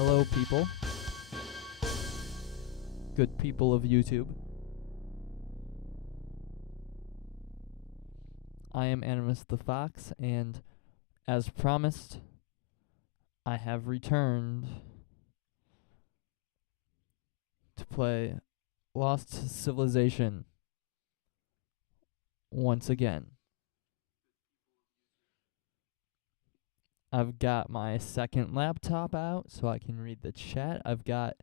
Hello, people. Good people of YouTube. I am Animus the Fox, and as promised, I have returned to play Lost Civilization once again. I've got my second laptop out so I can read the chat. I've got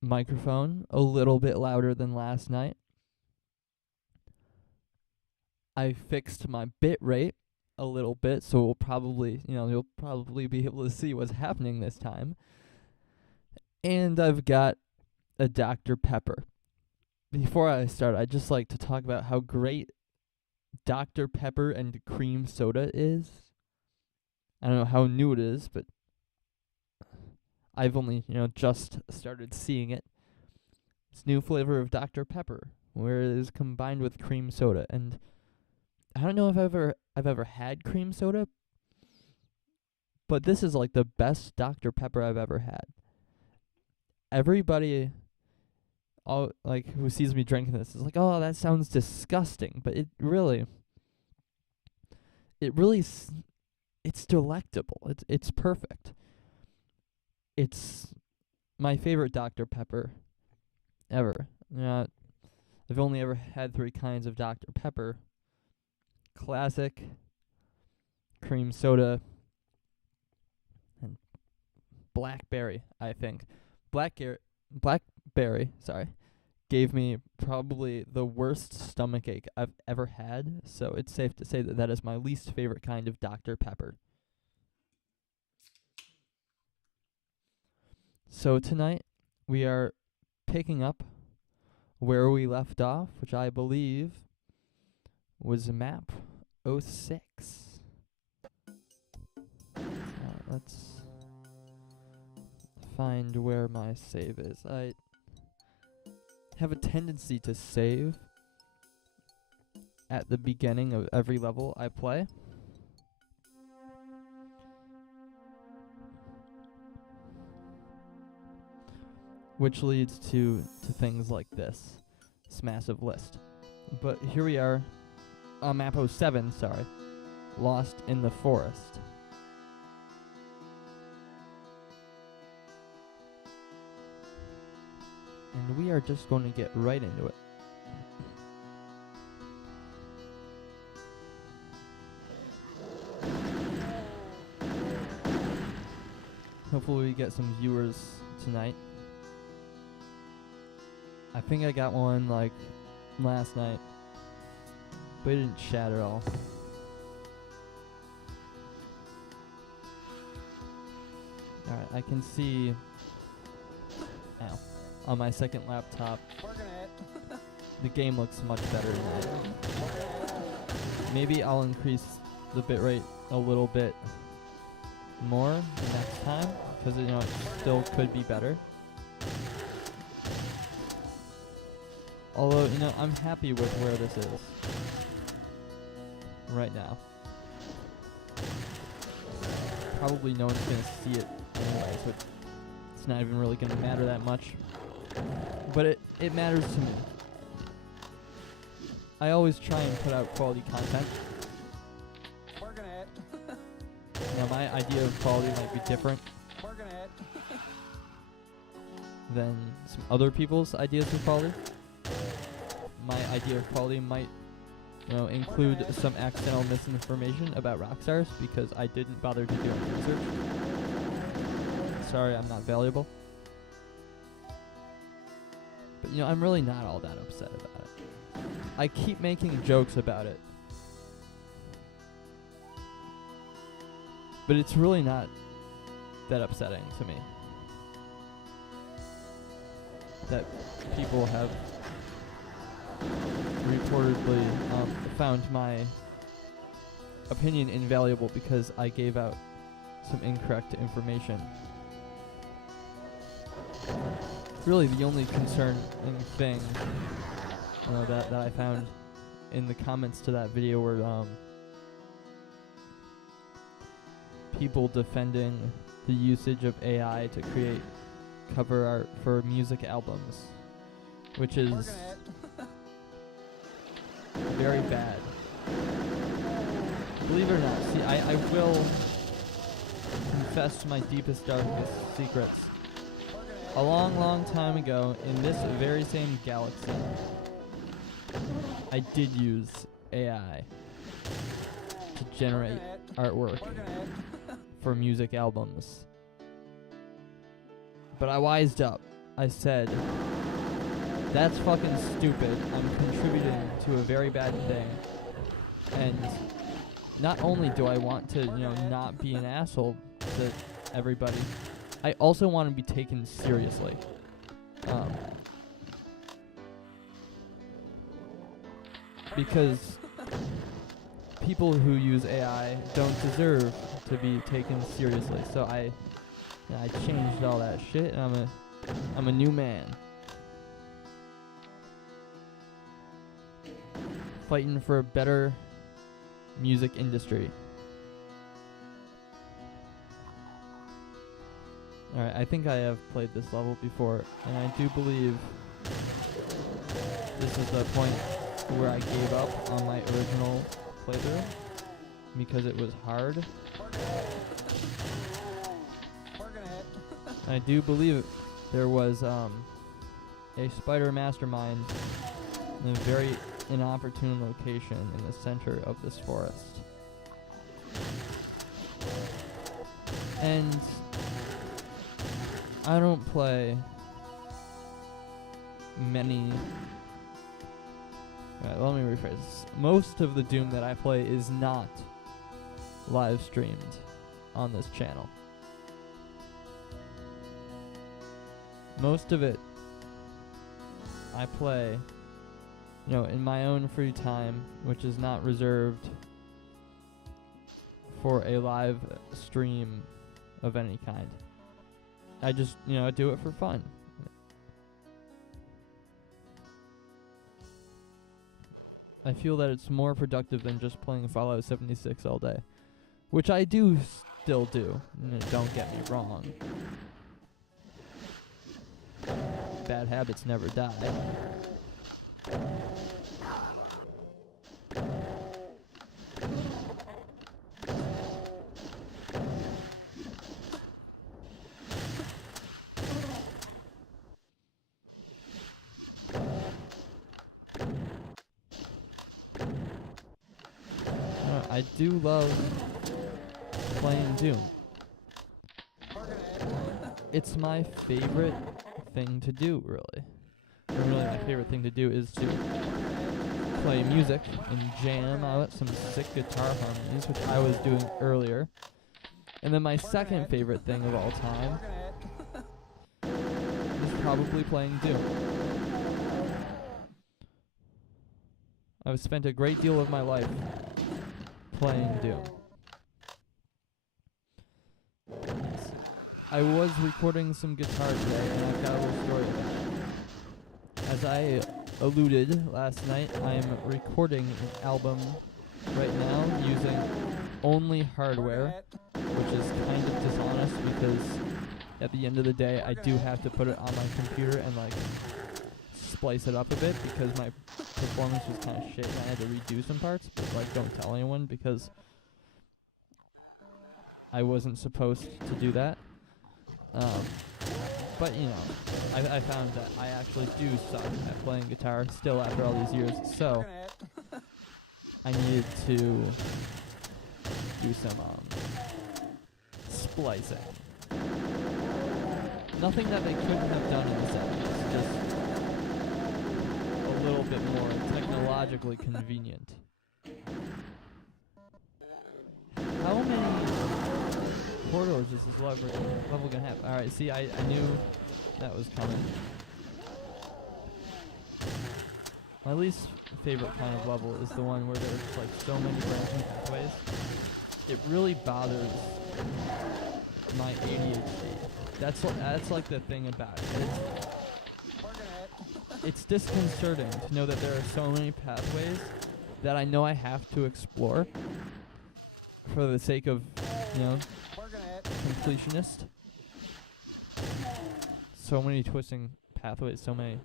microphone a little bit louder than last night. I fixed my bit rate a little bit, so we'll probably, you'll probably be able to see what's happening this time. And I've got a Dr. Pepper. Before I start, I'd just like to talk about how great Dr. Pepper and cream soda is. I don't know how new it is, but I've only, just started seeing it. This new flavor of Dr. Pepper, where it is combined with cream soda, and I don't know if I've ever had cream soda, but this is like the best Dr. Pepper I've ever had. Everybody who sees me drinking this is like, "Oh, that sounds disgusting," but it's delectable. It's perfect. It's my favorite Dr. Pepper ever. I've only ever had 3 kinds of Dr. Pepper. Classic, cream soda, and blackberry, I think. Blackberry, gave me probably the worst stomachache I've ever had, so it's safe to say that that is my least favorite kind of Dr. Pepper. So tonight, we are picking up where we left off, which I believe was map 06. Let's find where my save is. I have a tendency to save at the beginning of every level I play. Which leads to things like this massive list. But here we are on map 07, Lost in the Forest. And we are just going to get right into it. Hopefully we get some viewers tonight. I think I got one last night, but it didn't chat at all. Alright, I can see on my second laptop the game looks much better tonight. Maybe I'll increase the bitrate a little bit more next time, because it still could be better. Although, I'm happy with where this is right now. Probably no one's going to see it anyway, so it's not even really going to matter that much. But it matters to me. I always try and put out quality content. Working it. My idea of quality might be different Working it. than some other people's ideas of quality. My idea of quality might, include some accidental misinformation about Rockstars because I didn't bother to do any research. Sorry, I'm not valuable. But, I'm really not all that upset about it. I keep making jokes about it. But it's really not that upsetting to me that people have reportedly found my opinion invaluable because I gave out some incorrect information. Really, the only concerning thing that I found in the comments to that video were people defending the usage of AI to create cover art for music albums, which is Working it. very bad. Believe it or not, see, I will confess my deepest, darkest secrets. A long, long time ago, in this very same galaxy, I did use AI to generate artwork Working it. for music albums. But I wised up. I said, that's fucking stupid. I'm contributing to a very bad thing. And not only do I want to, not be an asshole to everybody, I also want to be taken seriously. Because people who use AI don't deserve to be taken seriously. So I changed all that shit, and I'm a new man. Fighting for a better music industry. Alright, I think I have played this level before, and I do believe this is the point where I gave up on my original playthrough because it was hard. Working it. I do believe there was a spider mastermind in a very inopportune location in the center of this forest. And I don't play many... Alright, let me rephrase this. Most of the Doom that I play is not live streamed on this channel. Most of it I play, in my own free time, which is not reserved for a live stream of any kind. I just, do it for fun. I feel that it's more productive than just playing Fallout 76 all day, which I do still do. Don't get me wrong. Bad habits never die. I do love playing Doom. It's my favorite thing to do, really. And really my favorite thing to do is to play music and jam out some sick guitar harmonies, which I was doing earlier. And then my second favorite thing of all time is probably playing Doom. I've spent a great deal of my life playing Doom. I was recording some guitar today, and I've got a little story about it. As I alluded last night, I am recording an album right now using only hardware, which is kind of dishonest because at the end of the day, I do have to put it on my computer and splice it up a bit because my performance was kind of shit and I had to redo some parts, but don't tell anyone because I wasn't supposed to do that. But I found that I actually do suck at playing guitar still after all these years, so I needed to do some splicing. Nothing that they couldn't have done in the 70s, just a little bit more technologically convenient. How many corridors is this level gonna have? Alright, see, I knew that was coming. My least favorite kind of level is the one where there's so many branching pathways. It really bothers my ADHD. That's the thing about it. It's disconcerting to know that there are so many pathways that I know I have to explore for the sake of you know, Working it. completionist. So many twisting pathways, so many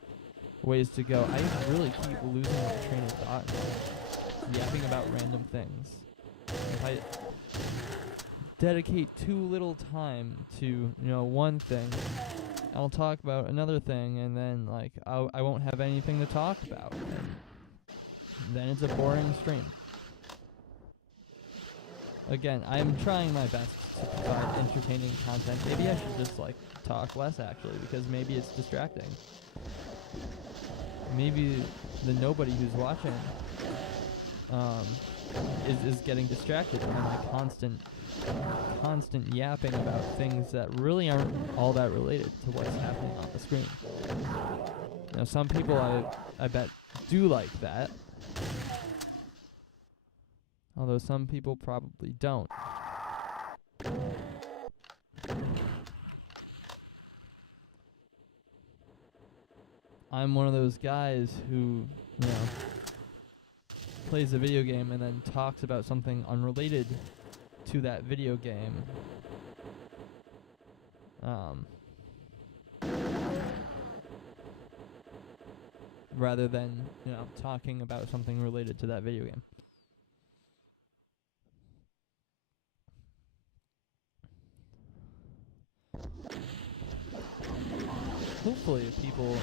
ways to go. I really keep losing my train of thought, yapping about random things. If I dedicate too little time to, one thing, I'll talk about another thing, and then like I won't have anything to talk about, and then it's a boring stream. Again, I'm trying my best to provide entertaining content. Maybe I should just like talk less actually, because maybe it's distracting. Maybe the nobody who's watching is getting distracted by my constant yapping about things that really aren't all that related to what's happening on the screen. Now, some people I bet do like that, although some people probably don't. I'm one of those guys who, plays a video game and then talks about something unrelated to that video game. Rather than, talking about something related to that video game. Hopefully people,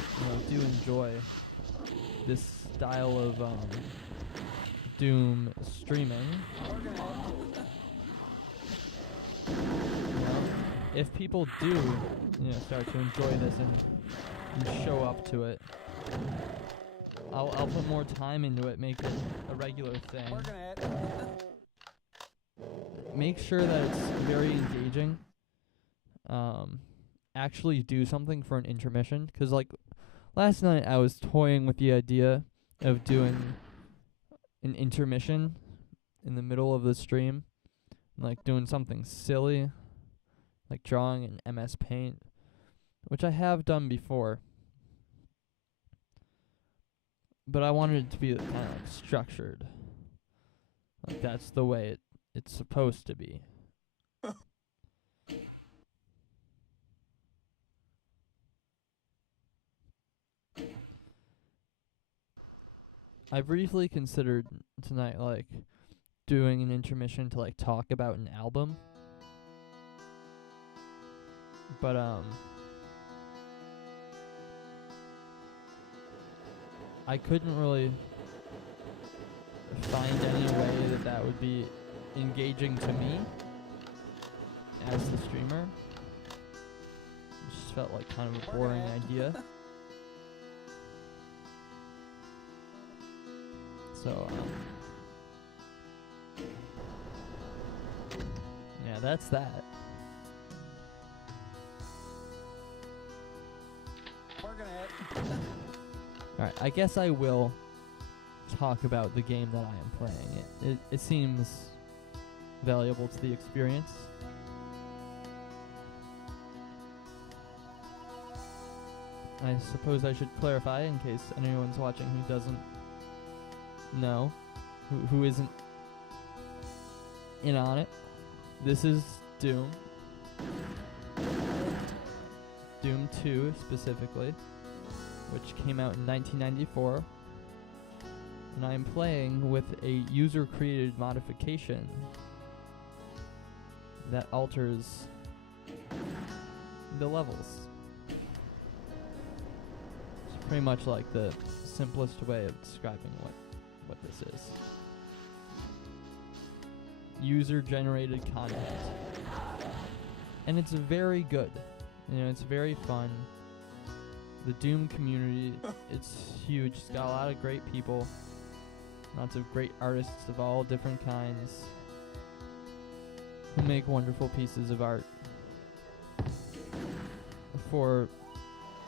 do enjoy this style of Doom streaming. If people do, start to enjoy this and show up to it, I'll put more time into it, make it a regular thing. Make sure that it's very engaging. Actually do something for an intermission, 'cause like last night I was toying with the idea of doing an intermission in the middle of the stream, like doing something silly, like drawing in MS Paint, which I have done before. But I wanted it to be kind of like structured. Like that's the way it's supposed to be. I briefly considered tonight like doing an intermission to like talk about an album. But I couldn't really find any way that would be engaging to me as the streamer. It just felt like kind of a boring idea. So, yeah, that's that. Alright, I guess I will talk about the game that I am playing. It seems valuable to the experience. I suppose I should clarify in case anyone's watching who doesn't know, who isn't in on it. This is Doom. Doom 2 specifically, which came out in 1994. And I'm playing with a user-created modification that alters the levels. It's pretty much like the simplest way of describing what this is. User-generated content. And it's very good. It's very fun. The Doom community, it's huge. It's got a lot of great people. Lots of great artists of all different kinds who make wonderful pieces of art for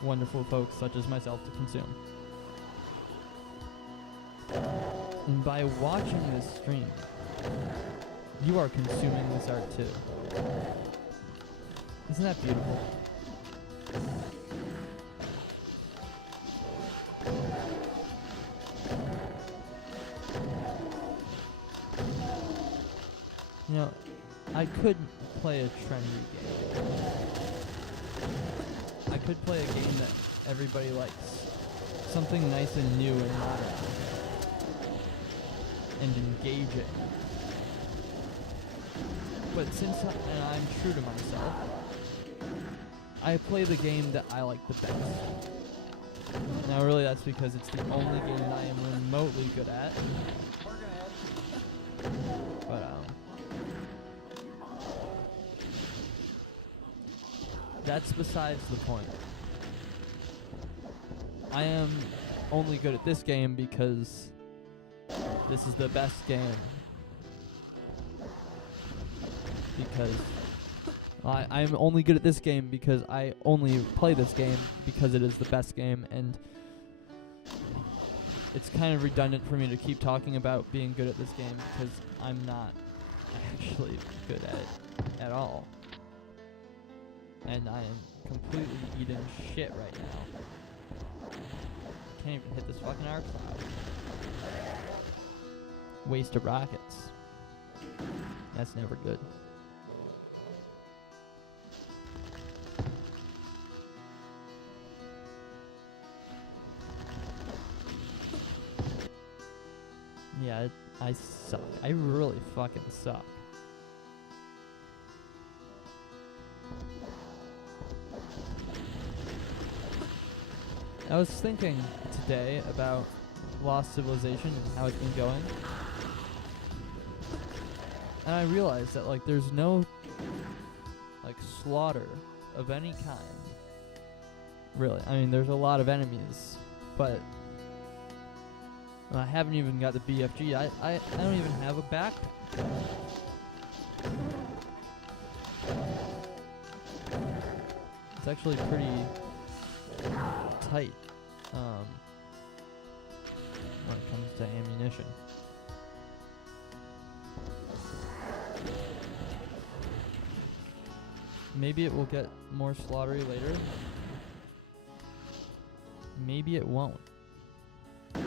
wonderful folks such as myself to consume. And by watching this stream, you are consuming this art too. Isn't that beautiful? I could play a trendy game. I could play a game that everybody likes. Something nice and new and modern. And engaging. But and I'm true to myself, I play the game that I like the best. Now really that's because it's the only game that I am remotely good at. But that's besides the point. I am only good at this game because this is the best game. Because I'm only good at this game because I only play this game because it is the best game, and it's kind of redundant for me to keep talking about being good at this game because I'm not actually good at it at all. And I am completely eating shit right now. Can't even hit this fucking arc cloud. Waste of rockets. That's never good. Yeah, I suck. I really fucking suck. I was thinking today about Lost Civilization and how it's been going. And I realized that, like, there's no, like, slaughter of any kind. Really. I mean, there's a lot of enemies, but I haven't even got the BFG. I don't even have a backpack. It's actually pretty tight when it comes to ammunition. Maybe it will get more slaughtery later. Maybe it won't. I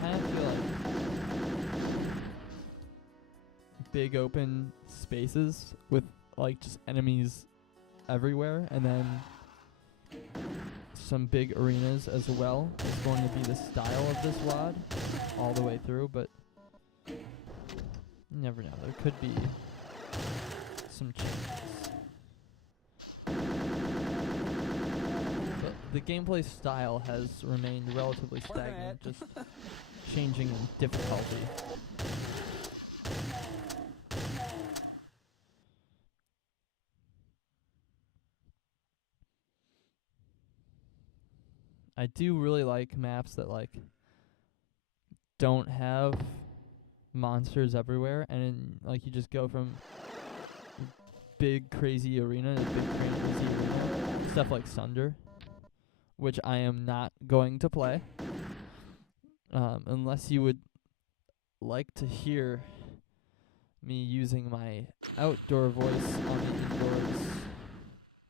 kind of feel like big open spaces with like just enemies everywhere, and then some big arenas as well is going to be the style of this WOD all the way through, but you never know. There could be some changes. But the gameplay style has remained relatively stagnant, just changing in difficulty. I do really like maps that like don't have monsters everywhere, and like you just go from big crazy arena to big crazy arena. Stuff like Sunder, which I am not going to play unless you would like to hear me using my outdoor voice on the indoors.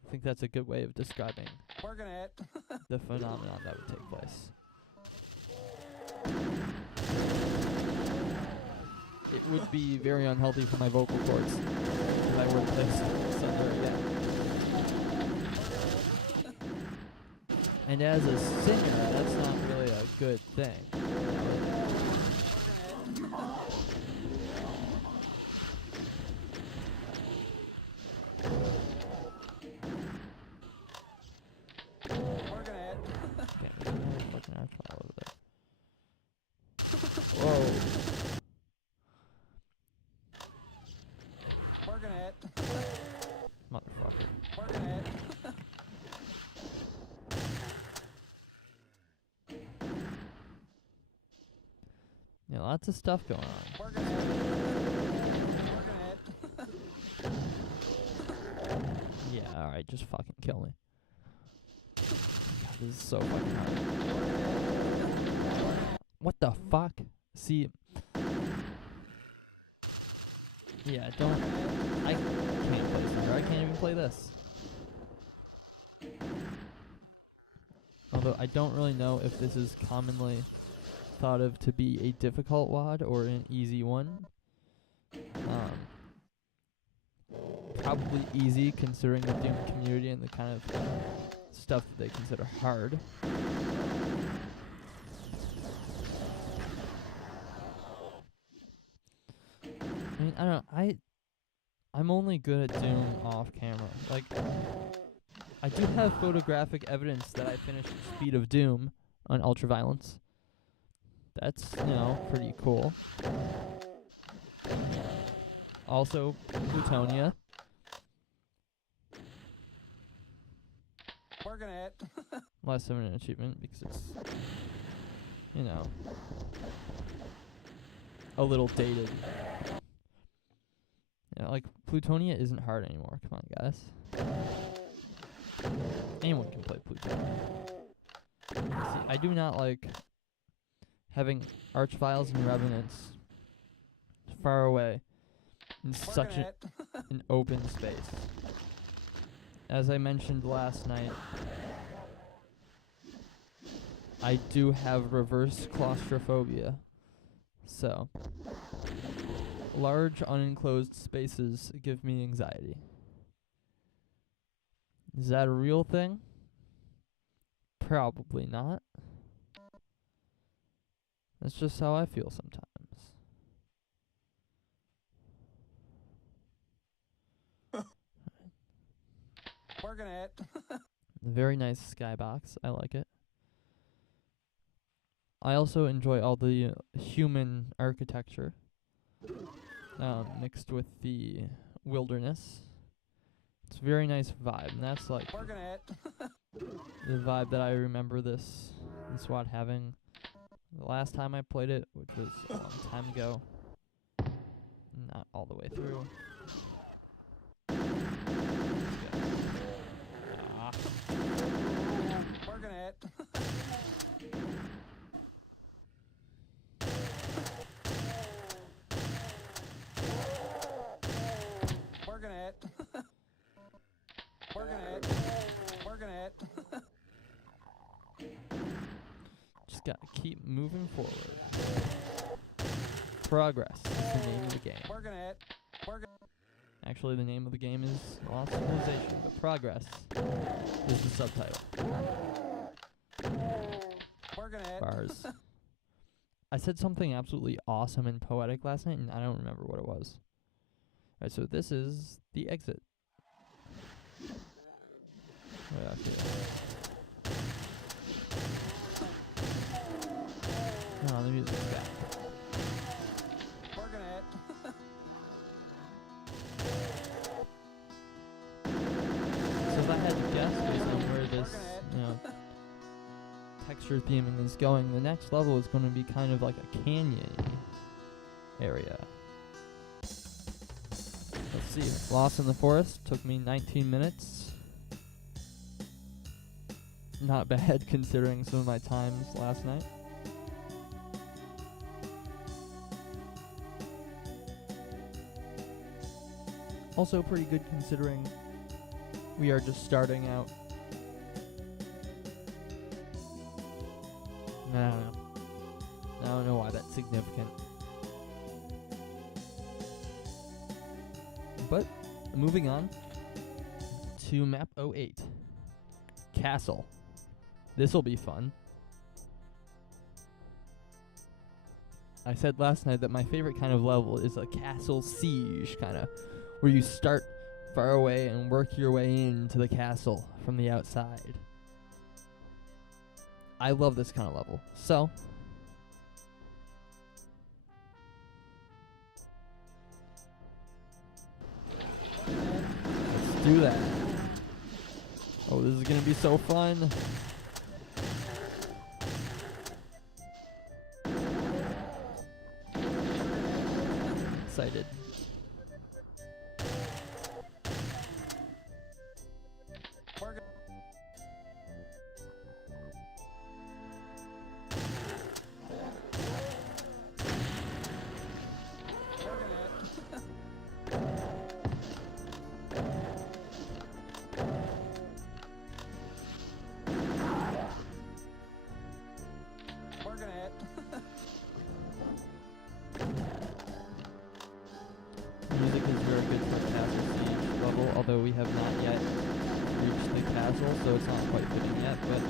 I think that's a good way of describing the phenomenon that would take place. It would be very unhealthy for my vocal cords if I were to play Sunder again. And as a singer, that's not really a good thing. Whoa. Motherfucker. Yeah, lots of stuff going on. Yeah, alright, just fucking kill me. God, this is so fucking hard. What the fuck? See... Yeah, I can't play Thunder. I can't even play this. Although I don't really know if this is commonly thought of to be a difficult WOD or an easy one. probably easy considering the Doom community and the kind of stuff that they consider hard. I mean, I don't know. I'm only good at Doom off camera. Like, I do have photographic evidence that I finished Speed of Doom on Ultraviolence. That's, pretty cool. Also, Plutonia. Working it. Less of an achievement because it's, a little dated. Like, Plutonia isn't hard anymore. Come on, guys. Anyone can play Plutonia. See, I do not like having Archviles and Revenants far away in such an open space. As I mentioned last night, I do have reverse claustrophobia. So, large unenclosed spaces give me anxiety. Is that a real thing? Probably not. That's just how I feel sometimes. Working it. Very nice skybox. I like it. I also enjoy all the human architecture mixed with the wilderness. It's a very nice vibe, and that's like Working it. the vibe that I remember this SWAT having the last time I played it, which was a long time ago. Not all the way through. Working it. Working it. Working it. Working it. Just gotta keep moving forward. Progress is the name of the game. Working it. Working. Actually, the name of the game is Lost Civilization, but Progress is the subtitle. Working it. Bars. I said something absolutely awesome and poetic last night, and I don't remember what it was. Alright, so this is the exit. Right out here. No, the music's back. Working it. So if I had to guess based on where this, texture theming is going, the next level is going to be kind of like a canyon area. Let's see. Lost in the Forest took me 19 minutes. Not bad considering some of my times last night. Also pretty good considering we are just starting out. I don't know. I don't know why that's significant. But moving on to map 08. Castle. This'll be fun. I said last night that my favorite kind of level is a castle siege kind of, where you start far away and work your way into the castle from the outside. I love this kind of level. So, let's do that. Oh, this is gonna be so fun. Excited. Working. Working it. although we have not yet reached the castle, so it's not quite fitting yet, but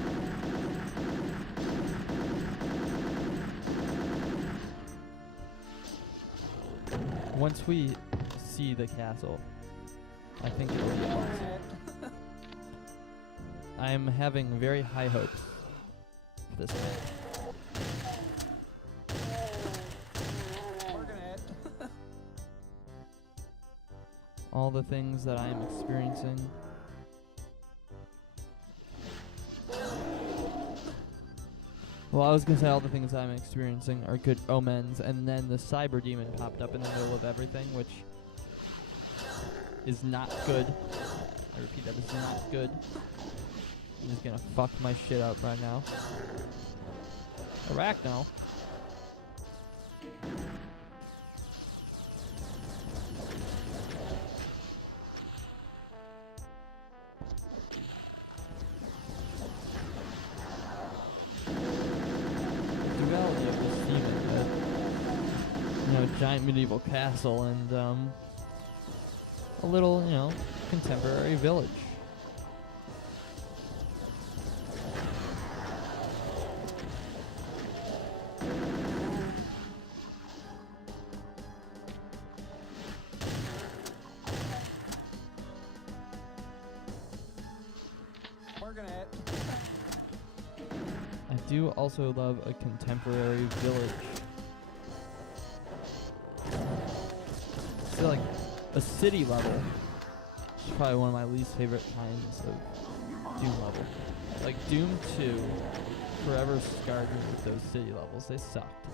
once we see the castle, I think it will be awesome. I'm having very high hopes for this match. Working it. All the things that I am experiencing. Well, I was gonna say all the things I'm experiencing are good omens, and then the cyber demon popped up in the middle of everything, which is not good. I repeat, that is not good. He's gonna fuck my shit up right now. Arachno. Duality of this demon, giant medieval castle and a little, contemporary village. Working it. I do also love a contemporary village. So like a city level is probably one of my least favorite kinds of Doom level. Like Doom 2 forever scarred me with those city levels. They sucked.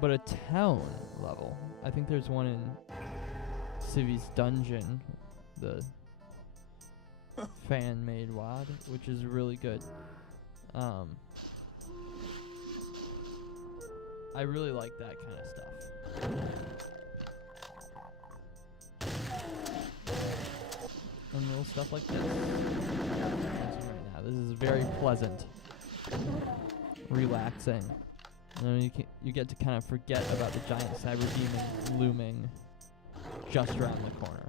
But a town level, I think there's one in Civi's Dungeon, the fan-made WOD, which is really good. I really like that kind of stuff. And little stuff like this. Right now. This is very pleasant, relaxing. You get to kind of forget about the giant cyber demon looming just around the corner.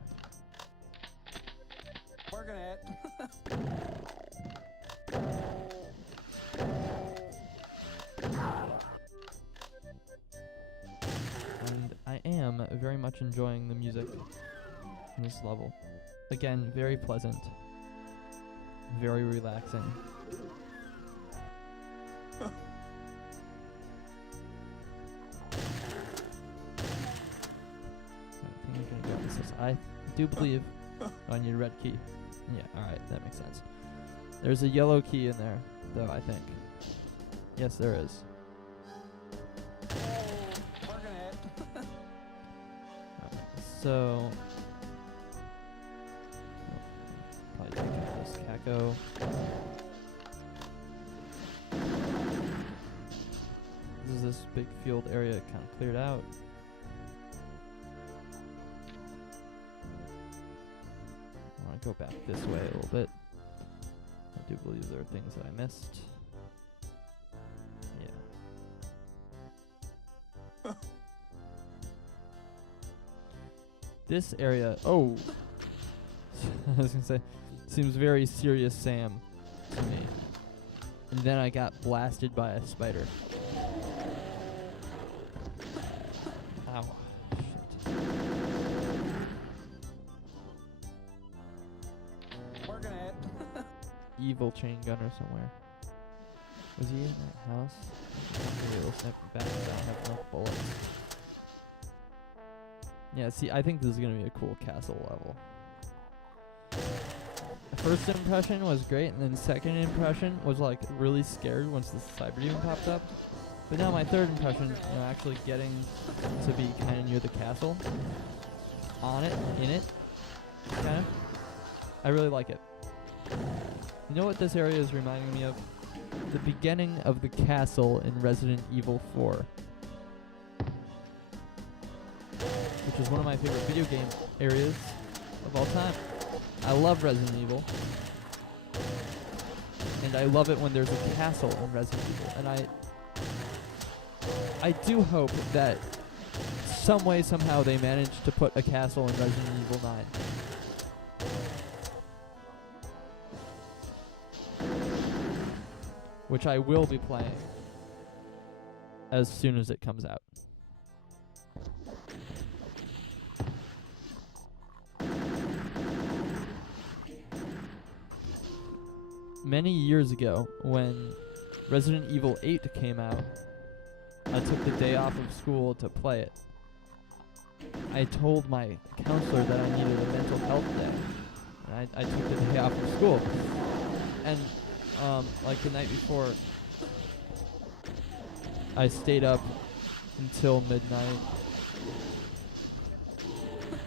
Working it. And I am very much enjoying the music in this level. Again, very pleasant, very relaxing. I think I'm gonna go with this. I do believe I need a red key. Yeah, alright, that makes sense. There's a yellow key in there, though, I think. Yes, there is. Working it. So, probably take out this Kako. This is this big field area kind of cleared out. I want to go back this way a little bit. I do believe there are things that I missed. Yeah. This area, oh, I was gonna say, seems very Serious Sam to me. And then I got blasted by a spider. Ow, shit. Working it. Evil chain gunner somewhere. Was he in that house? Maybe we'll step back, I don't have enough bullets. Yeah, see, I think this is gonna be a cool castle level. First impression was great, and then second impression was like really scared once the cyber demon popped up. But now my third impression, actually getting to be kind of near the castle, on it, in it, kind of. I really like it. You know what this area is reminding me of? The beginning of the castle in Resident Evil 4. Which is one of my favorite video game areas of all time. I love Resident Evil. And I love it when there's a castle in Resident Evil. And I do hope that some way, somehow they manage to put a castle in Resident Evil 9. which I will be playing as soon as it comes out. Many years ago, when Resident Evil 8 came out, I took the day off of school to play it. I told my counselor that I needed a mental health day. And I took the day off of school. And like the night before, I stayed up until midnight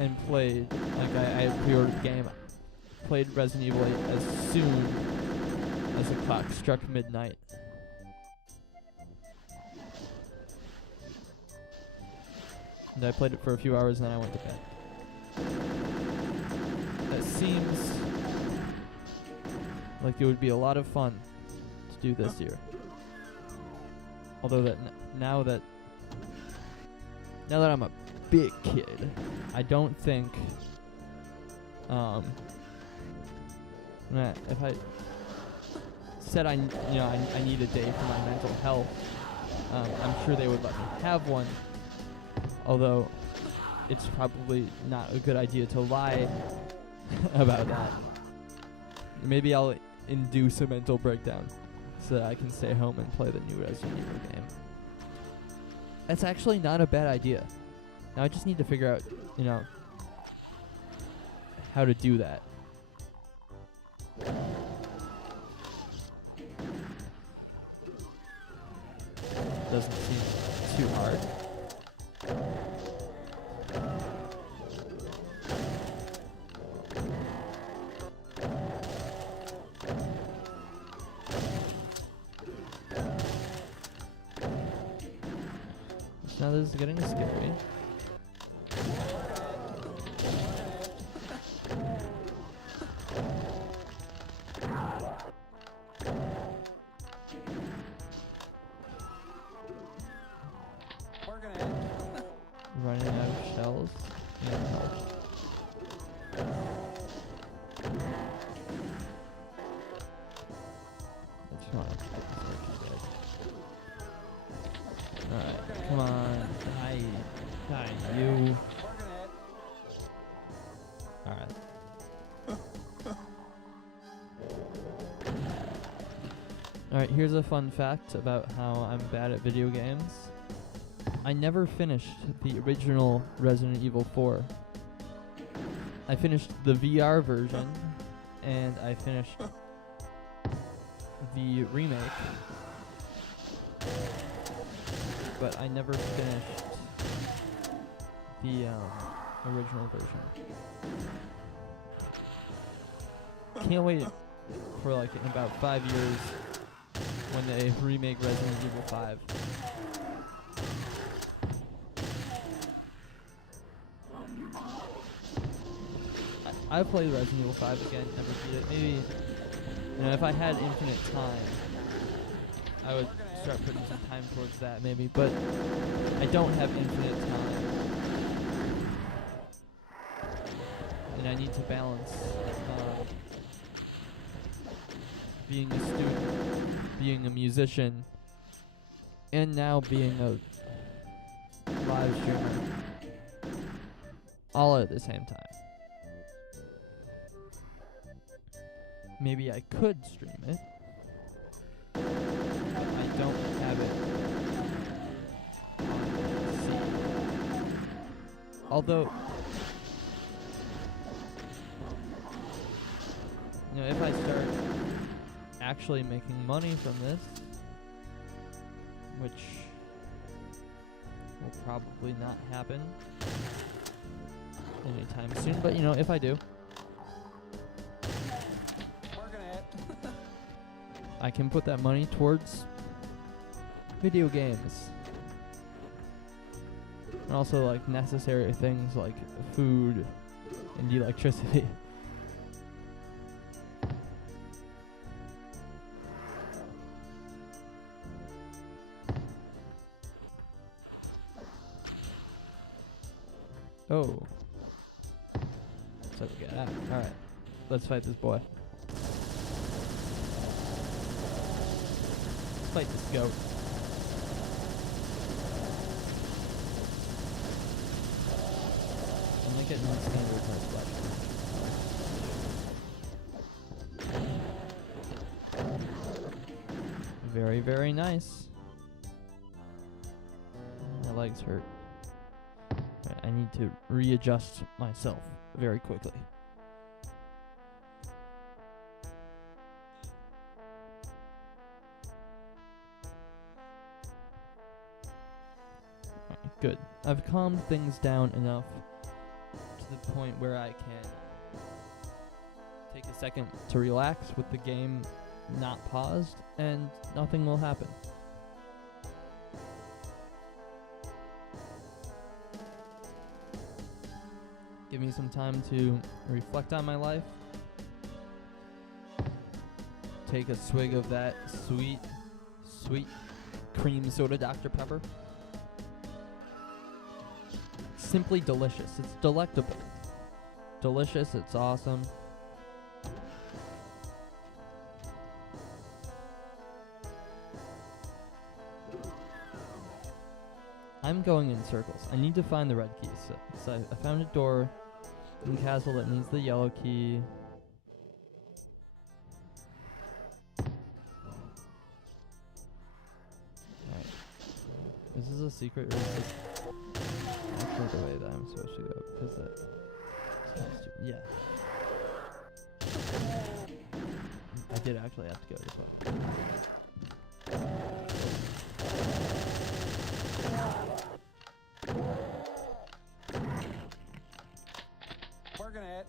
and played, like I had pre-ordered the game, played Resident Evil 8 as soon as the clock struck midnight. And I played it for a few hours and then I went to bed. That seems like it would be a lot of fun to do this year. Although that now that I'm a big kid, I don't think if I said I need a day for my mental health, I'm sure they would let me have one. Although it's probably not a good idea to lie about that. Maybe I'll induce a mental breakdown so that I can stay home and play the new Resident Evil game. That's actually not a bad idea. Now I just need to figure out, how to do that. Doesn't seem too hard. Now this is getting scary. Running out of shells and health. I just want to dead. Alright, come on. Die, you. Alright. Alright, here's a fun fact about how I'm bad at video games. I never finished the original Resident Evil 4. I finished the VR version, and I finished the remake, but I never finished the original version. Can't wait for like in about 5 years when they remake Resident Evil 5. I played Resident Evil 5 again, never beat it. Maybe, if I had infinite time, I would start putting some time towards that maybe, but I don't have infinite time. And I need to balance being a student, being a musician, and now being a live streamer, all at the same time. Maybe I could stream it. I don't have it on PC. Although, if I start actually making money from this, which will probably not happen anytime soon, but if I do, I can put that money towards video games. And also like necessary things like food and electricity. Oh. So we got that. Alright. Let's fight this boy. fight this goat. I might get an standard type splash. Very, very nice. My legs hurt. I need to readjust myself very quickly. Alright, good. I've calmed things down enough to the point where I can take a second to relax with the game not paused, and nothing will happen. Give me some time to reflect on my life. Take a swig of that sweet, sweet cream soda Dr. Pepper. Simply delicious. It's delectable. Delicious, it's awesome. I'm going in circles. I need to find the red key. So I found a door in the castle that needs the yellow key. Alright. This is a secret room. Actually the way that I'm supposed to go, because that sounds too, yeah. I did actually have to go this way. Working it.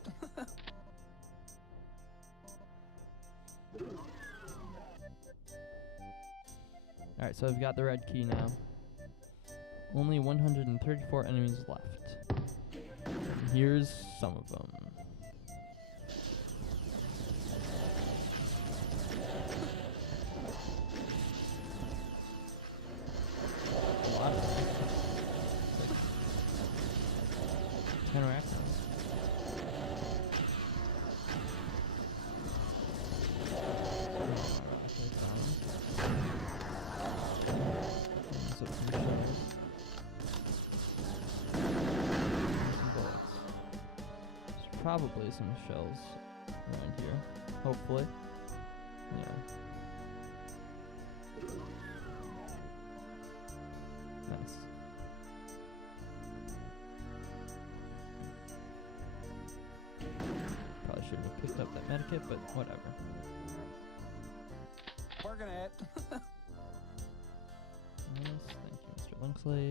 Alright, so I've got the red key now. Only 134 enemies left. And here's some of them. Wow. Like 10 racks. Probably some shells around here. Hopefully. Yeah. Nice. Probably should have picked up that medikit, but whatever. Working it. Yes, thank you, Mr. Linksley.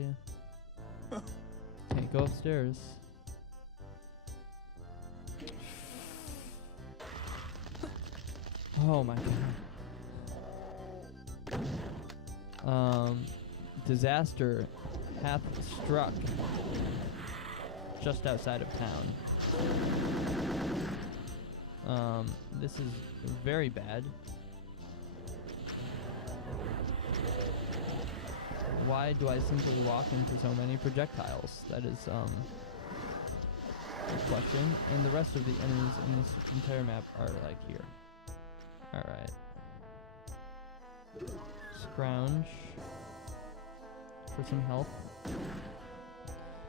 Can't go upstairs. Oh my god. Disaster hath struck just outside of town. This is very bad. Why do I simply walk into so many projectiles? That is, a question. And the rest of the enemies in this entire map are like here. Alright. Scrounge for some health.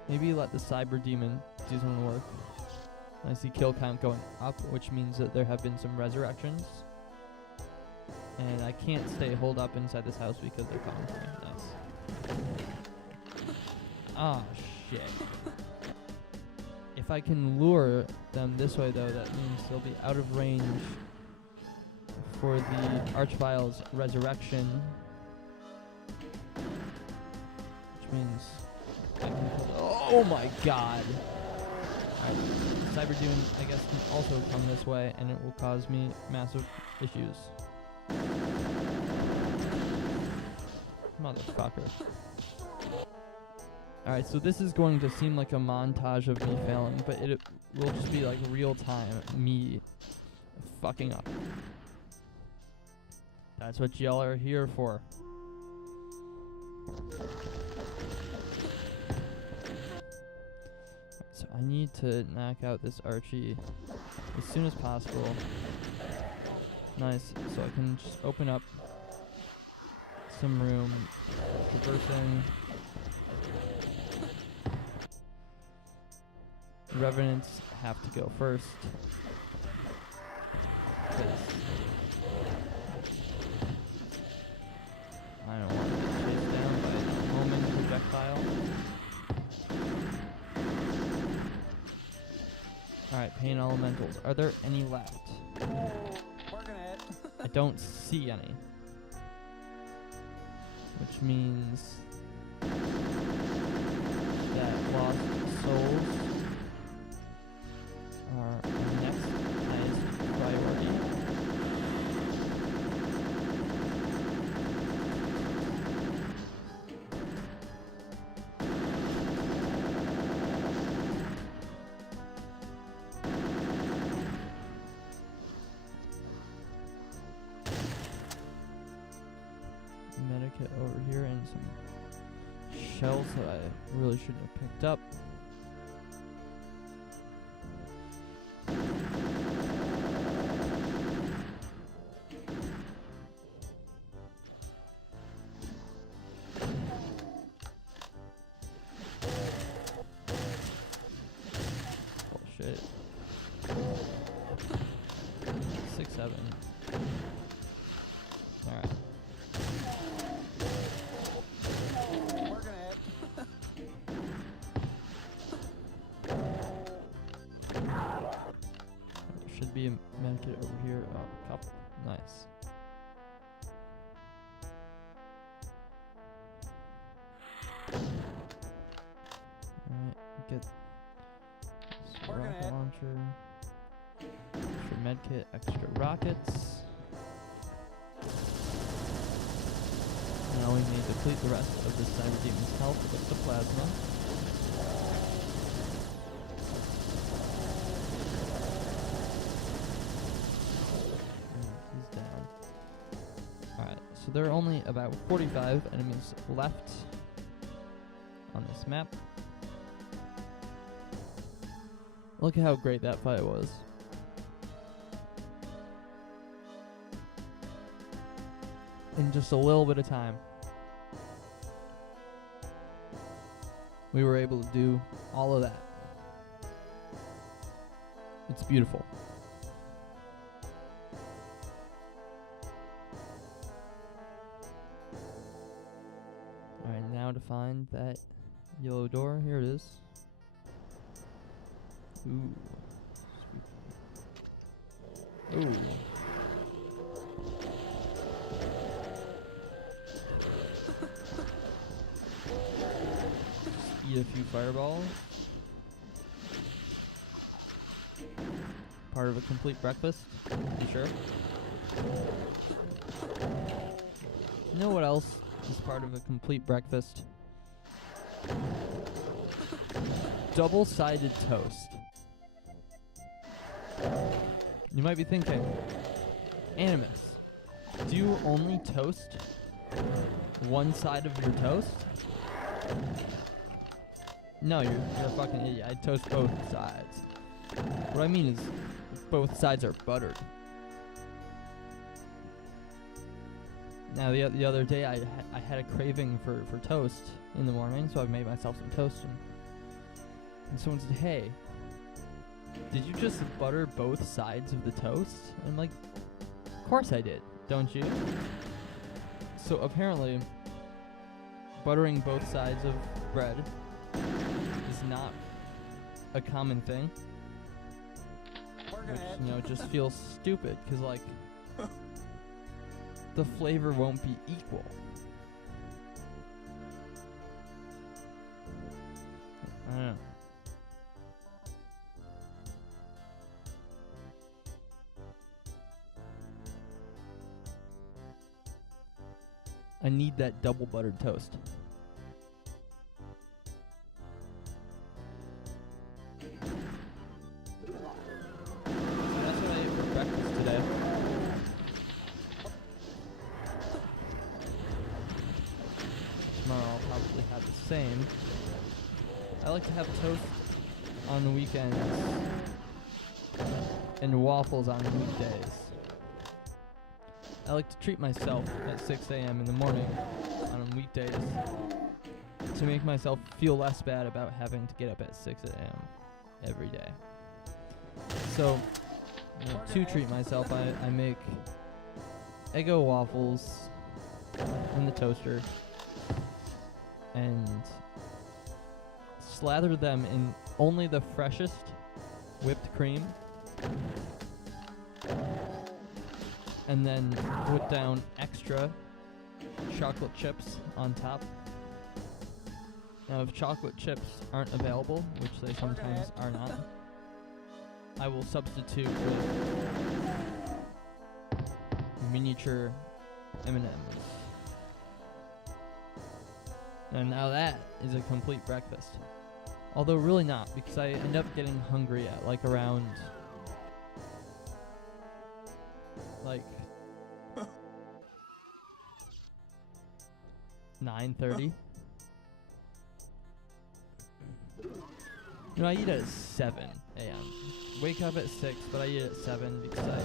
Maybe let the cyber demon do some work. I see kill count going up, which means that there have been some resurrections. And I can't stay holed up inside this house because they're coming for me. Nice. Ah, shit. If I can lure them this way, though, that means they'll be out of range for the Archvile's resurrection, which means I can oh my god! Alright, Cyber Dune, I guess, can also come this way, and it will cause me massive issues. Motherfucker. Alright, so this is going to seem like a montage of me failing, but it will just be like real time me fucking up. That's what y'all are here for. So I need to knock out this Archie as soon as possible. Nice. So I can just open up some room. Traversing. Revenants have to go first. 'Cause I don't want to get chased down by a homing projectile. Alright, pain elementals. Are there any left? Working it. I don't see any. Which means that lost souls are our next highest priority. Medikit over here and some shells that I really shouldn't have picked up. Bullshit. 6, 7. Alright. Working it. There should be a medkit over here. Oh, couple. Nice. Alright, get this Working rocket it. launcher. Extra medkit, extra rockets. Now we may deplete the rest of this Cyber Demon's health with the plasma. He's down. Alright, so there are only about 45 enemies left on this map. Look at how great that fight was. In just a little bit of time, we were able to do all of that. It's beautiful. Alright, now to find that yellow door. Here it is. Ooh. Ooh. Eat a few fireballs. Part of a complete breakfast. You sure? You know what else is part of a complete breakfast? Double-sided toast. You might be thinking, Animus, do you only toast one side of your toast? No, you're a fucking idiot. I toast both sides. What I mean is, both sides are buttered. Now, the other day, I had a craving for toast in the morning, so I made myself some toast. And someone said, hey, did you just butter both sides of the toast? And I'm like, of course I did, don't you? So apparently, buttering both sides of bread is not a common thing. Working Which, it. you know, just feels stupid, because, like, the flavor won't be equal. I don't know. I need that double buttered toast. So that's what I ate for breakfast today. Tomorrow I'll probably have the same. I like to have toast on the weekends and waffles on the weekdays. I like to treat myself at 6 a.m. in the morning on weekdays to make myself feel less bad about having to get up at 6 a.m. every day. So, to treat myself, I make Eggo waffles in the toaster and slather them in only the freshest whipped cream, and then put down extra chocolate chips on top. Now, if chocolate chips aren't available, which they sometimes are not, I will substitute with miniature M&Ms. And now that is a complete breakfast. Although really not, because I end up getting hungry at like around 9:30. No, I eat at 7 a.m. Wake up at 6, but I eat at 7 because I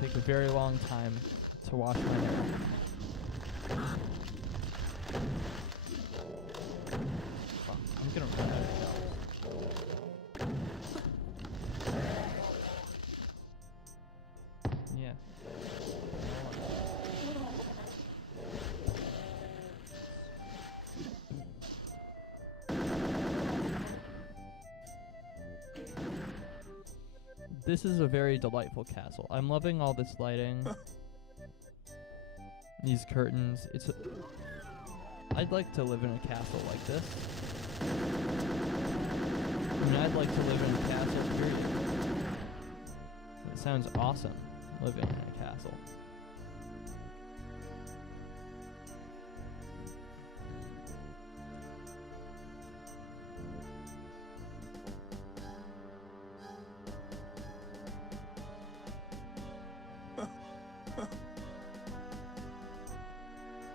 take a very long time to wash my hair. Fuck, I'm gonna run out of showers. Yeah. This is a very delightful castle. I'm loving all this lighting. These curtains. I'd like to live in a castle like this. I mean, I'd like to live in a castle, period. It sounds awesome, living in a castle.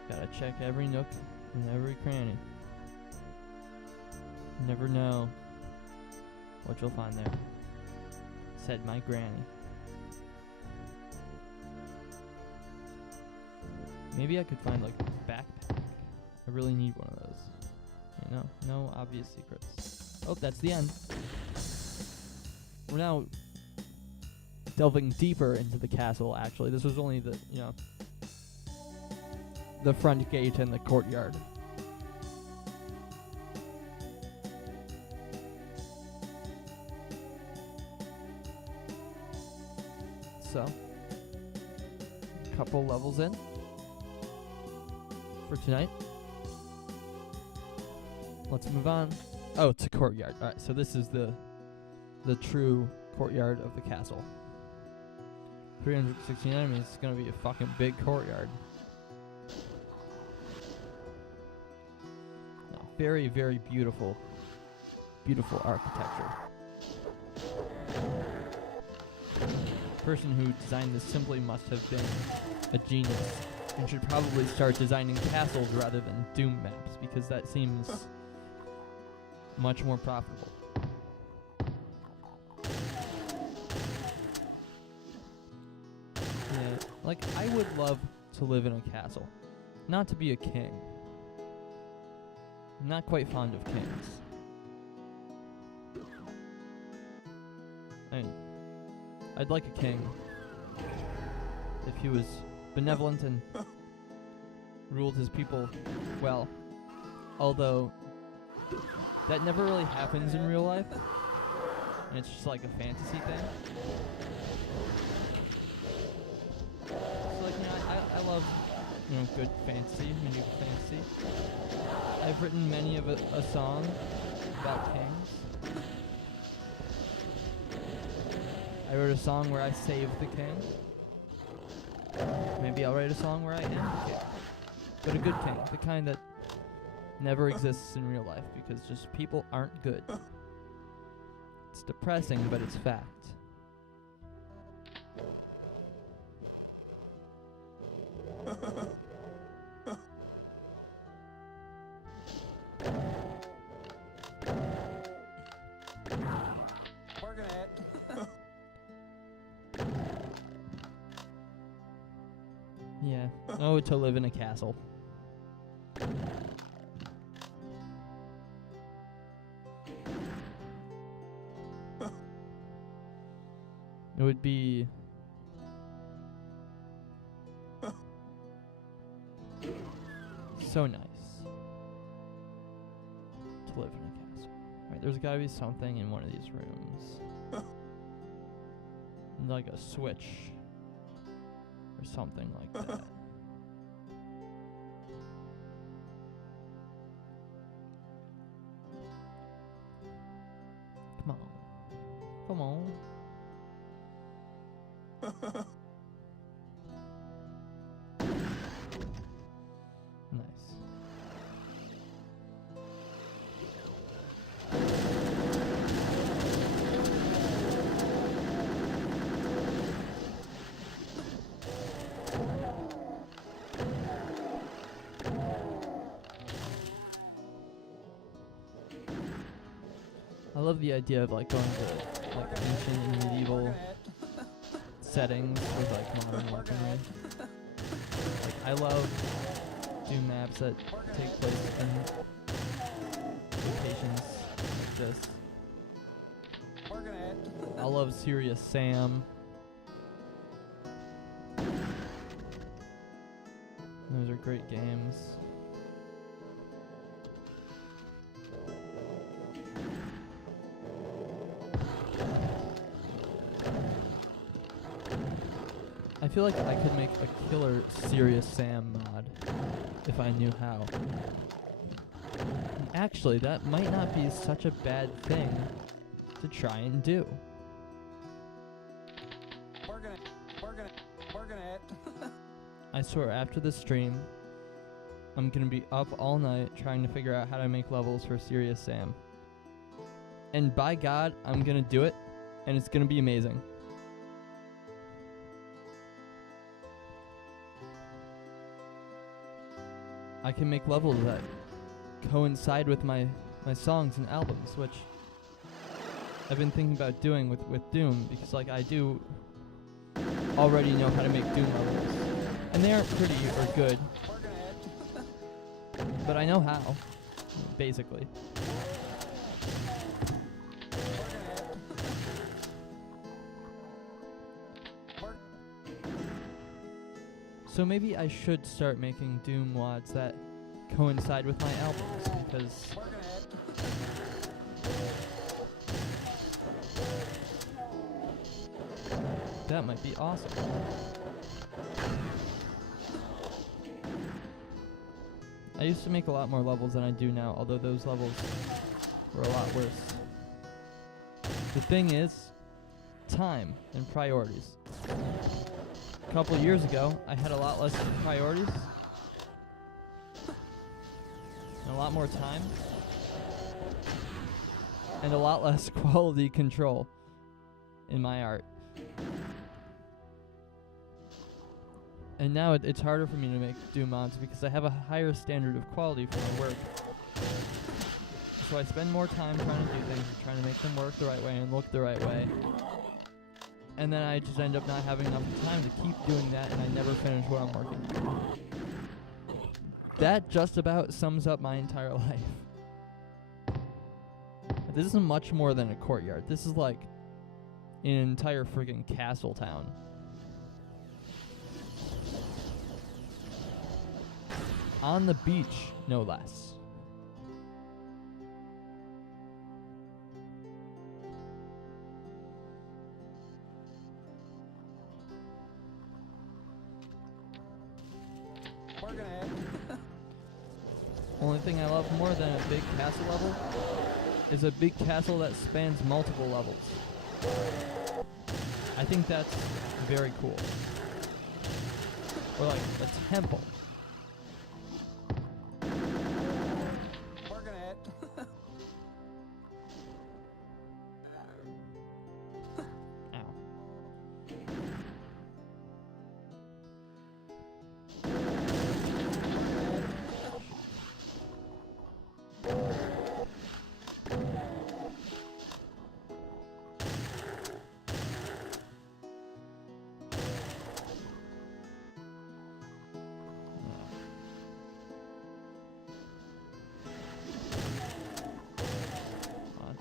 Gotta check every nook and every cranny. Never know what you'll find there, said my granny. Maybe I could find like a backpack. I really need one of those. You know, no obvious secrets. Oh, that's the end. We're now delving deeper into the castle, actually. This was only the, the front gate and the courtyard. So, a couple levels in for tonight. Let's move on. Oh, it's a courtyard. Alright, so this is the true courtyard of the castle. 316 enemies. It's gonna be a fucking big courtyard. No, very, very beautiful, beautiful architecture. The person who designed this simply must have been a genius and should probably start designing castles rather than Doom maps, because that seems much more profitable. Yeah, like, I would love to live in a castle. Not to be a king. I'm not quite fond of kings. I mean, I'd like a king if he was benevolent and ruled his people well. Although, that never really happens in real life. And it's just like a fantasy thing. So like, I love, good fantasy, medieval fantasy. I've written many of a song about kings. I wrote a song where I save the king. Maybe I'll write a song where I am the king. But a good king, the kind that never exists in real life, because just people aren't good. It's depressing, but it's fact. Yeah. Oh, to live in a castle. It would be so nice to live in a castle. Right, there's gotta be something in one of these rooms. Like a switch or something like that. Come on. Come on. Nice. I love the idea of like going to like ancient and medieval settings with like modern weaponry. Like I love Doom maps that take place in locations like this. Working it. I love Serious Sam. Those are great games. I feel like I could make a killer Serious Sam mod if I knew how. And actually, that might not be such a bad thing to try and do. Working it. Working it. Working it. I swear, after this stream, I'm gonna be up all night trying to figure out how to make levels for Serious Sam. And by God, I'm gonna do it, and it's gonna be amazing. I can make levels that coincide with my songs and albums, which I've been thinking about doing with Doom, because like I do already know how to make Doom levels. And they aren't pretty or good, Working it. but I know how, basically. So maybe I should start making Doom mods that coincide with my albums, because Working it. that might be awesome. I used to make a lot more levels than I do now, although those levels were a lot worse. The thing is, time and priorities. A couple years ago, I had a lot less priorities and a lot more time and a lot less quality control in my art. And now it's harder for me to make Doom mods because I have a higher standard of quality for my work. So I spend more time trying to do things, trying to make them work the right way and look the right way. And then I just end up not having enough time to keep doing that, and I never finish what I'm working on. That just about sums up my entire life. This is much more than a courtyard. This is like an entire friggin' castle town. On the beach, no less. Working it. Only thing I love more than a big castle level is a big castle that spans multiple levels. I think that's very cool. Or like a temple. Working it. Ow.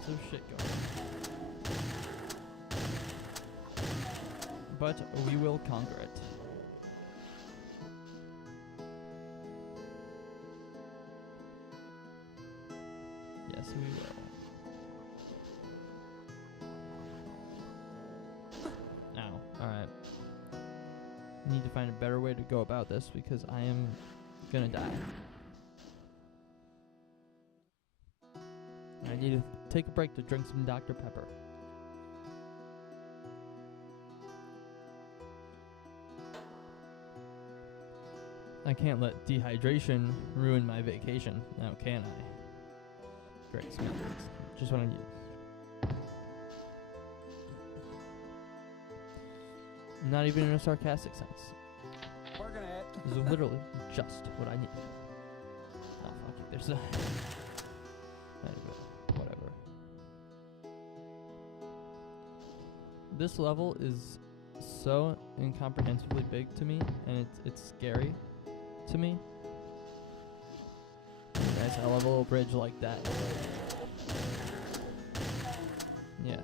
lots of shit going on. But we will conquer it. Yes, we will. Ow. Alright. Need to find a better way to go about this because I am gonna die. I need to take a break to drink some Dr. Pepper. I can't let dehydration ruin my vacation, now can I? Great, Smith. Just what I need. Not even in a sarcastic sense. Working it. This is literally just what I need. Oh, fuck you. There's a... Whatever. This level is so incomprehensibly big to me, and it's scary to me. Nice, I love a little bridge like that. Yeah.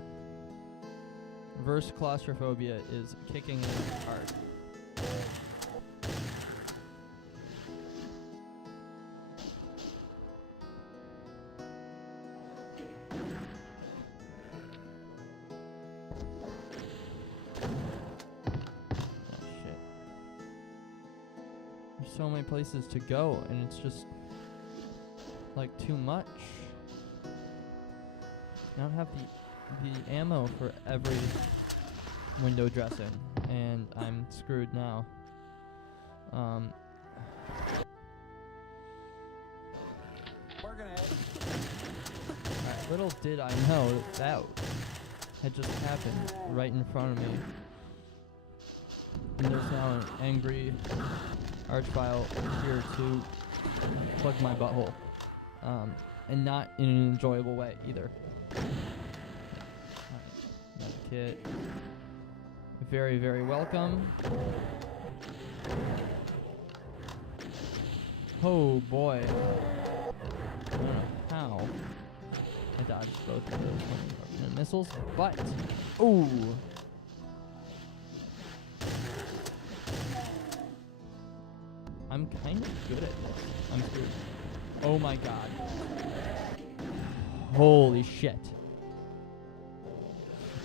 Verse claustrophobia is kicking in hard. So many places to go, and it's just like too much. I don't have the ammo for every window dressing, and I'm screwed now. Working it. Little did I know that had just happened right in front of me. And there's now an angry Archvile here to plug my butthole. And not in an enjoyable way either. Medkit. Very, very welcome. Oh boy. I don't know how I dodged both of those missiles, but ooh. I'm kind of good at this. I'm screwed. Oh my god. Holy shit.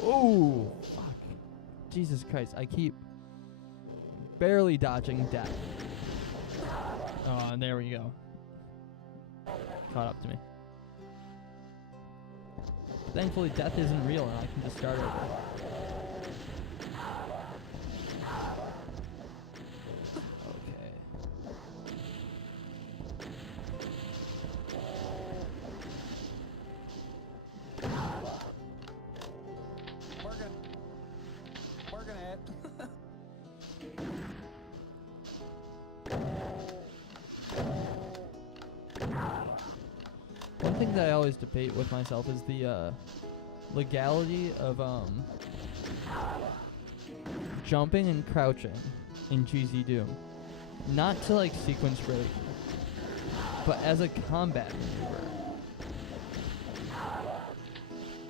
Oh, fuck. Jesus Christ, I keep barely dodging death. Oh, and there we go. Caught up to me. Thankfully, death isn't real and I can just start over. One thing that I always debate with myself is the legality of jumping and crouching in GZ Doom. Not to like sequence break, but as a combat maneuver.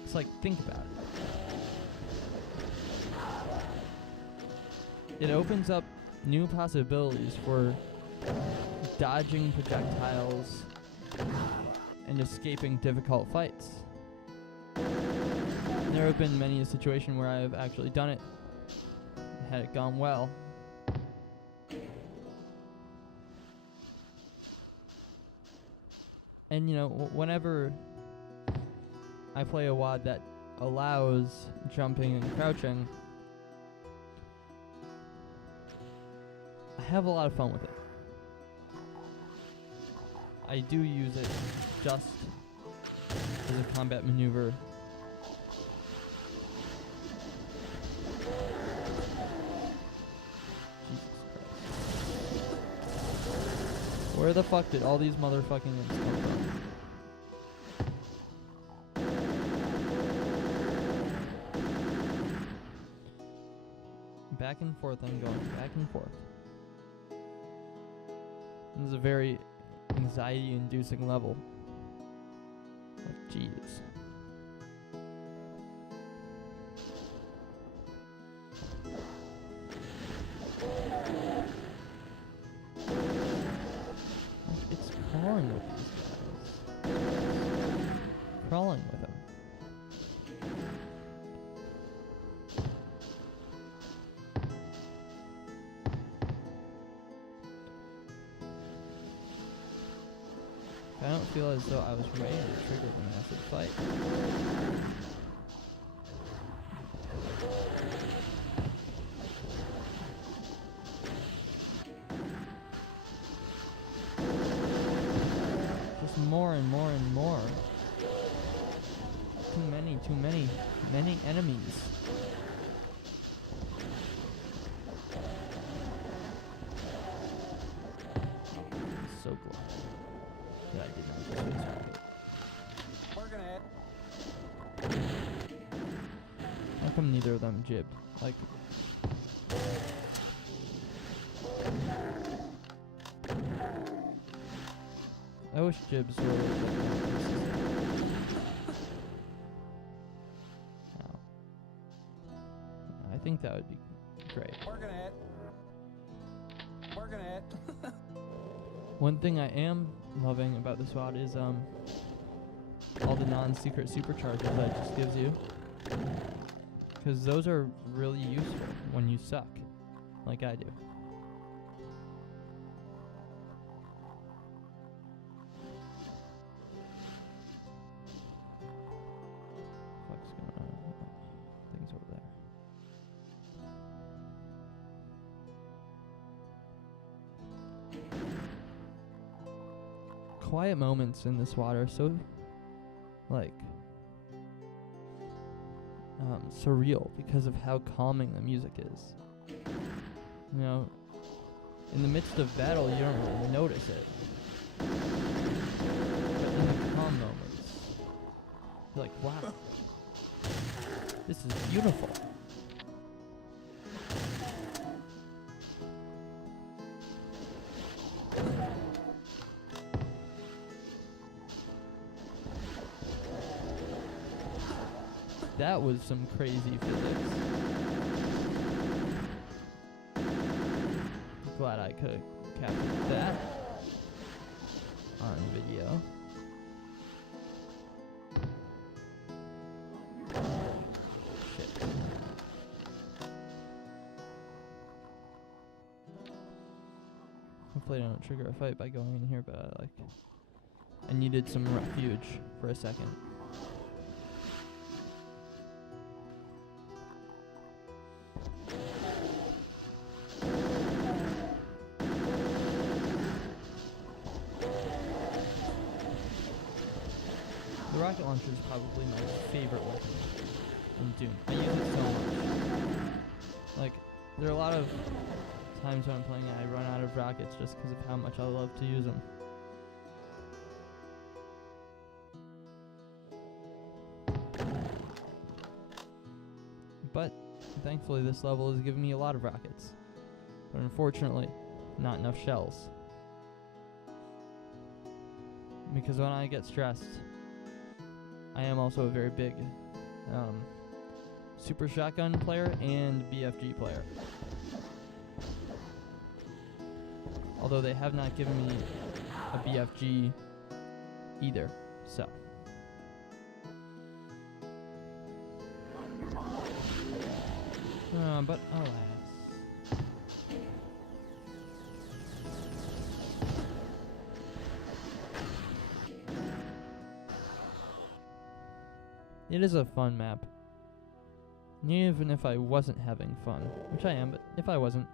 It's like, think about it. It opens up new possibilities for dodging projectiles and escaping difficult fights. There have been many a situation where I have actually done it, had it gone well. And you know, whenever I play a WAD that allows jumping and crouching, I have a lot of fun with it. I do use it just as a combat maneuver. Jesus Christ. Where the fuck did all these motherfucking imps come from? Back and forth I'm going, back and forth. This is a very anxiety-inducing level. Oh, jeez. exploring with these guys. Crawling with them. I don't feel as though I was ready to trigger the massive fight. Just more and more and more. Too many enemies. I'm so glad that I did not do this rocket. Working it. How come neither of them jibbed? Like, I wish jibs were like more consistent. Ow. I think that would be great. Working it. Working it. One thing I am loving about this WOD is all the non-secret supercharges that it just gives you. Because those are really useful when you suck, like I do. What's going on? Things over there. Quiet moments in this water are so, like, surreal because of how calming the music is. You know, in the midst of battle, you don't really notice it. But in the calm moments, you're like, wow, this is beautiful. That was some crazy physics. Glad I could capture that on video. Shit. Hopefully I don't trigger a fight by going in here, but I needed some refuge for a second. The rocket launcher is probably my favorite weapon in Doom. I use it so much. Like, there are a lot of times when I'm playing it, I run out of rockets just because of how much I love to use them. But thankfully this level has given me a lot of rockets. But unfortunately, not enough shells. Because when I get stressed, I am also a very big Super Shotgun player and BFG player. Although they have not given me a BFG either, so. But alas. It is a fun map. Even if I wasn't having fun, which I am, but if I wasn't,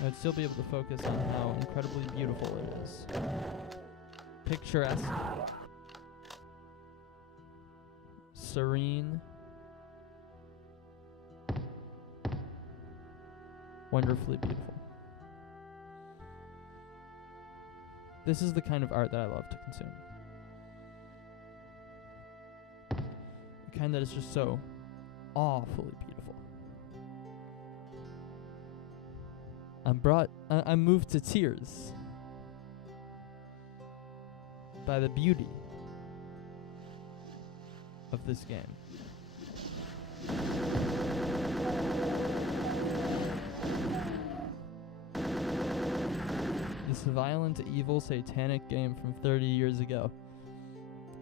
I would still be able to focus on how incredibly beautiful it is. Picturesque. Serene. Wonderfully beautiful. This is the kind of art that I love to consume. The kind that is just so awfully beautiful. I'm moved to tears by the beauty of this game. The This violent, evil, satanic game from 30 years ago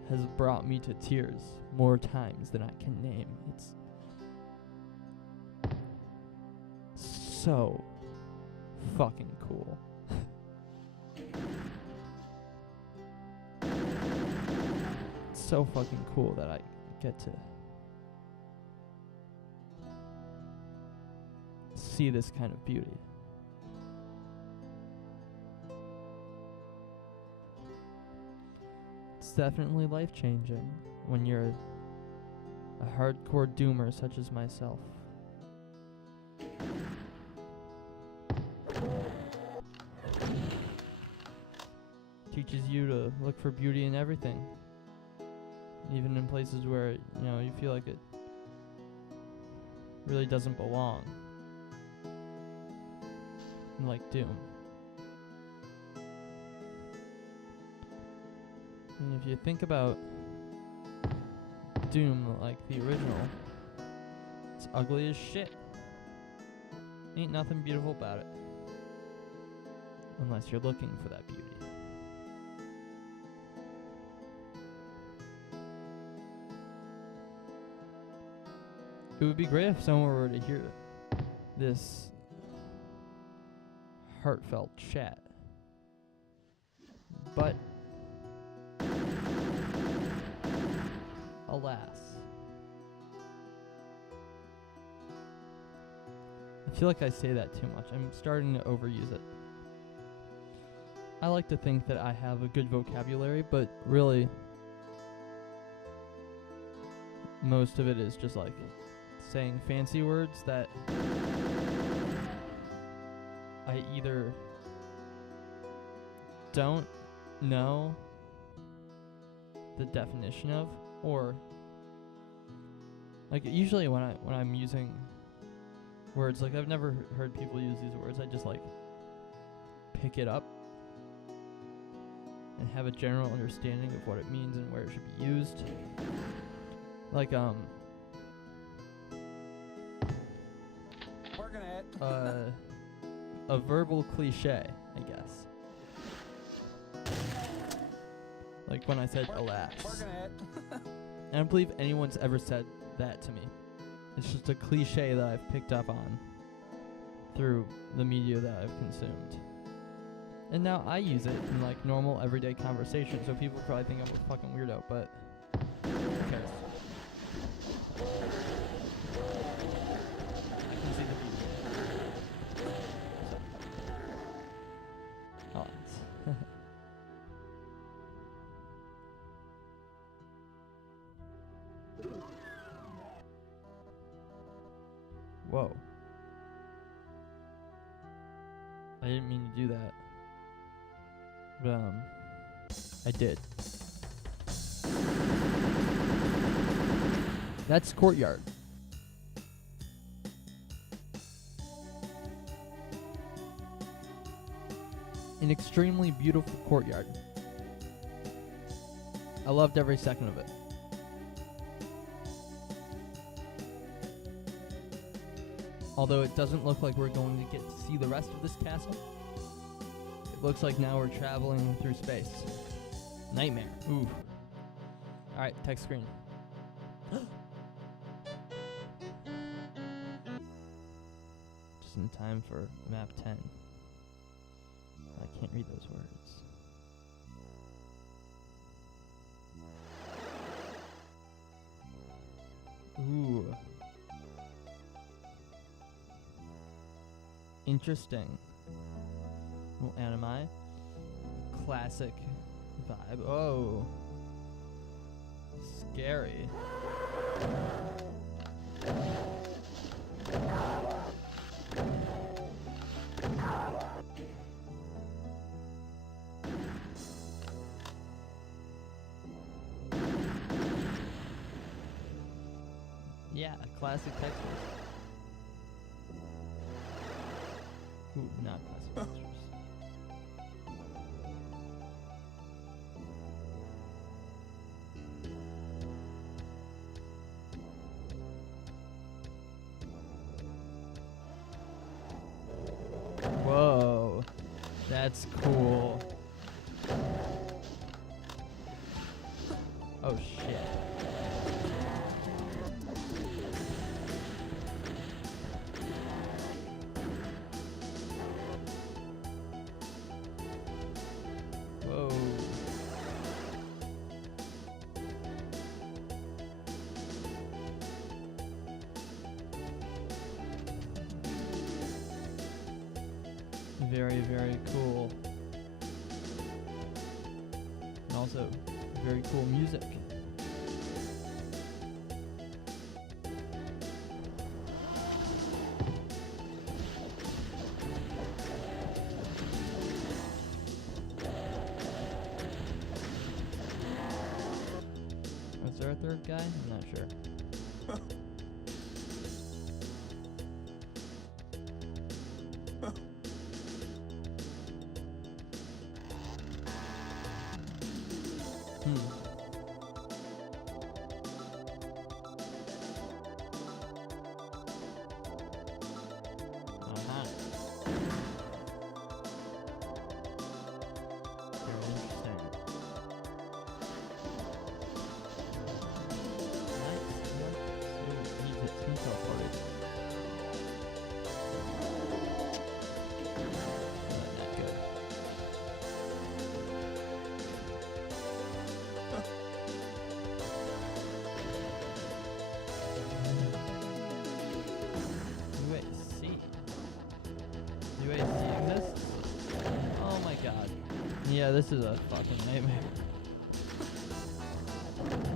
has brought me to tears more times than I can name. It's so fucking cool. It's so fucking cool that I get to see this kind of beauty. It's definitely life-changing when you're a hardcore doomer such as myself. Teaches you to look for beauty in everything, even in places where, you know, you feel like it really doesn't belong. Like Doom. And if you think about Doom like the original, it's ugly as shit. Ain't nothing beautiful about it. Unless you're looking for that beauty. It would be great if someone were to hear this heartfelt chat. But alas, I feel like I say that too much. I'm starting to overuse it. I like to think that I have a good vocabulary, but really most of it is just like saying fancy words that I either don't know the definition of, or like usually when I'm using words, like I've never heard people use these words, I just like pick it up and have a general understanding of what it means and where it should be used. Like Working it. A verbal cliche, I guess. Like when I said alas. Working it. I don't believe anyone's ever said that to me. It's just a cliche that I've picked up on through the media that I've consumed. And now I use it in like normal everyday conversation, so people probably think I'm a fucking weirdo, but who cares? You can see the beauty. Oh, whoa. I didn't mean to do that. But, I did. That's Courtyard. An extremely beautiful courtyard. I loved every second of it. Although it doesn't look like we're going to get to see the rest of this castle. It looks like now we're traveling through space. Nightmare. Ooh. Alright, text screen. Just in time for map 10. I can't read those words. Ooh. Interesting. Little anime. Classic vibe. Oh. Scary. Yeah, classic textures. Ooh, not classic textures. Whoa, That's cool. Oh shit. Whoa. Very, very cool. And also, very cool music. Was there a third guy? I'm not sure. Uh-huh. Very interesting. Nice. He teleported. Not good. UAC. UAC exists? Oh my god. Yeah, this is a fucking nightmare.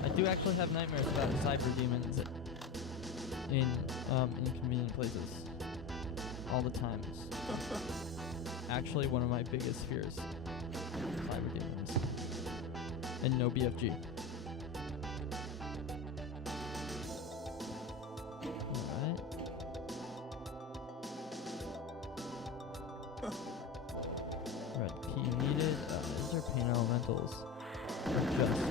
I do actually have nightmares about cyber demons in inconvenient places. All the times. Actually one of my biggest fears. Cyber demons. And no BFG. Alright. Red key needed. Is there pain elementals? Or just?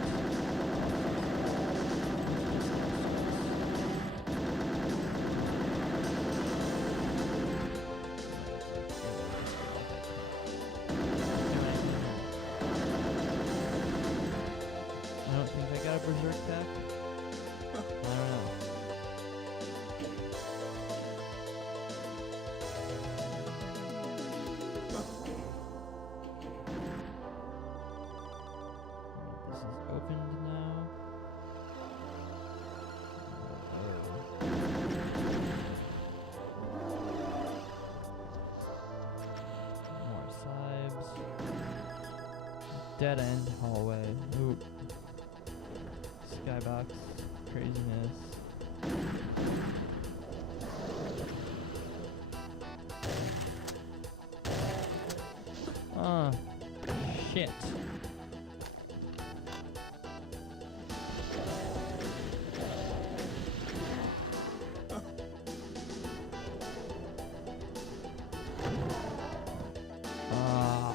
I don't think I got a berserk pack. I don't know. This is opened now. More sibes. Dead end hallway. Ooh. Skybox. Craziness. Ah, shit. Ah.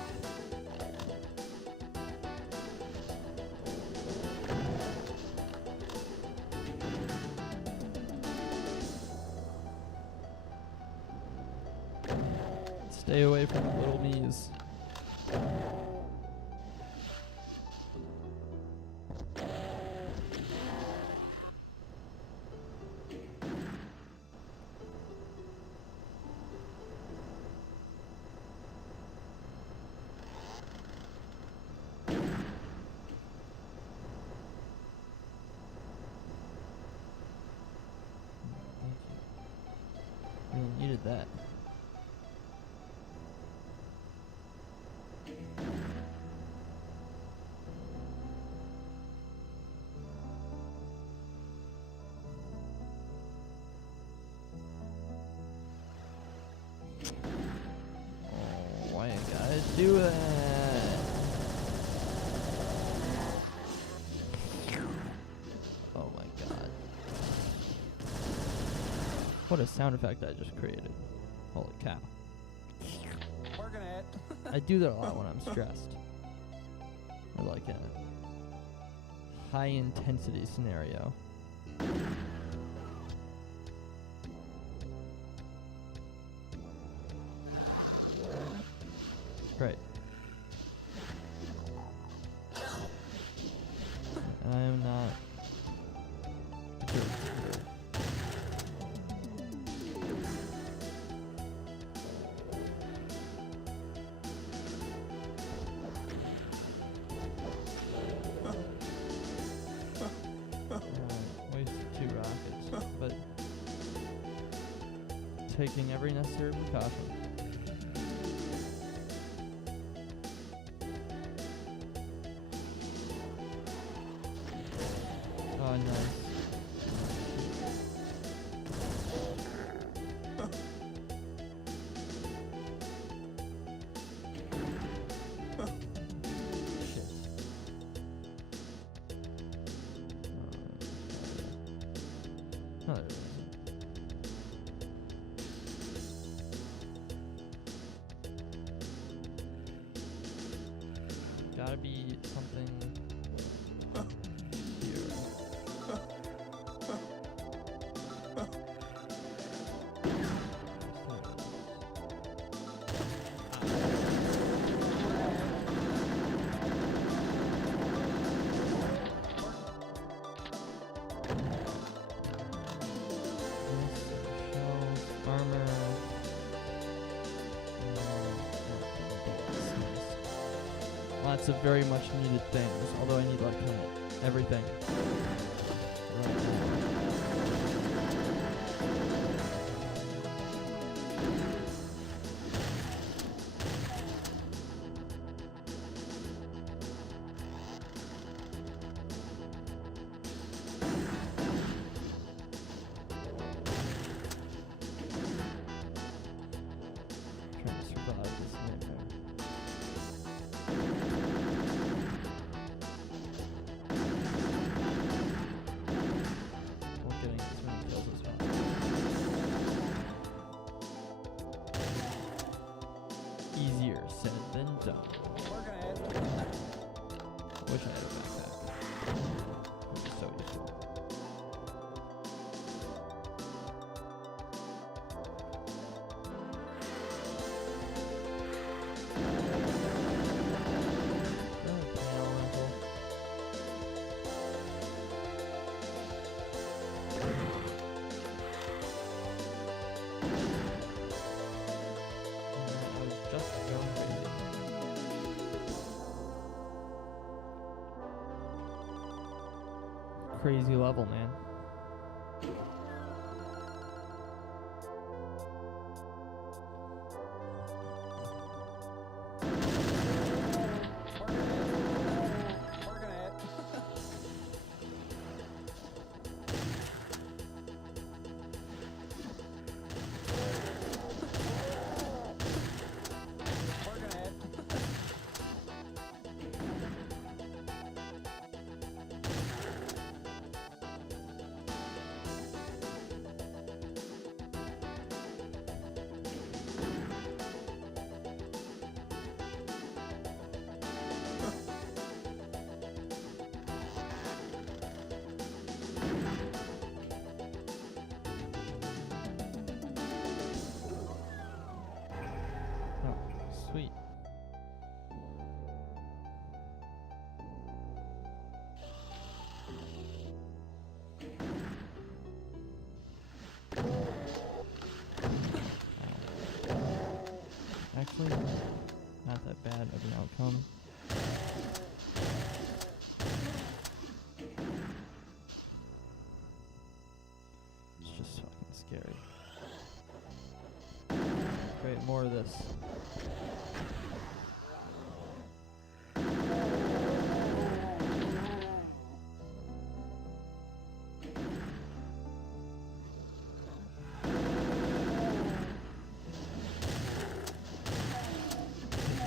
Stay away from the little me's. Really needed that. Oh, why you gotta do that? Oh my god. What a sound effect I just created. Holy cow. Working it. I do that a lot when I'm stressed. Or like in a high intensity scenario. Great. taking every necessary precaution. Oh, nice. Shit. Oh, there it is. Gotta be something here. Shells, armor. Lots of very much needed things, although I need like kind of everything. Right now. Trying to survive this nightmare. While getting as many kills as possible. Easier said than done. Working it. Wish I had a backpack. Would be so useful. I was just going crazy. Crazy level, man. Working it. Working it. Oh, sweet. Actually, not that bad of an outcome. It's just fucking scary. Great, more of this.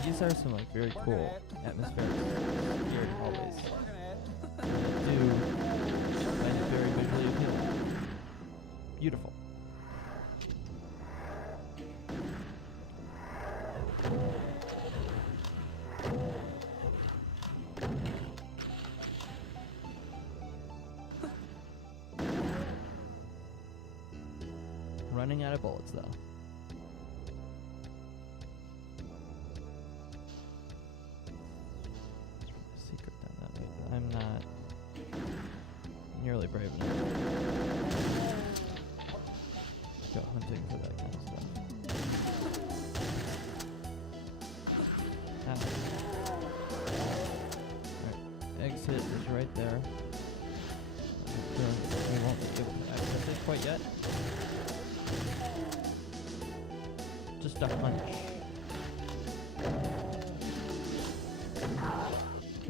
These are some like very cool atmospheric weird hallways. Working it. I do find it very visually appealing. Beautiful. Running out of bullets though. Secret down that way, but I'm not nearly brave enough to go hunting for that kind of stuff. Alright, exit is right there. We won't be able to access it quite yet. Just a hunch.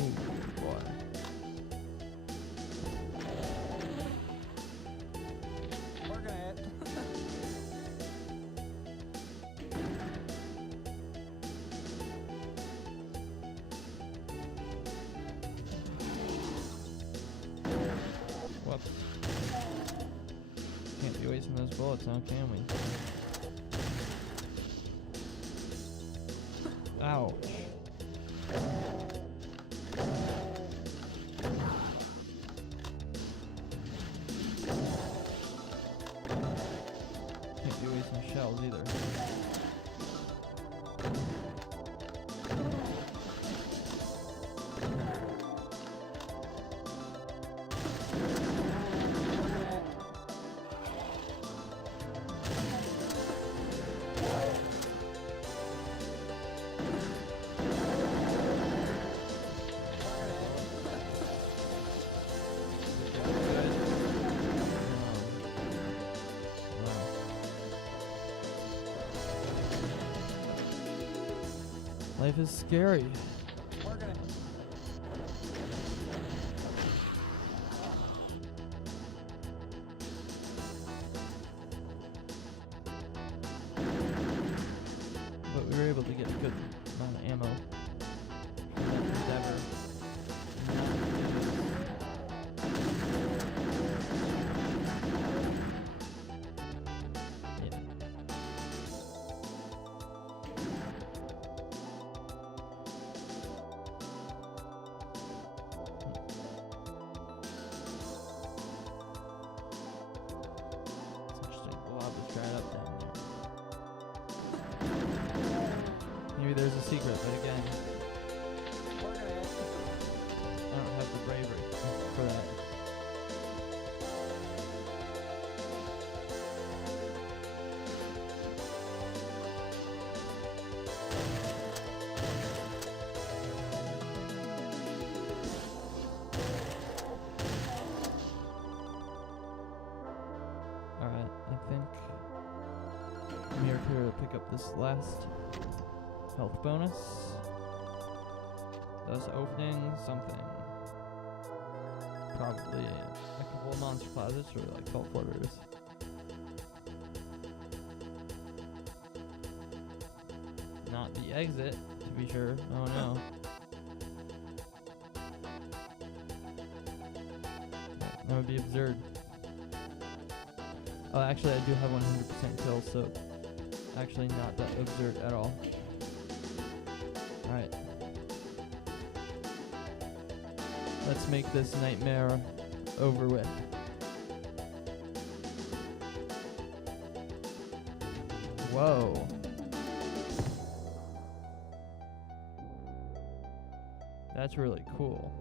Ooh, boy. Working it. Whoops. Can't be wasting those bullets now, can we? Ouch. Can't be wasting shells either. Life is scary. Working it. But we were able to get a good amount of ammo for that endeavor. Yeah. It's interesting. The lava's dried up down there. Maybe there's a secret, but again, Working it. I don't have the bravery for that. Alright, I think I'm here to pick up this last health bonus. Thus opening something. Probably a couple of monster closets or like vault quarters. Not the exit, to be sure. Oh no. That would be absurd. Oh, actually, I do have 100% kills, so actually not that absurd at all. Alright. Let's make this nightmare over with. Whoa. That's really cool.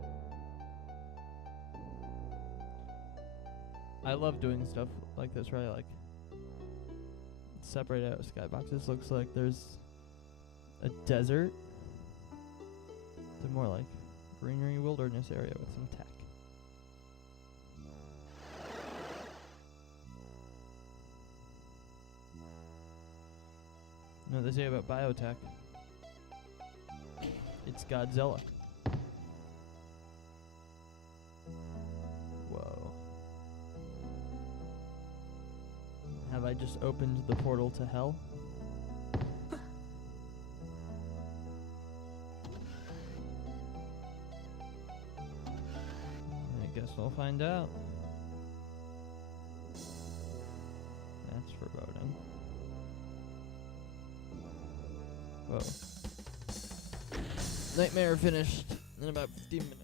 I love doing stuff like this, right? Like, separate out skyboxes. Looks like there's a desert. It's more like greenery wilderness area with some tech. You know what they say about biotech? It's Godzilla. Whoa. Have I just opened the portal to hell? I guess we'll find out. That's foreboding. Whoa. Nightmare finished in about 15 minutes.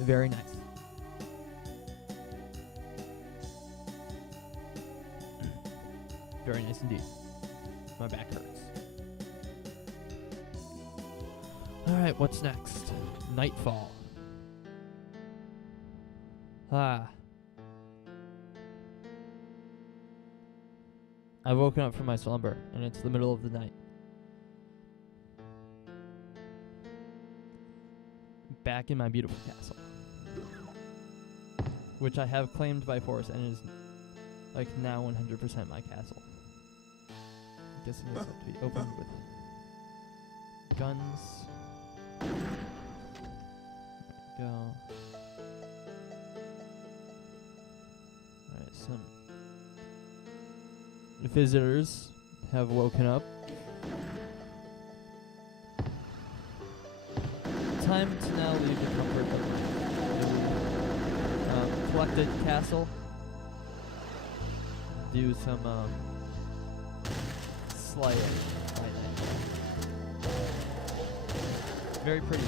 Very nice. Very nice indeed. My back hurts. Alright, what's next? Nightfall. Ah. I've woken up from my slumber, and it's the middle of the night. Back in my beautiful castle. which I have claimed by force and is like now 100% my castle. I guess it is to be opened with guns. There we go. Alright, some visitors have woken up. Time to now leave the comfort of my collected castle. Do some slaying. Very pretty.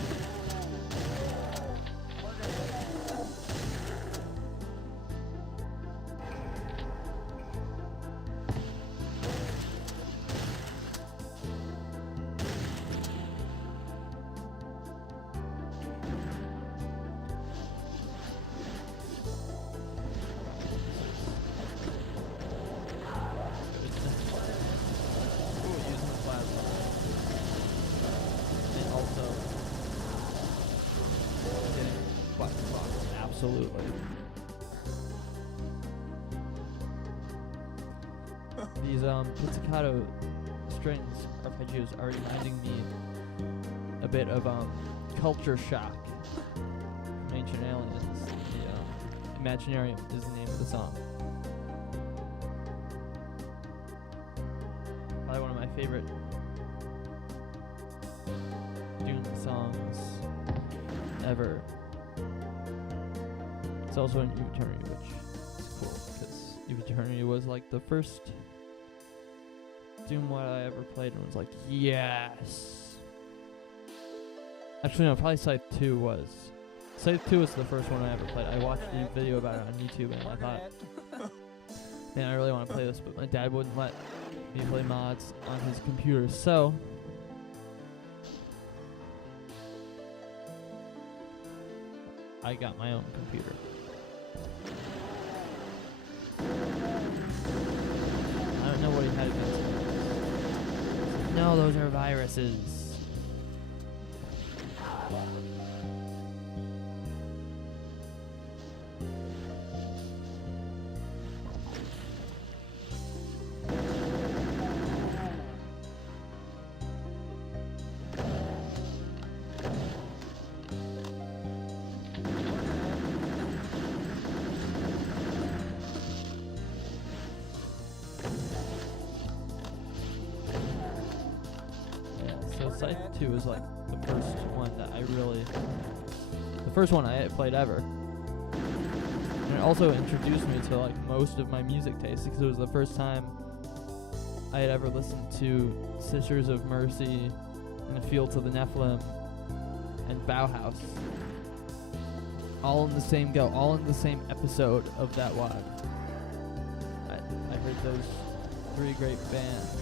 Absolutely. These pizzicato strings arpeggios are reminding me a bit of Culture Shock from Ancient Aliens. The Imaginarium is the name of the song. Probably one of my favorite Dune songs ever. It's also in Eve Eternity, which is cool, because Eve Eternity was like the first Doom what I ever played and was like, yes! Actually, no, probably Scythe 2 was. Scythe 2 was the first one I ever played. I watched a video about it on YouTube and I thought, man, I really want to play this, but my dad wouldn't let me play mods on his computer, so I got my own computer. I don't know what he had against me. No, those are viruses. Scythe 2 was like the first one that I really, the first one I played ever. And it also introduced me to like most of my music tastes, because it was the first time I had ever listened to Sisters of Mercy and the Fields of the Nephilim and Bauhaus. All in the same go, all in the same episode of that WOD. I heard those three great bands.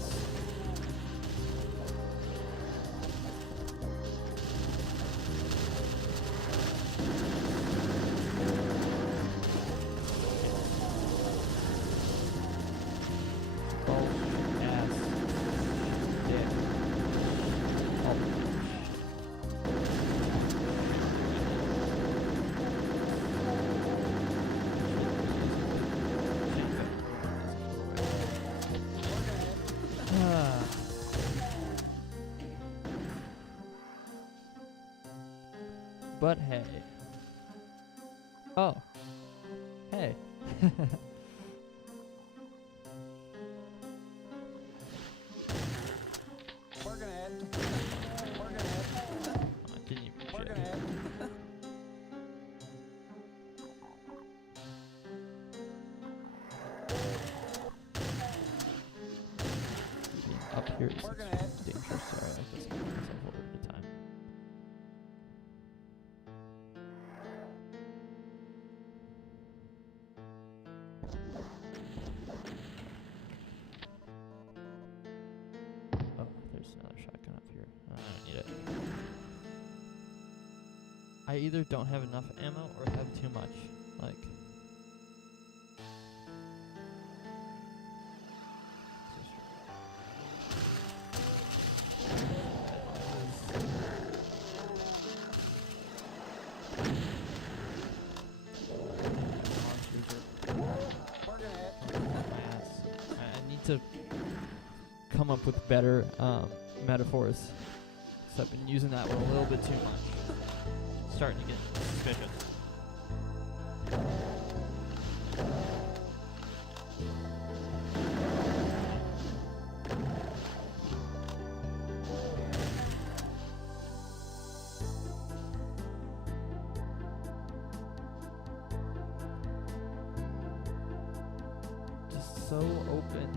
But hey. Oh. Hey. Working it. Working it. I didn't even Working check. it. Being up here is Working it. dangerous. Sorry, I just put myself over at a time. Oh, there's another shotgun up here. I don't need it. I either don't have enough ammo or have too much. Like, come up with better metaphors. So I've been using that one a little bit too much. Starting to get suspicious. Just so open.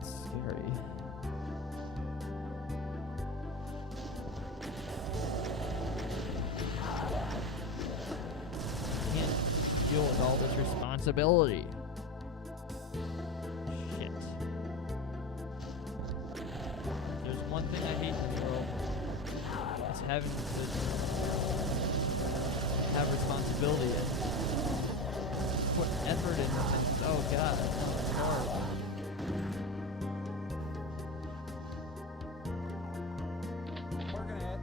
It's scary. Can't deal with all this responsibility. Shit. There's one thing I hate in the world. It's having to have responsibility and put effort into things. Oh god, it's horrible. Working it.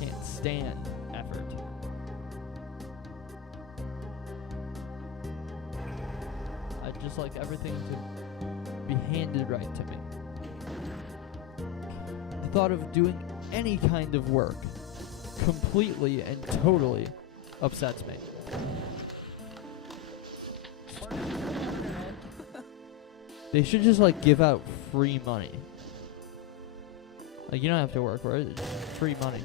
Can't stand effort. I'd just like everything to be handed right to me. The thought of doing any kind of work completely and totally upsets me. Working it. They should just like give out free money. Like you don't have to work for it, it's free money.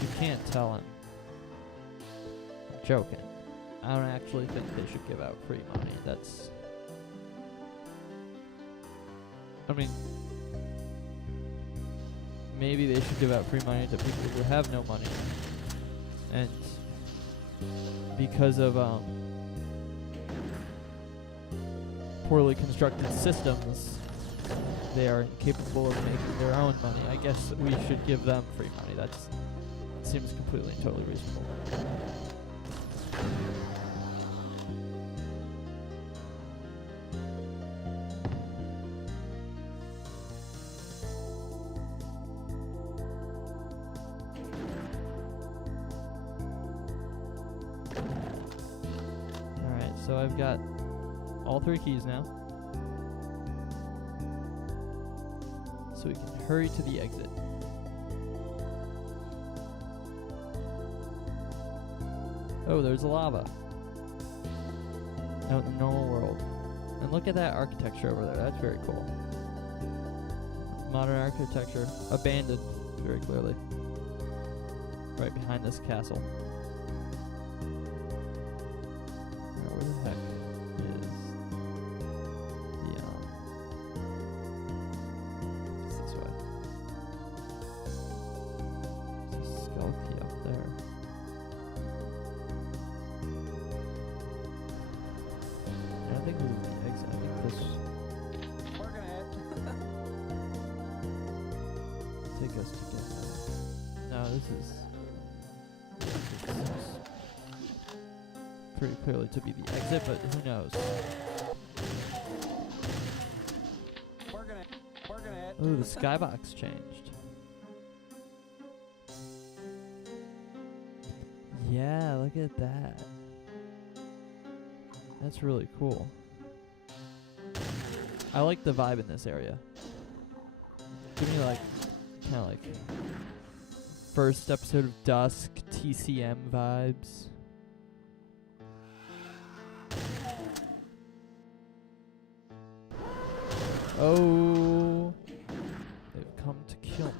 You can't tell him. I'm joking. I don't actually think they should give out free money. That's... I mean, maybe they should give out free money to people who have no money. And because of poorly constructed systems, they are incapable of making their own money. I guess we should give them free money. That seems completely and totally reasonable. Alright, so I've got all 3 keys now. So we can hurry to the exit. Oh, there's lava. Out in the normal world. And look at that architecture over there. That's very cool. Modern architecture. Abandoned, very clearly. Right behind this castle. Alright, where the heck is the, it's this way. There's a skull key up there. I don't think this is the exit. I think this Working it. take us to get there. No, this seems pretty clearly to be the exit, but who knows? Working it. Working it. Ooh, the skybox changed. Yeah, look at that. That's really cool. I like the vibe in this area. Give me like, kind of like first episode of Dusk, TCM vibes. Oh, they've come to kill me.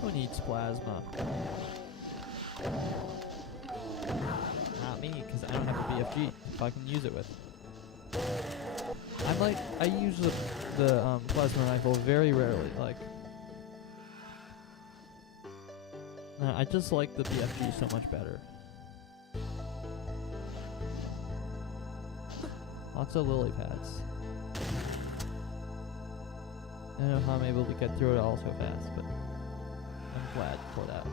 Who needs plasma? Not me, because I don't have a BFG if I can use it with. I use the plasma rifle very rarely. Like, I just like the BFG so much better. Lots of lily pads. I don't know how I'm able to get through it all so fast, but I'm glad for that.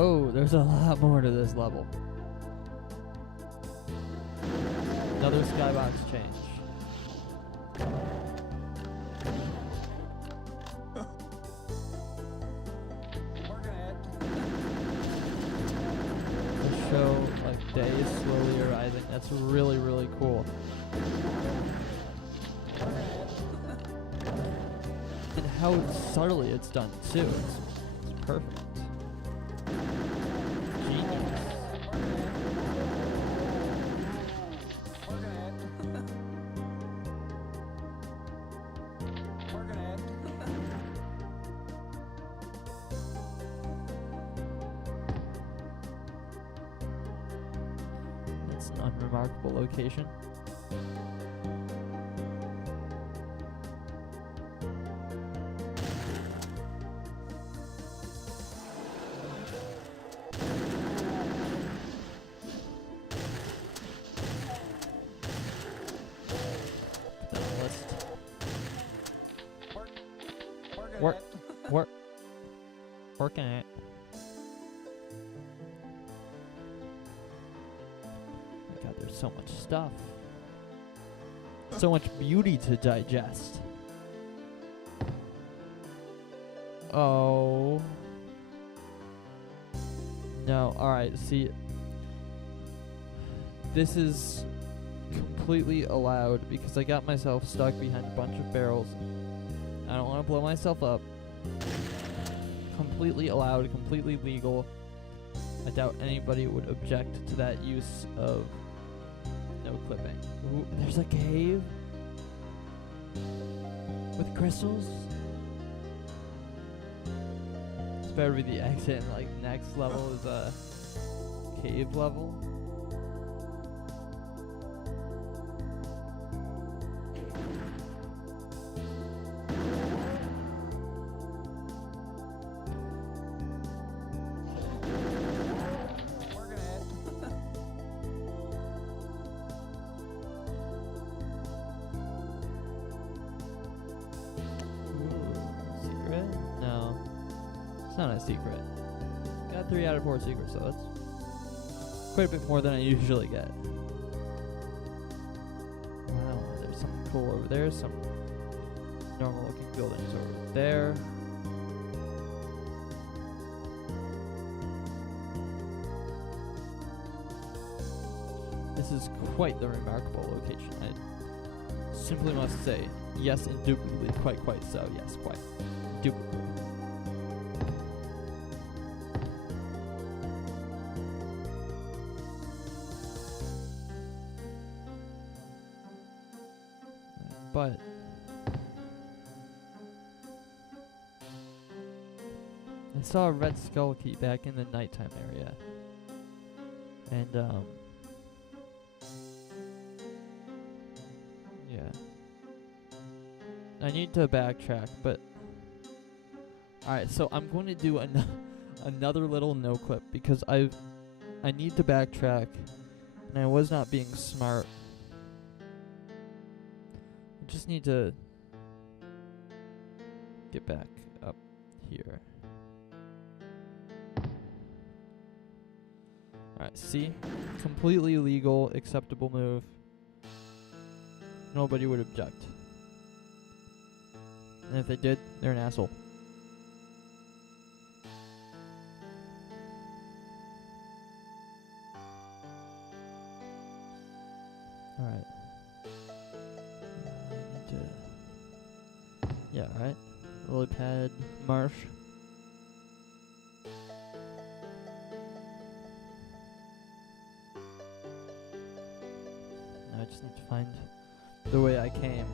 Oh, there's a lot more to this level. Another skybox change. Working it. To show like days slowly arising. That's really, really cool. And how subtly it's done too. It's perfect. Genius. Working it. Working it. That's an unremarkable location. Put that on the list. Working Work. it. Working it. Oh my god, there's so much stuff. So much beauty to digest. Oh. No, alright, see. This is completely allowed because I got myself stuck behind a bunch of barrels. I don't want to blow myself up. Completely allowed, completely legal. I doubt anybody would object to that use of no clipping. Ooh, there's a cave with crystals. This better be the exit. And, like next level is a cave level. Working it. Ooh, secret? No, it's not a secret. Got 3 out of 4 secrets, so that's quite a bit more than I usually get. Wow, there's something cool over there. Some normal looking buildings over there. This is quite the remarkable location. I simply must say, yes, indubitably, quite so. Yes, quite. Indubitably. But I saw a red skull key back in the nighttime area. And yeah. I need to backtrack, but alright, so I'm going to do another little no clip because I need to backtrack and I was not being smart. I just need to get back up here. Alright, see? Completely legal, acceptable move. Nobody would object. And if they did, they're an asshole. Alright. I need to... Yeah, alright. Lily pad, marsh. Now I just need to find the way I came.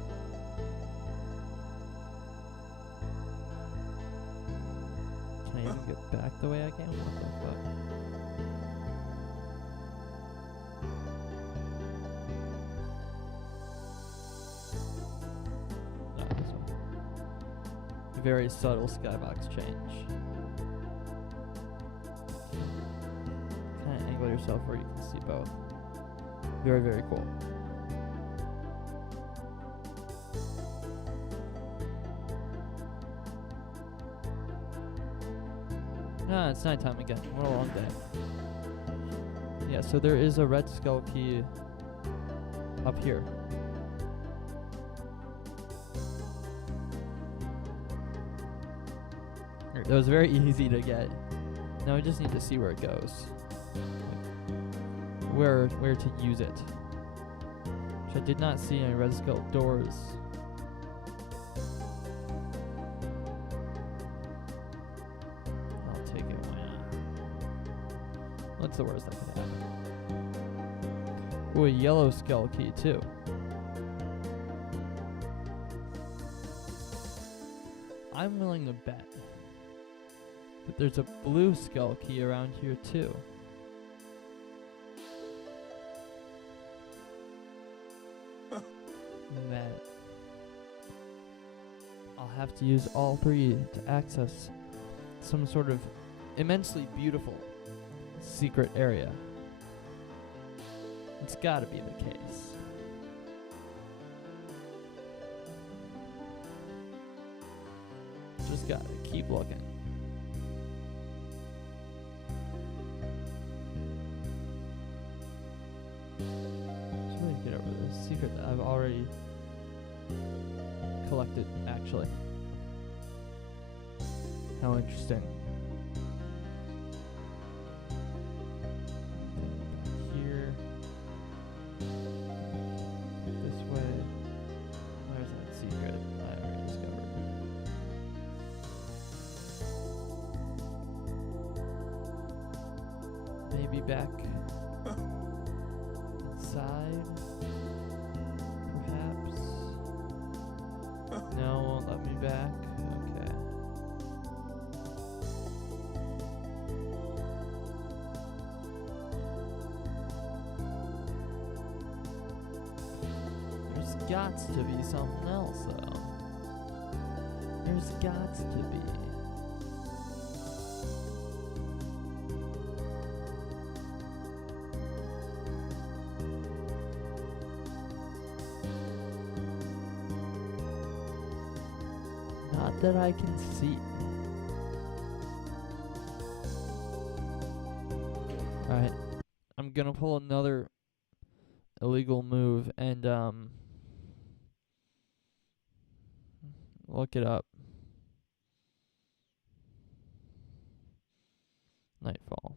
Can I even get back the way I came? What the fuck? No, this one. Very subtle skybox change. Kind of angle yourself where you can see both. Very, very cool. No, it's nighttime again. What a long day. Yeah, so there is a red skull key up here. That was very easy to get. Now we just need to see where it goes. Like, where to use it. Which I did not see any red skull doors. I'll take it. Why not? What's the worst that could happen? Ooh, a yellow skull key too. I'm willing to bet that there's a blue skull key around here too. And that I'll have to use all three to access some sort of immensely beautiful secret area. It's gotta be the case. Just gotta keep looking. Just really get over the secret that I've already collected, actually. How interesting. Back here. This way. Where's that secret I already discovered? Maybe back inside, perhaps. No, won't let me back. Okay. There's gots to be something else, though. There's gots to be. Not that I can see. Alright. I'm gonna pull another illegal move and look it up. Nightfall.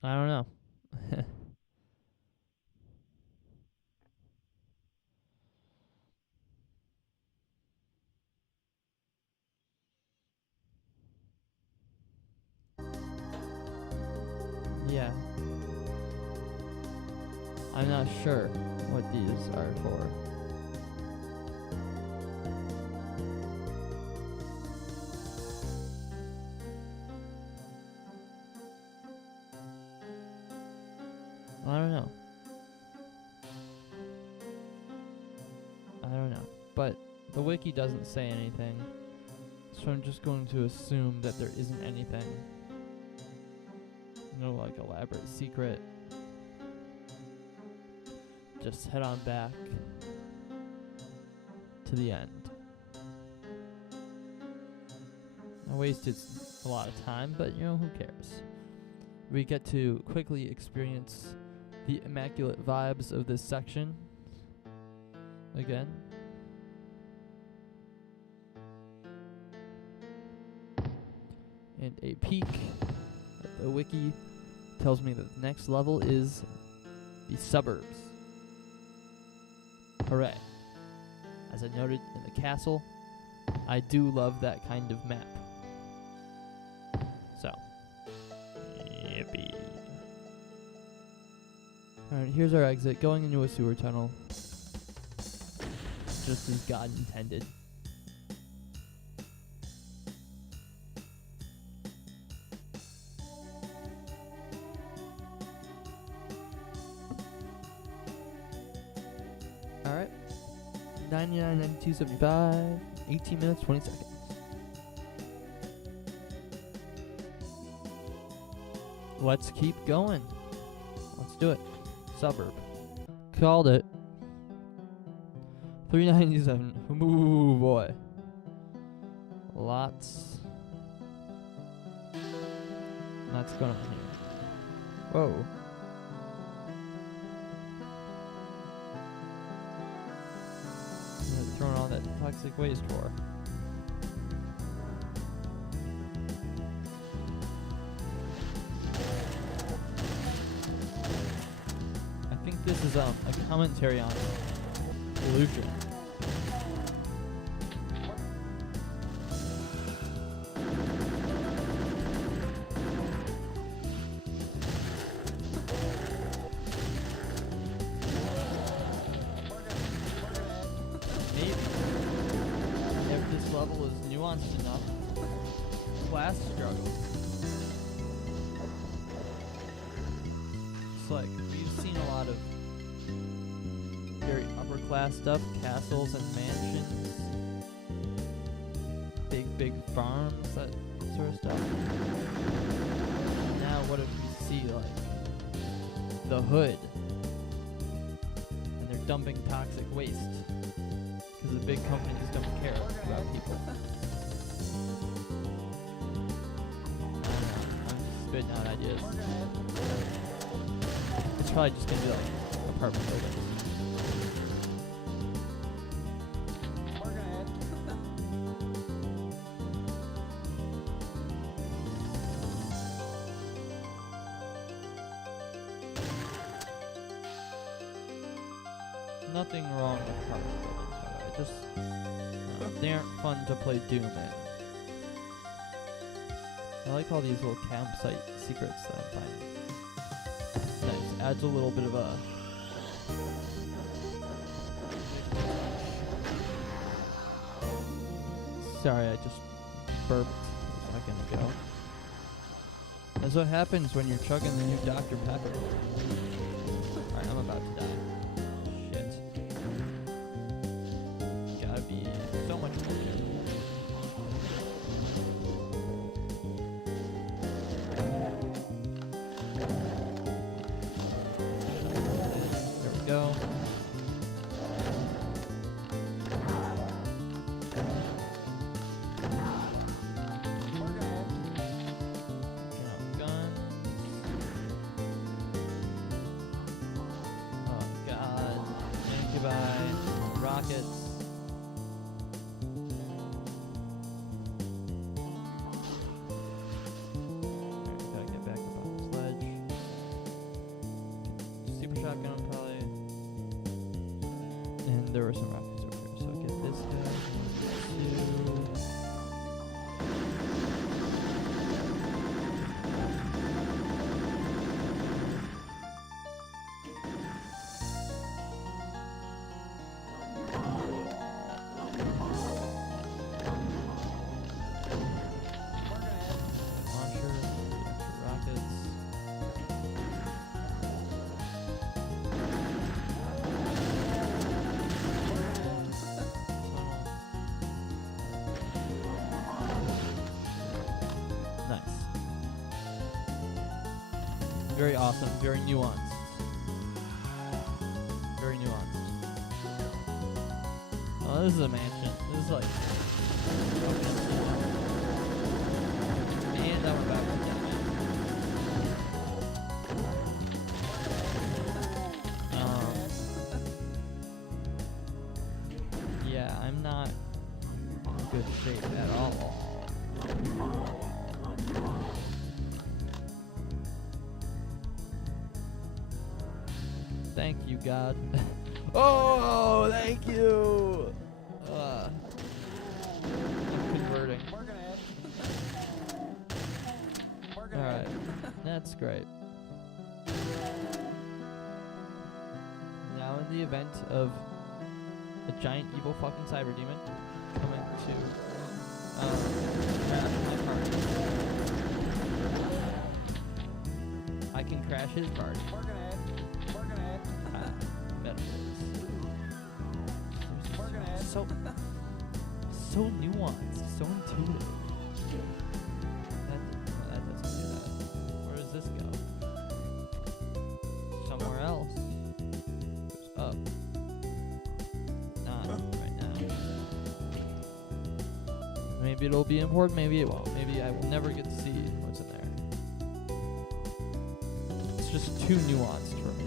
I don't know. Yeah. I'm not sure what these are for. I don't know. I don't know. But the wiki doesn't say anything. So I'm just going to assume that there isn't anything. No, like, elaborate secret. Just head on back to the end. I wasted a lot of time, but, you know, who cares? We get to quickly experience the immaculate vibes of this section again. And a peek at the wiki tells me that the next level is the suburbs. Hooray. As I noted in the castle, I do love that kind of map. So, yippee. Alright, here's our exit. Going into a sewer tunnel. Just as God intended. Alright. 99, 92, 75. 18 minutes, 20 seconds. Let's keep going. Let's do it. Suburb. Called it. 397. Ooh, boy. Lots going on here. Whoa. They're throwing all that toxic waste for. I think this is a commentary on pollution. Maybe if this level is nuanced enough, class struggle. It's like we've seen a lot of very upper class stuff, castles and mansions, big farms, that sort of stuff. Now what if we see like the hood and they're dumping toxic waste because the big companies don't care about people. I don't know, I'm just spitting out ideas. It's probably just gonna be like apartment buildings. Nothing wrong with apartment buildings, by the way. Just they aren't fun to play Doom in. I like all these little campsite secrets that I'm finding. Nice. Adds a little bit of a sorry, I just burped a second ago. That's what happens when you're chugging the new Dr. Pepper. Alright, I'm about to die. Gotta be so much more careful. There we go. Guns. Oh god. Incubi. Rockets. Shotgun probably, and there were some rockets over here. So get this guy. Launcher, rockets. Nice. Very awesome. Very nuanced. Very nuanced. Oh, this is a mansion. This is like... And I'm about to die. Yeah, I'm not in good shape at all. Thank you, God. Oh, thank you. I'm converting. All right, that's great. in the event of a giant evil fucking cyber demon coming to crash my party, I can crash his party. Working at it. Working at it. Metaphors. Working at it. So nuanced, so intuitive. That doesn't do that. Where does this go? Somewhere else. Goes up. Not right now. Maybe it'll be important, maybe it won't. Maybe I will never get to see what's in there. It's just too nuanced for me.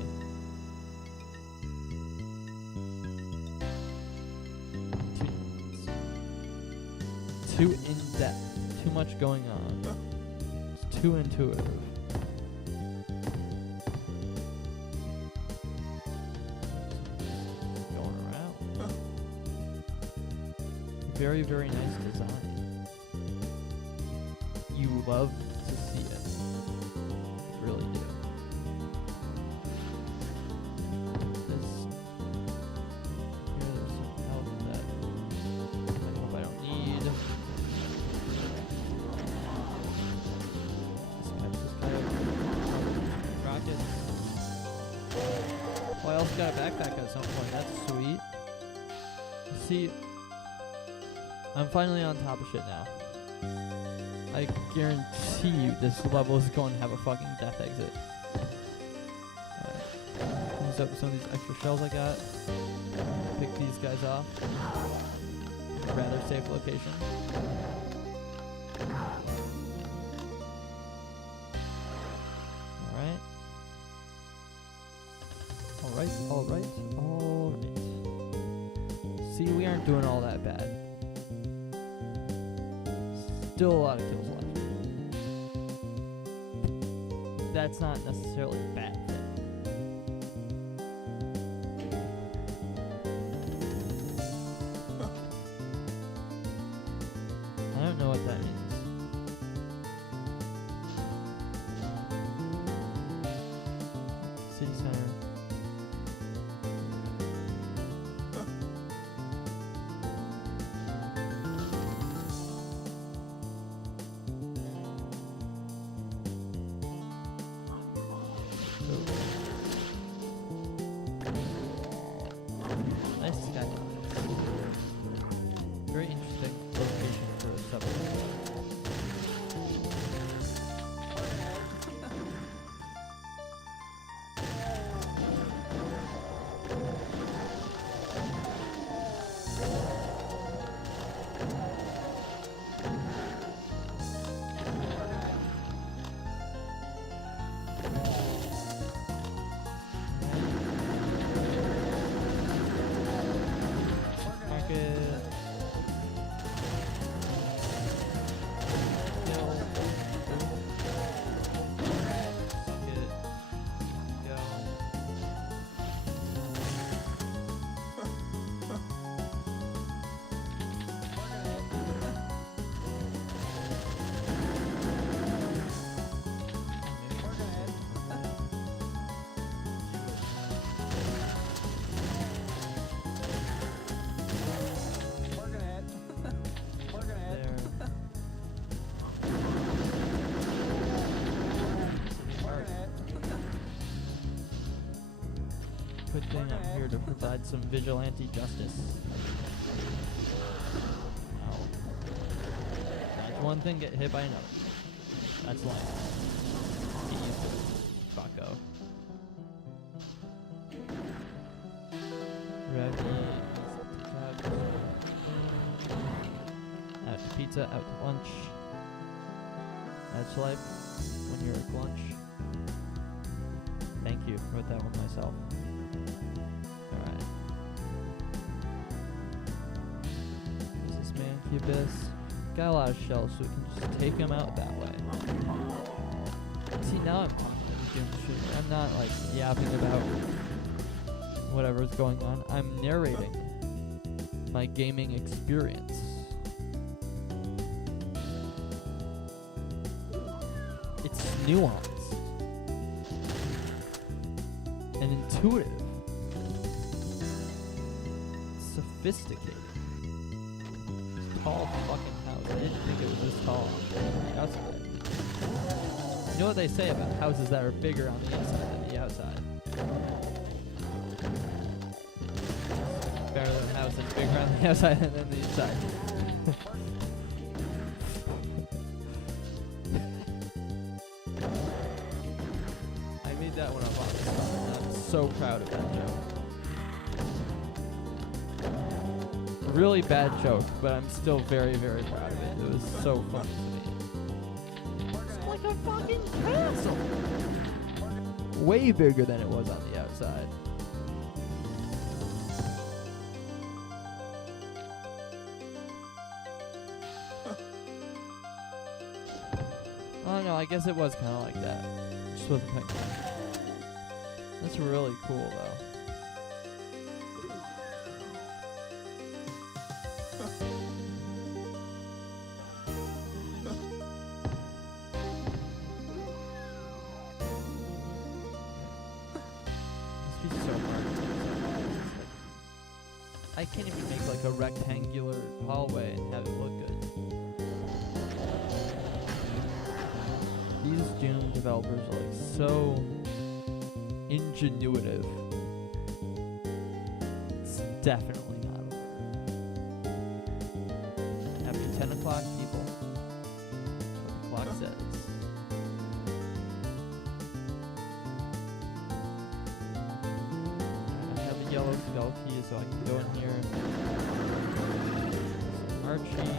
Too in-depth. Too much going on. It's too intuitive. Going around. Very, very nice design. You love to see it. You really do. There's some health that I hope I don't need. This guy rockets. Oh, I also got a backpack at some point. That's sweet. See, I'm finally on top of shit now. I guarantee you this level is going to have a fucking death exit. Alright. Use up some of these extra shells I got. Pick these guys off. Rather safe location. Alright. See, we aren't doing all that bad. Still a lot of kills left. That's not necessarily a bad thing. I don't know what that means. City center. Nice skyline. Very interesting location for a submarine. Good thing I'm here to provide some vigilante justice. Ow. That's one thing, get hit by another. That's life. Get used to it, bucko. Out to pizza, out to lunch. That's life when you're at lunch. Thank you. Wrote that one myself. Alright. Businessman, Cubis. Got a lot of shells, so we can just take him out that way. See, now I'm talking. I'm not like yapping about whatever's going on. I'm narrating my gaming experience. It's nuanced and intuitive. sophisticated. This tall fucking house. I didn't think it was this tall on the outside. You know what they say about houses that are bigger on the inside than the outside? Better than a house that's bigger on the outside than the inside. I made that one up on the spot, and I'm so proud of that joke. Really bad joke, but I'm still very, very proud of it. It was so funny to me. It's like a fucking castle! Way bigger than it was on the outside. Oh no, I guess it was kind of like that. Just wasn't paying attention. That's really cool though. Must be so hard to do something. I can't even make like a rectangular hallway and have it look good. These Doom developers are like so ingenuitive. It's definitely not over. After 10 o'clock, people. What the clock says. I have a yellow spell key, so I can go in here. Archie.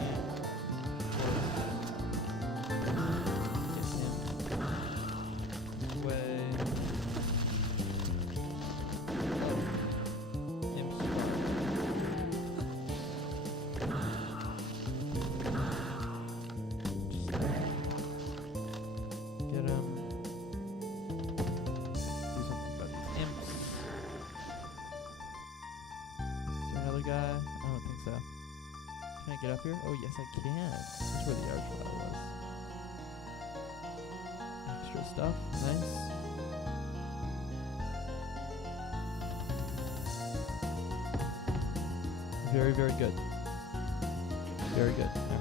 Guy? I don't think so. Can I get up here? Oh, yes, I can. That's where the archway was. Extra stuff. Nice. Very, very good. Very good. All right.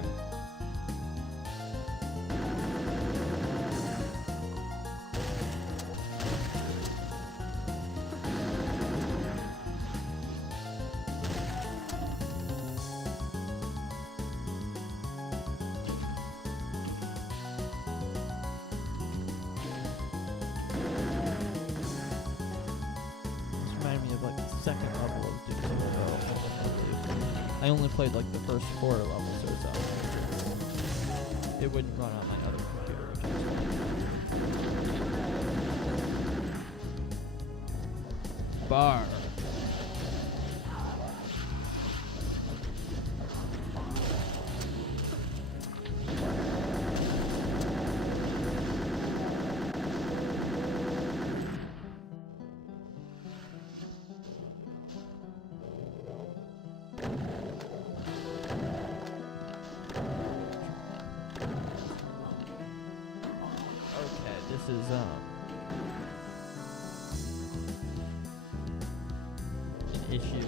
Second level of Doom. I only played like the first 4 levels or so. It wouldn't run on my other computer, which is bar. This is an issue.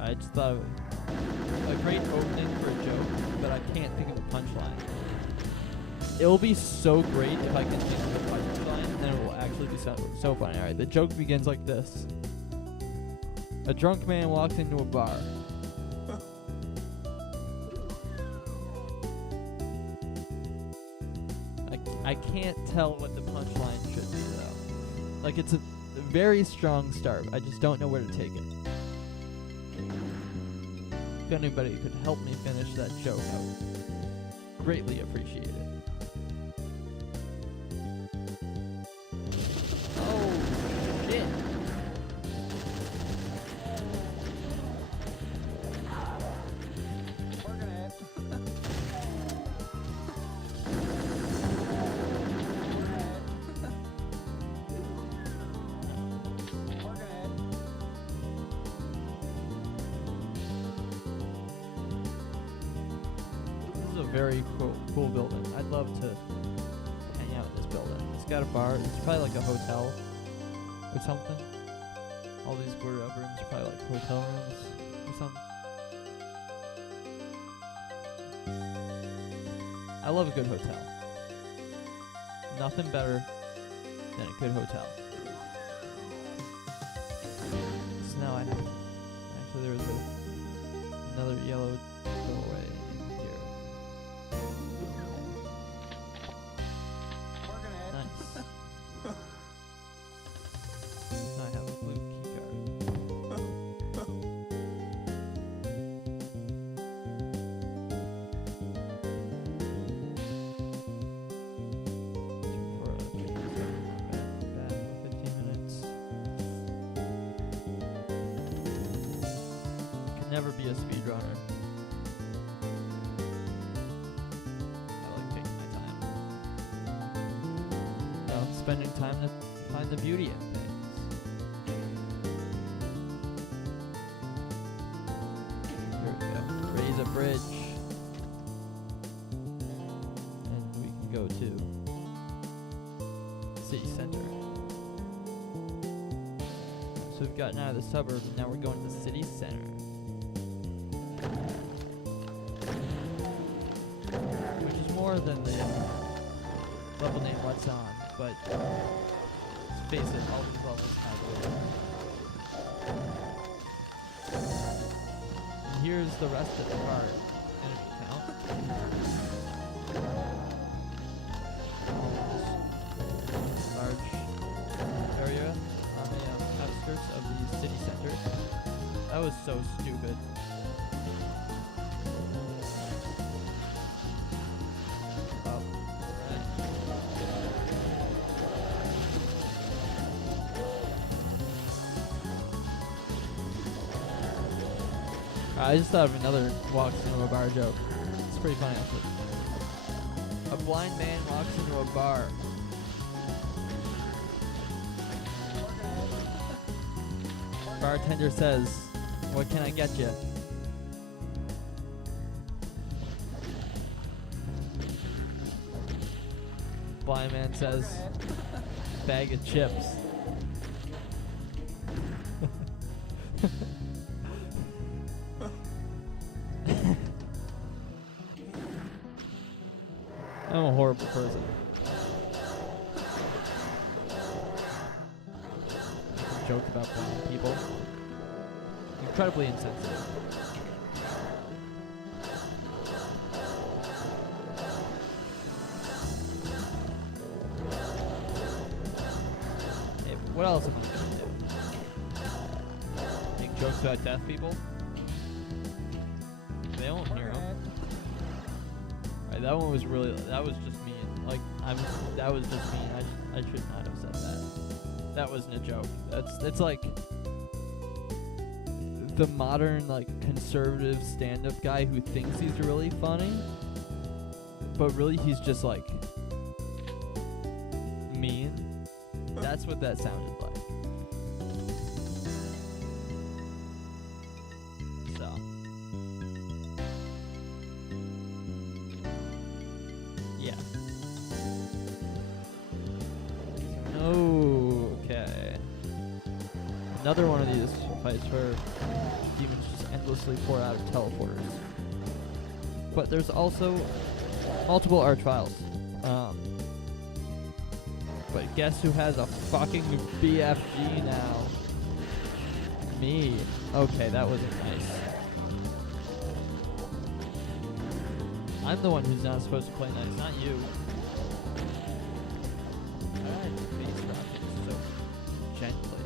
I just thought of a great opening for a joke, but I can't think of a punchline. It'll be so great if I can think of a punchline, then it will actually be so funny. Alright, the joke begins like this. A drunk man walks into a bar. I can't tell what the punchline should be though. Like it's a very strong start. I just don't know where to take it. If anybody could help me finish that joke, I would greatly appreciate it. Oh shit. Very cool building. I'd love to hang out in this building. It's got a bar. It's probably like a hotel or something. All these boarded up rooms are probably like hotel rooms or something. I love a good hotel. Nothing better than a good hotel. So now I have. Actually, there was another yellow doorway in here. Working it. Nice. Now I have a blue key card. Back for 15 minutes. Could never be a speedrunner. I like taking my time. Spending time to find the beauty in things. Here we go. Raise a bridge. And we can go to city center. So we've gotten out of the suburbs and now we're going to the city center. Which is more than the level name What's On, but let's face it, all these levels have it. And here's the rest of the part. Energy count. Large area on the outskirts of the city center. That was so stupid. I just thought of another walks into a bar joke. It's pretty funny actually. A blind man walks into a bar. Bartender says, "What can I get you?" Blind man says, "Bag of chips." I'm a horrible person. Joke about blind people. Incredibly insensitive. Hey, what else am I gonna do? Make jokes about deaf people? They won't hear them. Right, that one was really, that was just mean. Like, that was just mean. I should not have said that. That wasn't a joke. It's like the modern, like, conservative stand-up guy who thinks he's really funny, but really he's just, like, mean. That's what that sounded like. So. Yeah. Okay. Another one of these fights where demons just endlessly pour out of teleporters. But there's also multiple archviles. But guess who has a fucking BFG now? Me. Okay, that wasn't nice. I'm the one who's not supposed to play nice, not you. Alright, face rocking so gently.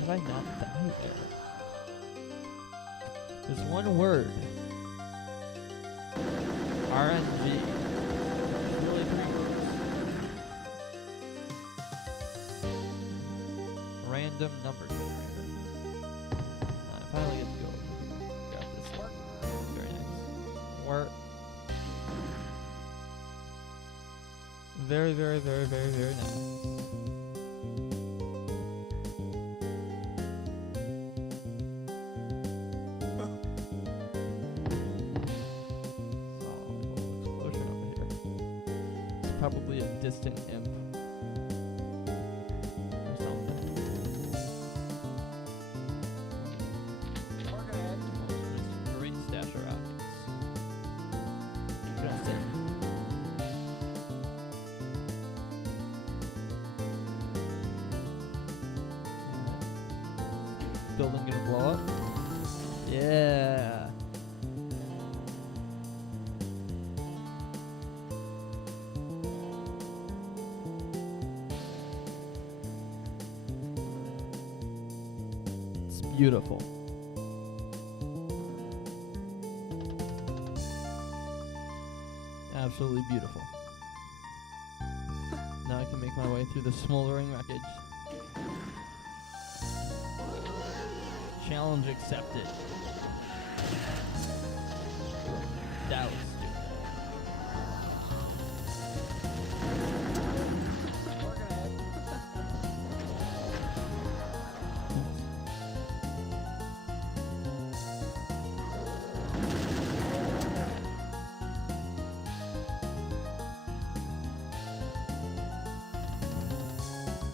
Have I not died there? There's one word. RNG. It's really 3 words. Random number generator. I finally get to go grab this one. Very nice. Work. Very, very, very, very, very nice. probably a distant imp or something. Marking ahead. There's a great stash of rockets. Just in. Building gonna blow up? Yeah. It's beautiful. Absolutely beautiful. Now I can make my way through the smoldering wreckage. Challenge accepted. That was stupid. Marking ahead.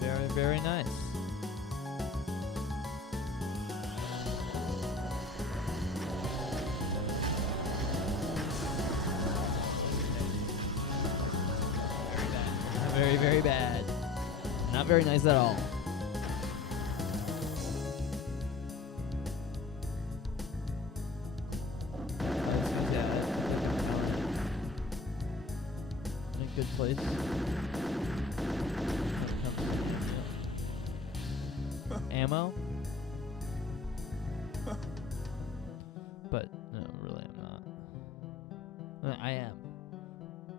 Very, very nice. Very, very bad. Not very nice at all. In a good place. Ammo? But no, really I'm not. I am.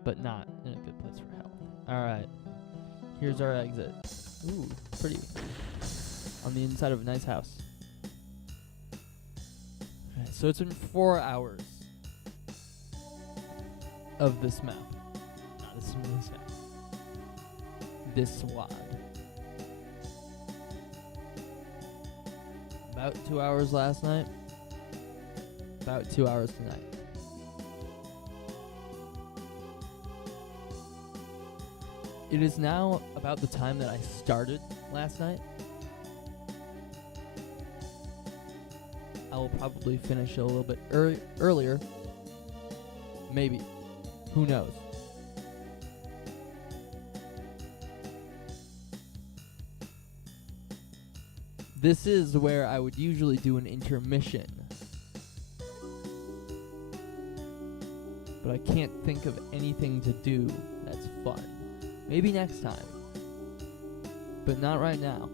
But not in a good place for health. Alright. Here's our exit. Ooh, pretty. On the inside of a nice house. Alright, so it's been 4 hours of this map. Not this map. This SWAD. About 2 hours last night. About 2 hours tonight. It is now about the time that I started last night. I will probably finish a little bit earlier. Maybe. Who knows? This is where I would usually do an intermission. But I can't think of anything to do that's fun. Maybe next time. But not right now.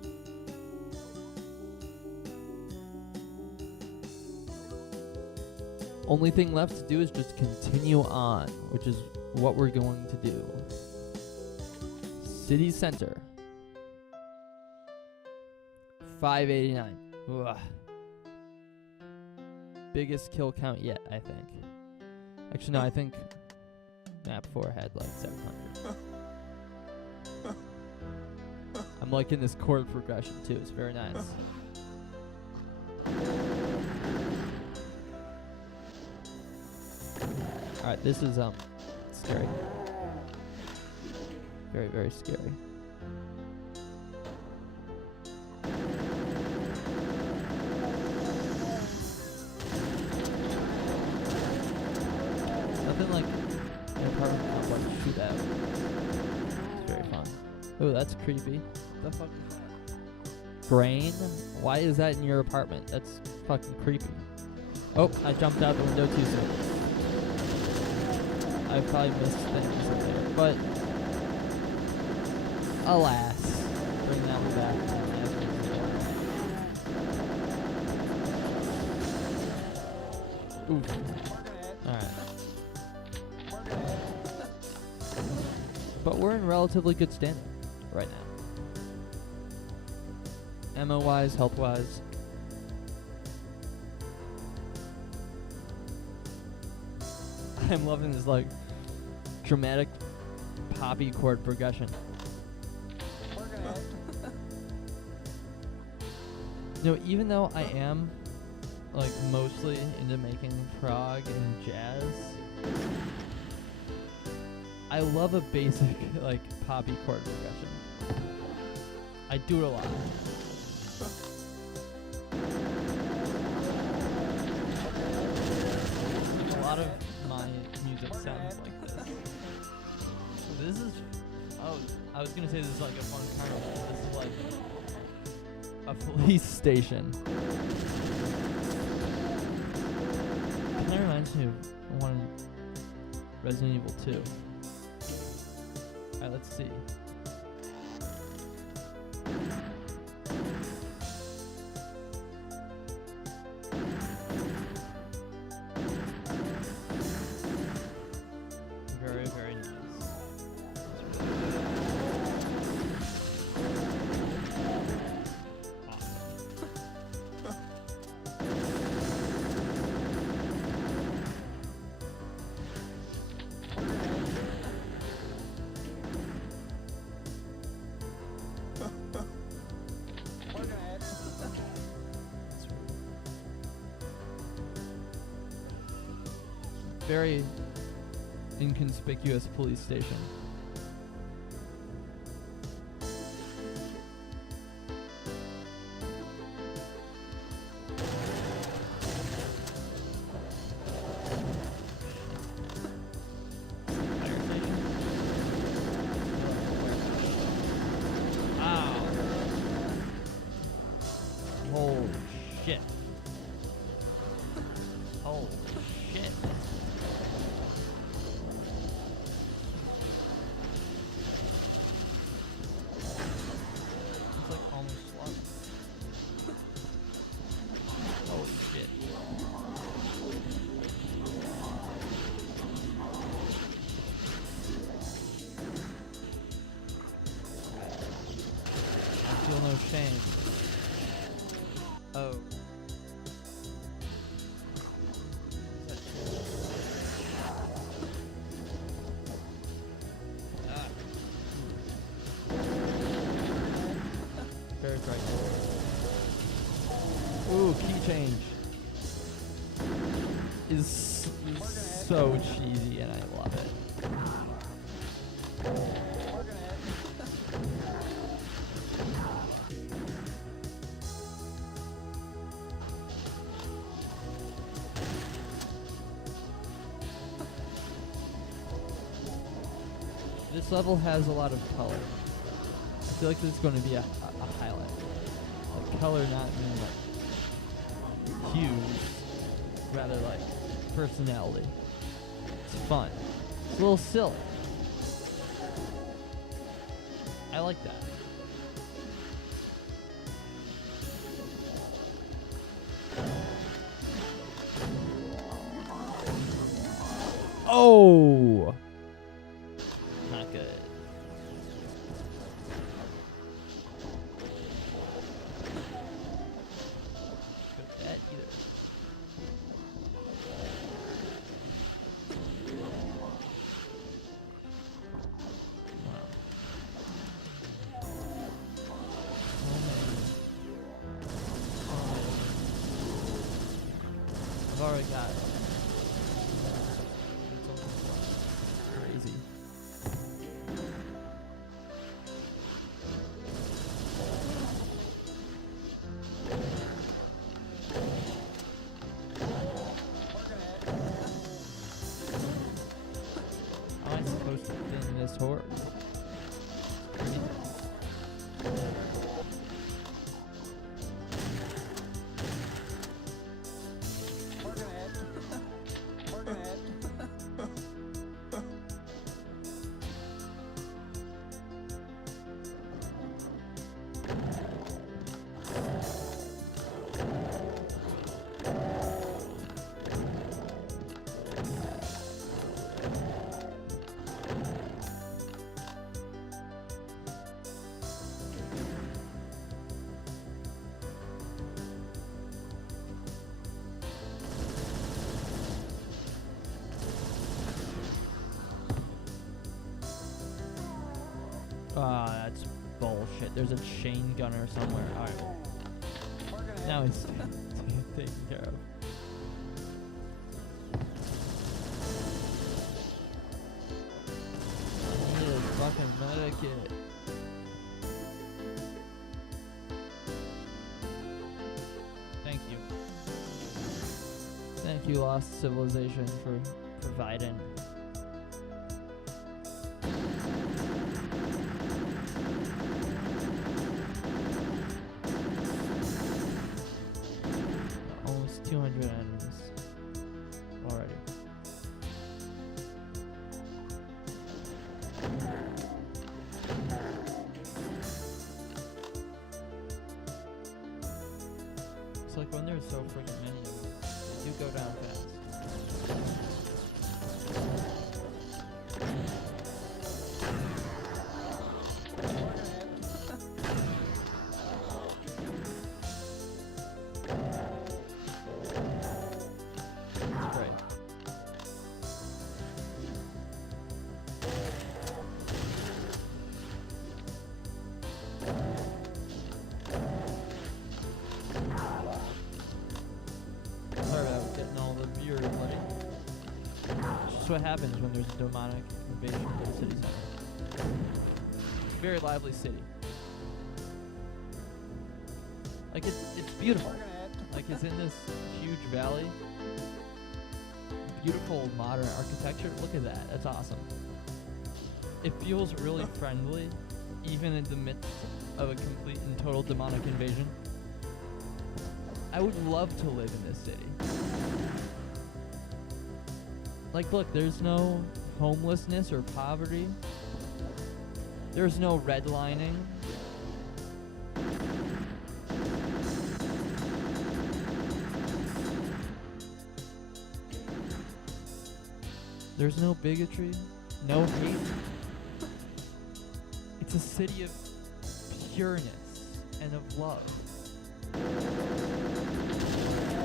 Only thing left to do is just continue on, which is what we're going to do. City Center. 589. Ugh. Biggest kill count yet, I think. Actually, no, I think map 4 had like 700. I'm liking this chord progression too. It's very nice. Alright, this is scary. Very, very scary. Nothing like an apartment complex to shoot at. It's very fun. Oh, that's creepy. What the fuck is that? Grain? Why is that in your apartment? That's fucking creepy. Oh, I jumped out the window too soon. I probably missed things in there, but alas, bring that one back. Oof. Alright. But we're in relatively good standing right now. Ammo wise, health wise. I'm loving this like dramatic poppy chord progression. No, even though I am like mostly into making prog and jazz, I love a basic like poppy chord progression. I do it a lot. A lot of my music sounds like this. This is. Oh, I was gonna say this is like a fun carnival. This is like a police station. That reminds me of one Resident Evil 2. Alright, let's see. Very, very nice. Very inconspicuous police station. Fire station? Ow. Holy shit. Holy shit. It's like almost slug. Holy shit. I feel no shame. Oh. Ah. Very right. Ooh, key change. Is so cheesy and I love it. This level has a lot of color. I feel like this is going to be a highlight. Like color not mean like hues, rather like personality. It's fun. It's a little silly. I like that. Oh! Not good. Good at that either. Wow. Oh man. I've already got it. Crazy. How am I supposed to thin this horse? Ah, that's bullshit. There's a chain gunner somewhere. Alright. Now he's taken care of. Thank you, Lost Civilization, for providing. Almost 200 enemies already. It's like when there's so freaking many of them, they do go down fast. Great. Sorry about getting all the viewers ready. It's just what happens when there's a demonic invasion of the city center. Very lively city. Like it's beautiful. Working it. Like it's in this huge valley. Beautiful modern architecture. Look at that. That's awesome. It feels really friendly, even in the midst of a complete and total demonic invasion. I would love to live in this city. Like, look, there's no homelessness or poverty. There's no redlining. There's no bigotry, no hate. It's a city of pureness and of love.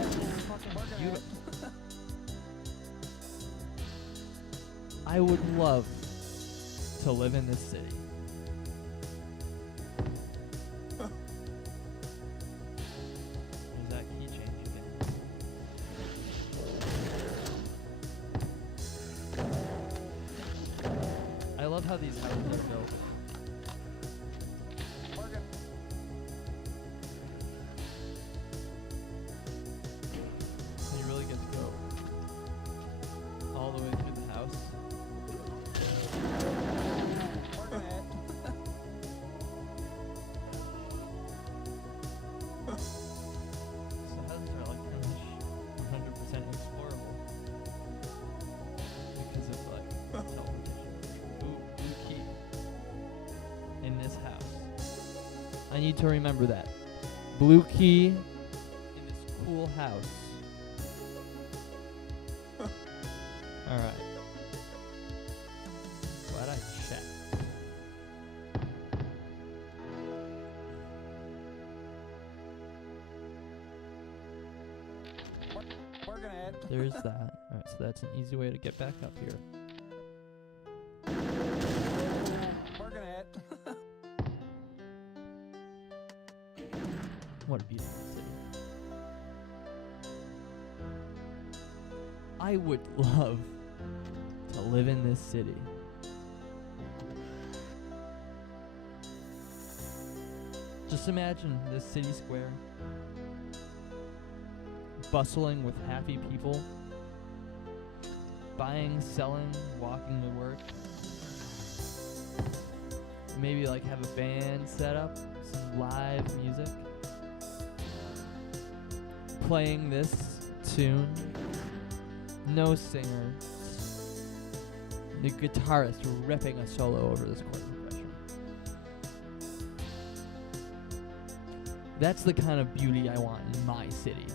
It's fucking beautiful. I would love to live in this city. There's that key change again. I love how these houses are built. Working. So you really get to go all the way through the house. Working it. So houses are like pretty much 100% explorable because of like teleportation. Blue key in this house. I need to remember that. Blue key in this cool house. Alright. Glad I checked. Working it. There's that. Alright, so that's an easy way to get back up here. Working it. What a beautiful city. I would love to live in this city. Just imagine this city square bustling with happy people, buying, selling, walking to work. Maybe like have a band set up, some live music, playing this tune. No singer, the guitarist ripping a solo over this chord progression. That's the kind of beauty I want in my city.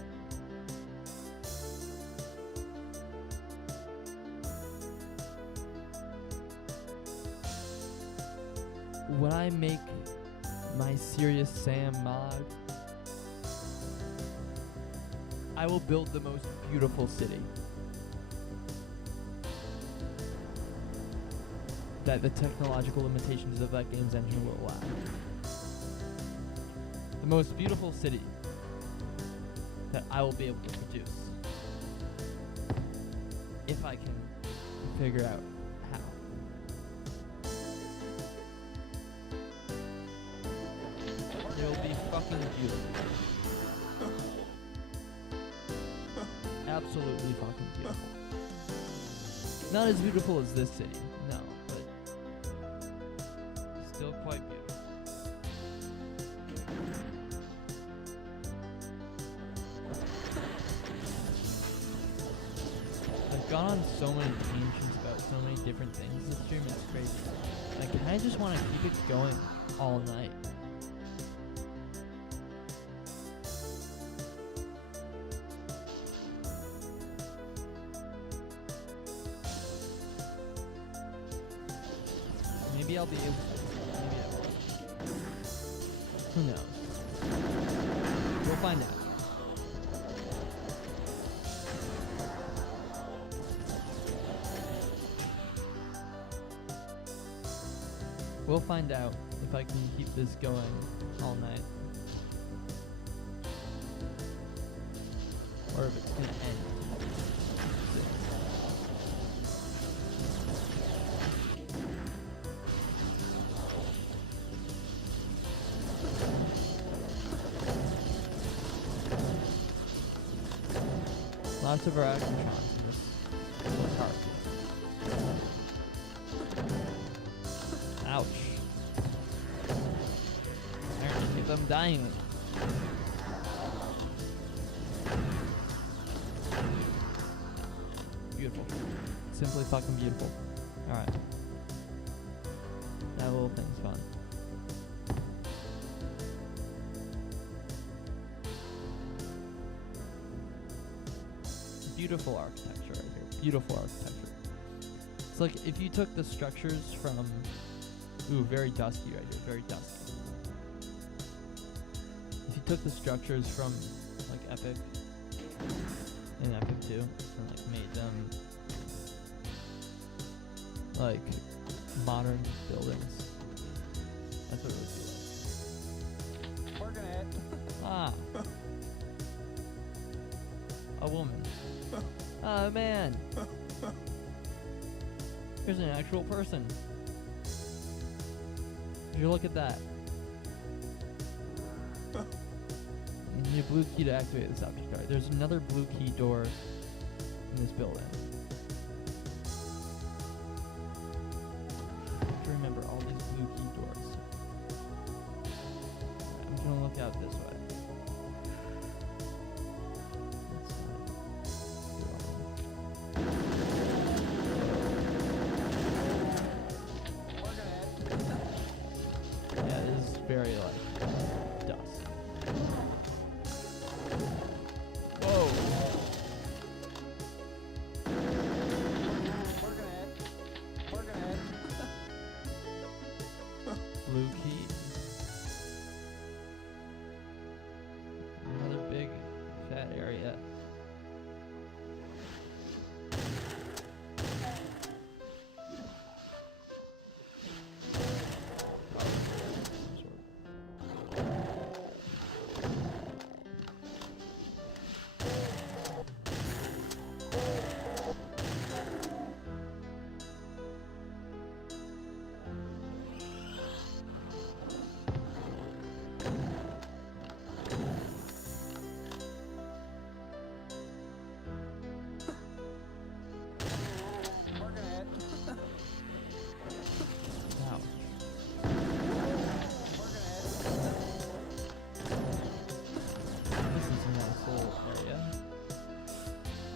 When I make my Serious Sam mod, I will build the most beautiful city that the technological limitations of that game's engine will allow. The most beautiful city that I will be able to produce, if I can figure out how. It will be fucking beautiful. absolutely fucking beautiful. Not as beautiful as this city, no, but still quite beautiful. I've gone on so many tangents about so many different things this stream, it's crazy. I kinda just wanna keep it going all night. Maybe I'll be able to. Maybe I won't. Who knows? We'll find out. We'll find out if I can keep this going all night. Or if it's gonna end. Lots of Arachnotrons in this park. Ouch. I can keep them dying. Beautiful. Simply fucking beautiful. Alright. That little thing's fun. Beautiful architecture right here. Beautiful architecture. It's like if you took the structures from... Ooh, very dusty right here. Very dusty. If you took the structures from like Epic and Epic 2 and like made them like modern buildings, that's what it would be like. Working it. Ah. A woman. Oh man. Here's an actual person. You look at that. You need a blue key to activate this object card. There's another blue key door in this building. I have to remember all these blue key doors. I'm gonna look out this way. Very like dust. Whoa. Working it. Blue key. Another big fat area.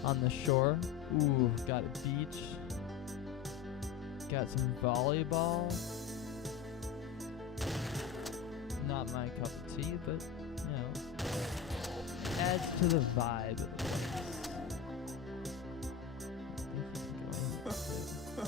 On the shore. Ooh, got a beach. Got some volleyball. Not my cup of tea, but, you know, adds to the vibe of the place. No.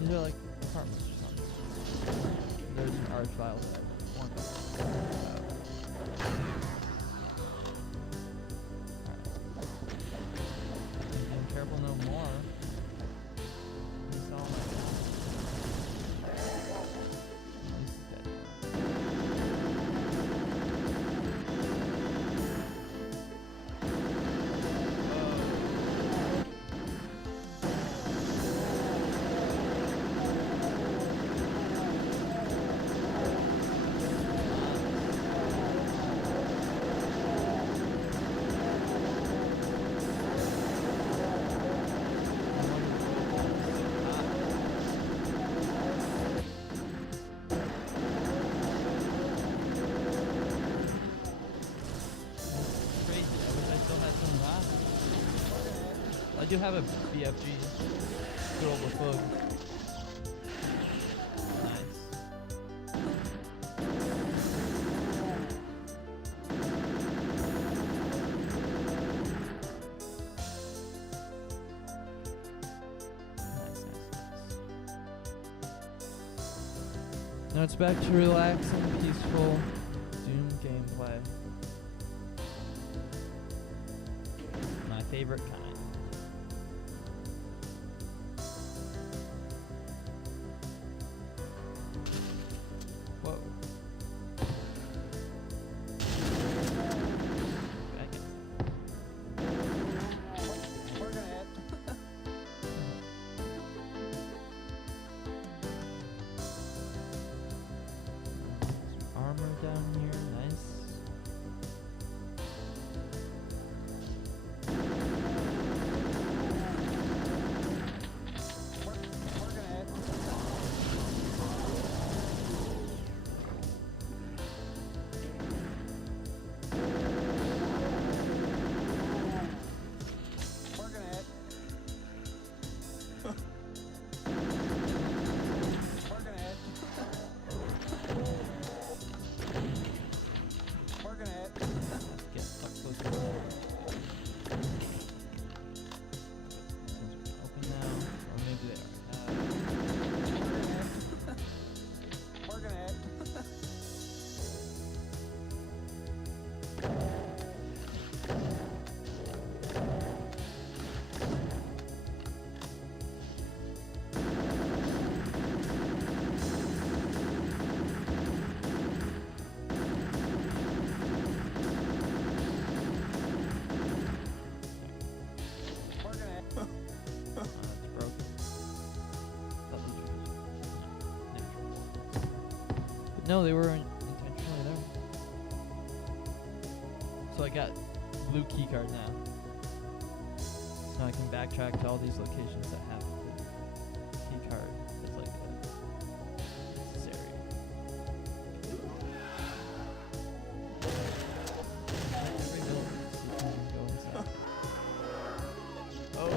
These are like apartments or something. There's an archvile that I want to talk about. Alright. Being careful no more. That's all I got. This is dead. I do have a BFG. Good old Bafug. Nice. Now it's back to relaxing, peaceful Doom gameplay. My favorite kind. Whoa. Back in. We're gonna hit. Some armor down here, nice. We're gonna hit. We're gonna hit. We're gonna hit. We're gonna hit. Get up close to the wall. Open now, or maybe they already have. We're gonna hit. We're gonna hit. It's broken. Thought those were just natural walls. But no, they were intentionally there. So I got blue keycard now. So I can backtrack to all these locations that have the keycard. It's like necessary. Every building, so you can go inside. Oh.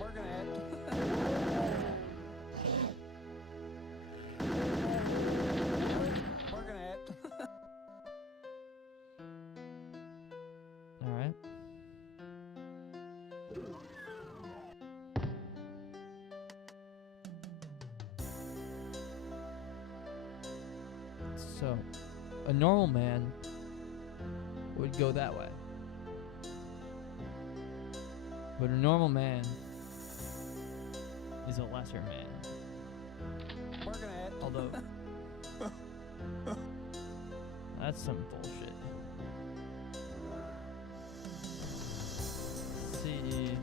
We're gonna hit. We're gonna hit. Alright. So, a normal man would go that way. But a normal man is a lesser man. We're gonna hit. Although, that's some bullshit. See.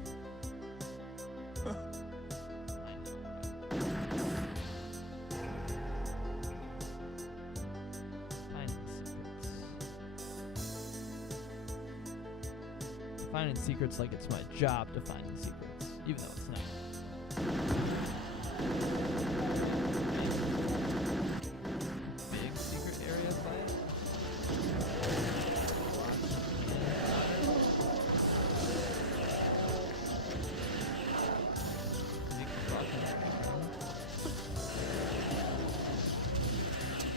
Finding secrets like it's my job to find the secrets, even though it's not. Big secret area fight.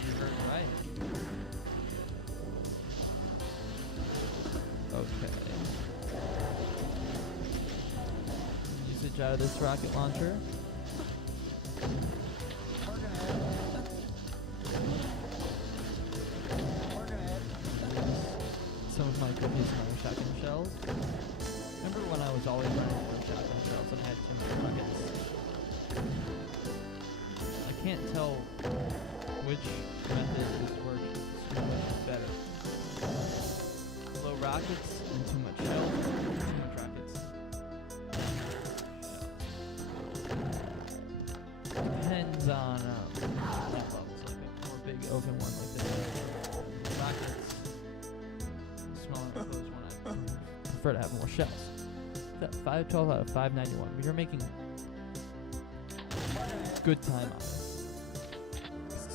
You heard right. Okay. Usage out of this rocket launcher. We're gonna hit. We're gonna hit. Some of my cookies and my shotgun shells. Remember when I was always running out of shotgun shells and had too many rockets? I can't tell which method is working so much better. Low rockets and too much shells, too much rockets. Depends on levels, like a more big open one like this. Rockets, smaller enclosed one, I prefer to have more shells. That 512 out of 591, but you're making good time on it.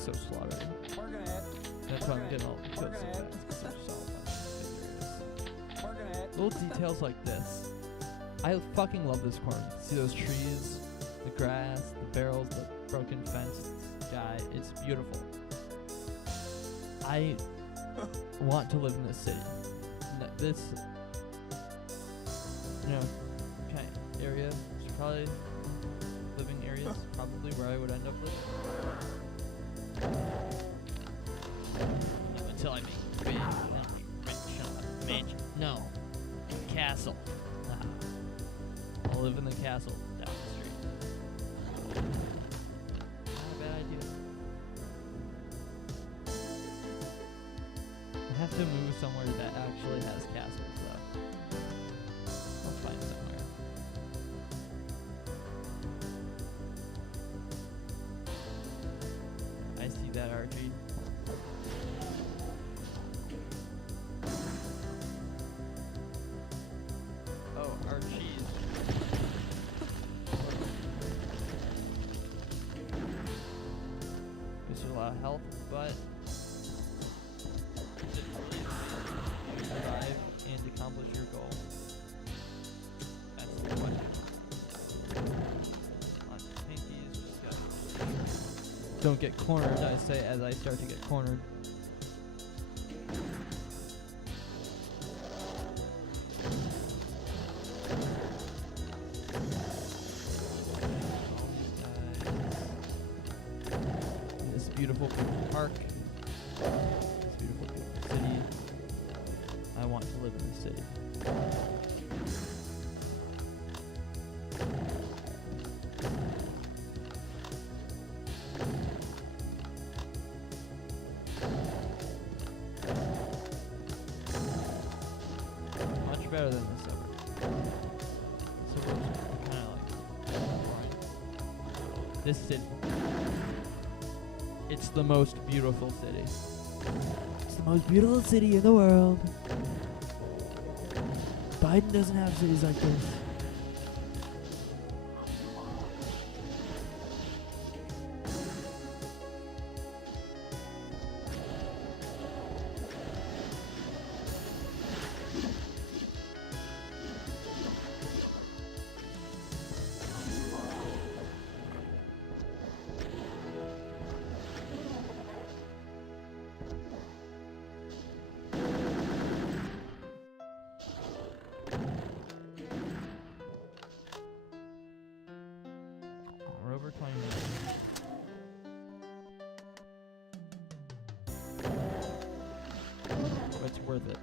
so slaughtered. Working at. That's why I'm getting all killed so Working fast. at. 'Cause there's just all a bunch of figures. Working at. Little details like this. I fucking love this corner. See those trees, the grass, the barrels, the broken fence, sky. It's beautiful. I want to live in this city. This, kind of area is probably living areas, probably where I would end up living. Until I make big, mansion. No, castle. I'll live in the castle down the street. Not a bad idea. I have to move somewhere that actually has castles, though. I'll find somewhere. I see that, Archie. Oh, Archie. Gives you a lot of health, but survive and accomplish your goal. That's the question. On tankies, just gotta don't get cornered, I say as I start to get cornered. This beautiful park. This beautiful city. I want to live in the city. Much better than the suburbs. Suburbs are kind of like boring. This city. It's the most beautiful city. It's the most beautiful city in the world. Biden doesn't have cities like this. We're over 20 minutes. But it's worth it.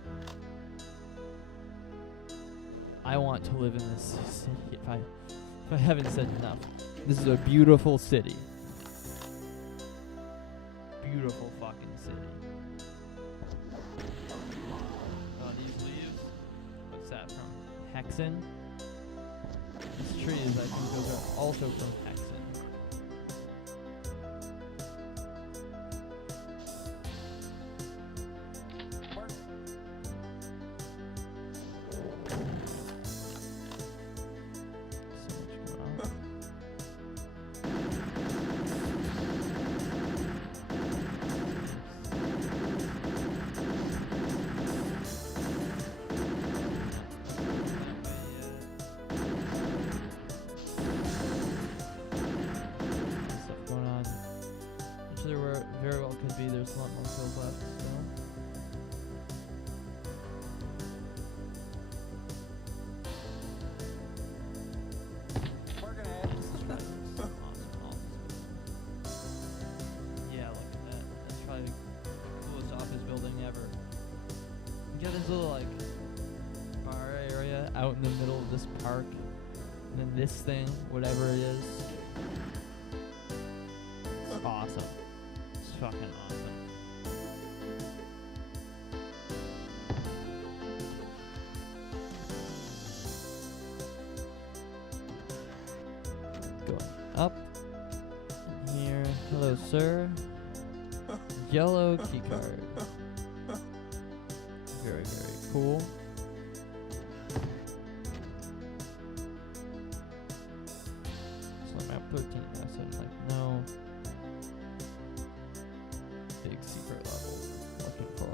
I want to live in this city. If I haven't said enough, this is a beautiful city. Beautiful fucking city. Oh, these leaves. What's that from? Hexen? These trees, I think those are also from Hexen. Work. So much going on. Stuff going on. Which there were very well could be. There's a lot more kills left. So. Working at. Yeah, look at that. That's probably the coolest office building ever. You got this little like bar area out in the middle of this park, and then this thing, whatever it is. It's awesome. It's fucking awesome. Going up. Here. Hello, sir. Yellow keycard. Very, very cool. So I'm at 13. I said, like, no. big secret level looking for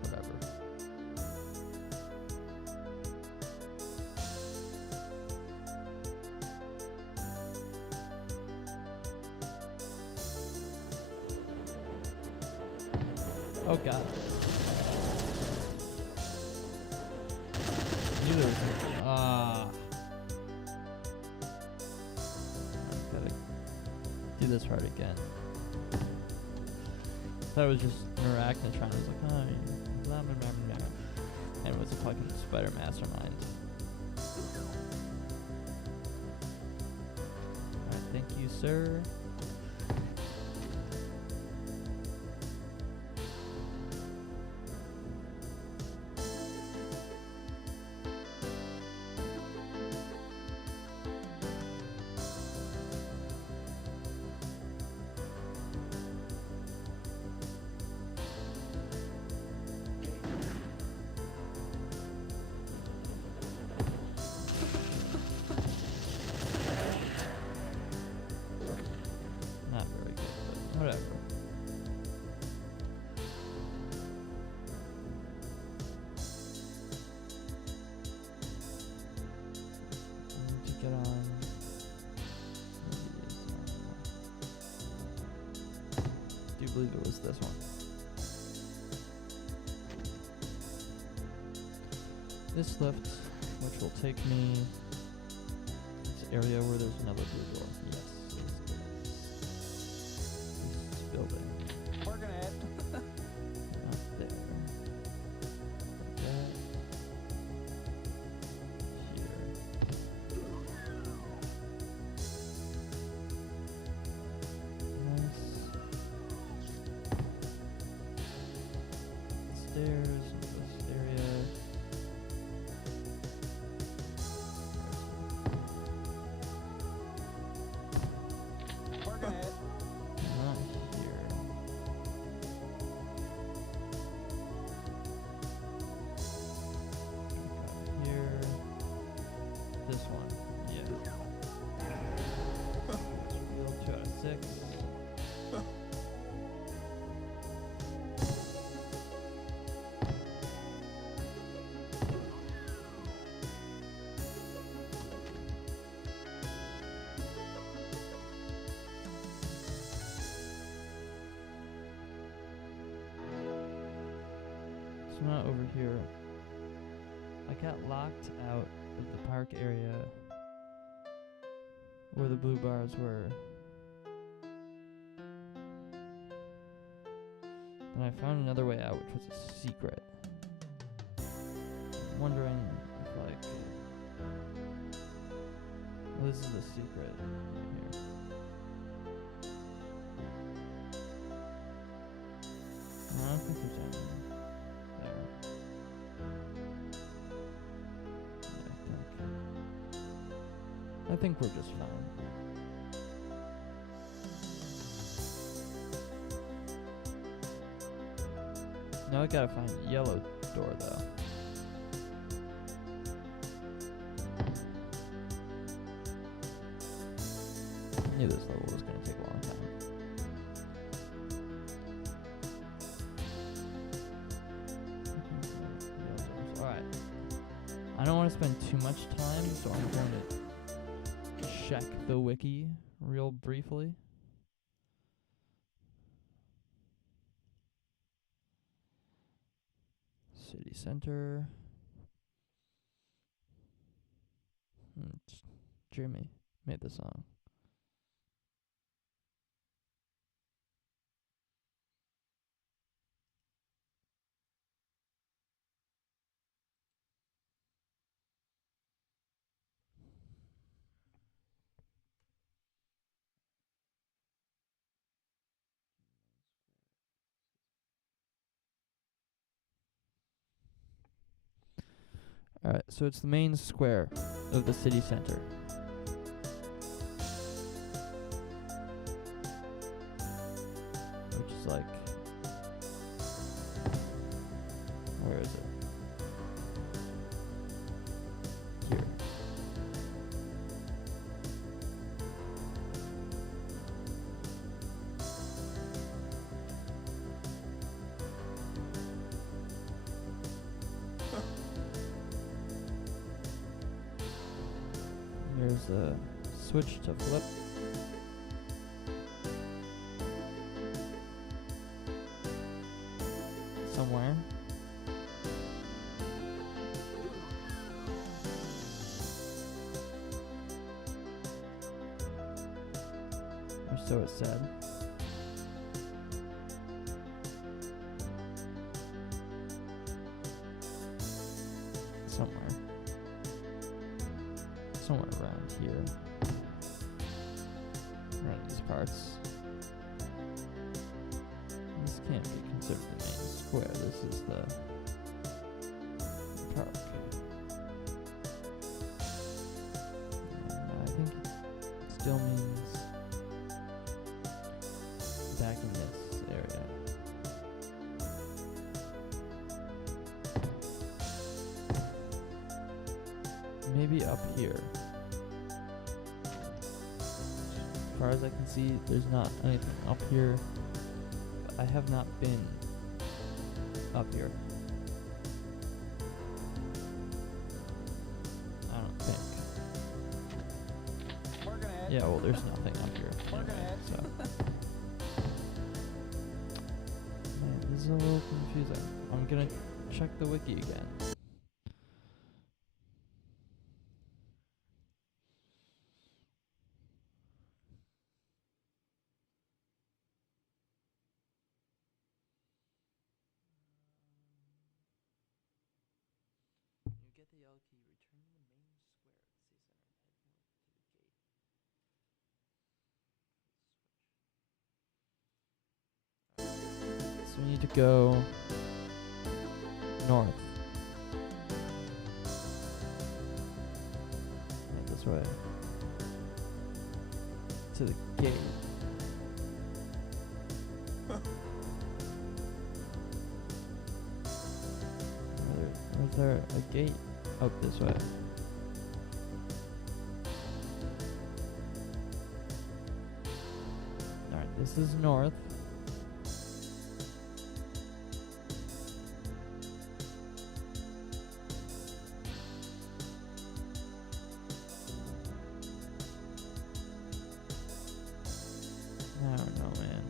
whatever. Oh god. Knew there was gotta do this part again. Thought it was just an arachnotron. I was like, oh, blah, blah, blah, blah. And it was a fucking spider mastermind. Alright, thank you, sir. Not very good, but whatever. I need to get on. Do you believe it was this one? This lift, which will take me to this area where there's another blue door. Yes. This building. Working it. Not there. That. Here. Nice. Stairs into this area. Working it. Not here. Got here. This one. Yeah. Real 2 out of 6. So not over here. I got locked out of the park area where the blue bars were. And I found another way out, which was a secret. I'm wondering if, like, well, this is a secret right here. No, I don't think there's anything there. I think we're just fine. Now I gotta find a yellow door though. I knew this level was gonna take a long time. Alright. I don't want to spend too much time, so I'm going to check the wiki real briefly. City Center. Jimmy made the song. Alright, so it's the main square of the city center. Which is like, where is it? Here. There's a switch to flip. Somewhere. Or so it said. Somewhere around here. Around these parts. This can't be considered the main square. This is the park. And I think it still means back in this area. Maybe up here. As far as I can see, there's not anything up here. I have not been up here. I don't think. Yeah, well, there's nothing up here anyway, so. Man, this is a little confusing. I'm gonna check the wiki again. So we need to go north. Right this way. To the gate. Is there a gate up this way? Alright, this is north. I don't know, man.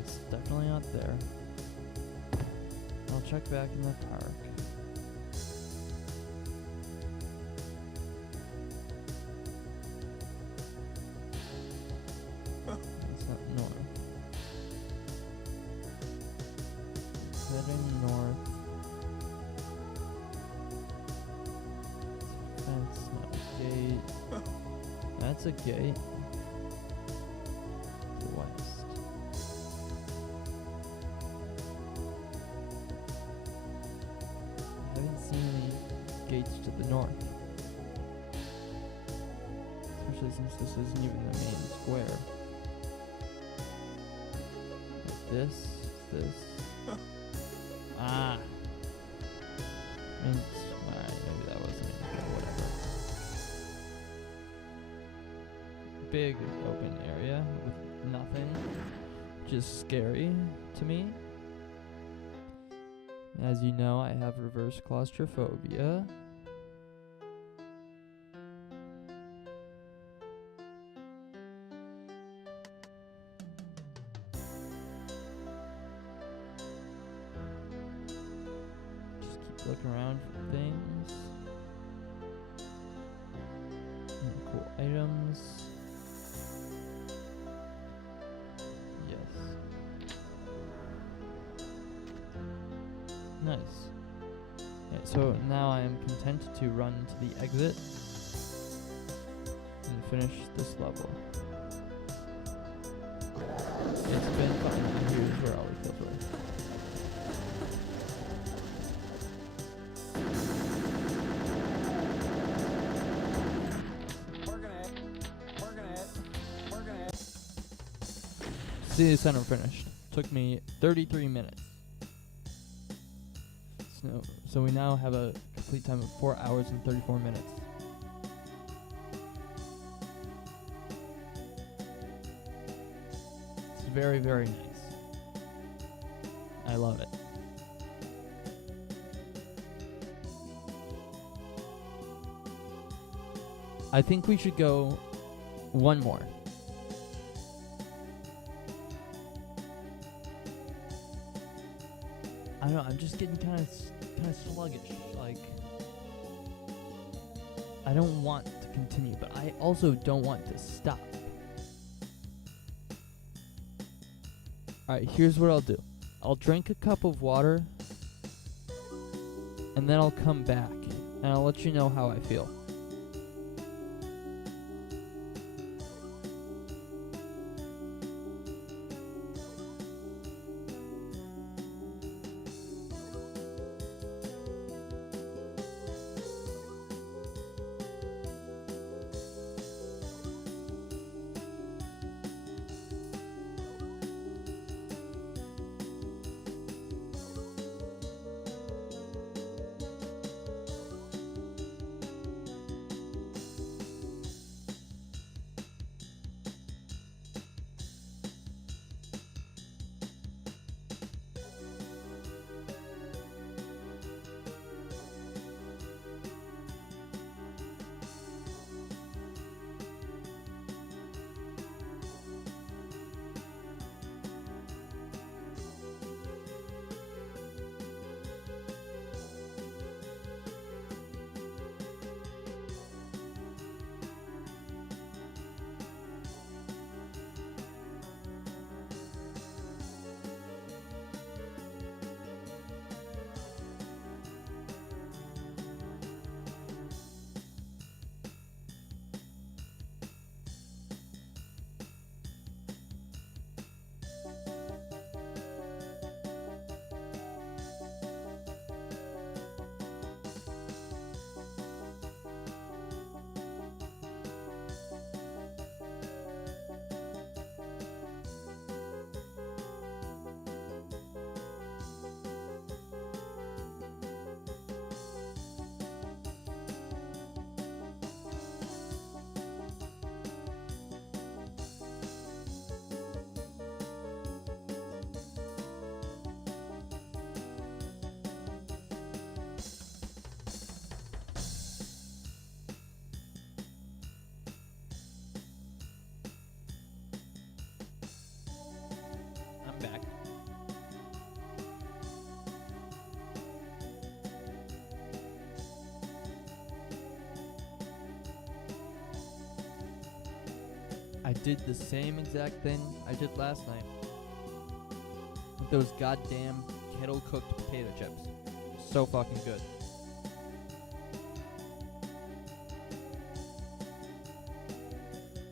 It's definitely not there. I'll check back in the park. It's not north. Heading north. Fence, not a gate. That's a gate. To the west. I haven't seen any gates to the north. Especially since this isn't even the main square. Like this. Ah. Means, alright, maybe that wasn't it. Whatever. Big open area with nothing. Which is scary to me. As you know, I have reverse claustrophobia. Just keep looking around for things. Cool items. Yes. Nice. Yeah, so now I am content to run to the exit and finish this level. It's been fun. Here's where I'll refill for. City Center finished. Took me 33 minutes. So we now have a complete time of 4 hours and 34 minutes. very, very nice. I love it. I think we should go one more. I don't know, I'm just getting kind of sluggish. Like, I don't want to continue, but I also don't want to stop. Alright, here's what I'll do. I'll drink a cup of water, and then I'll come back, and I'll let you know how I feel. I'm back. I did the same exact thing I did last night with those goddamn kettle cooked potato chips. So fucking good.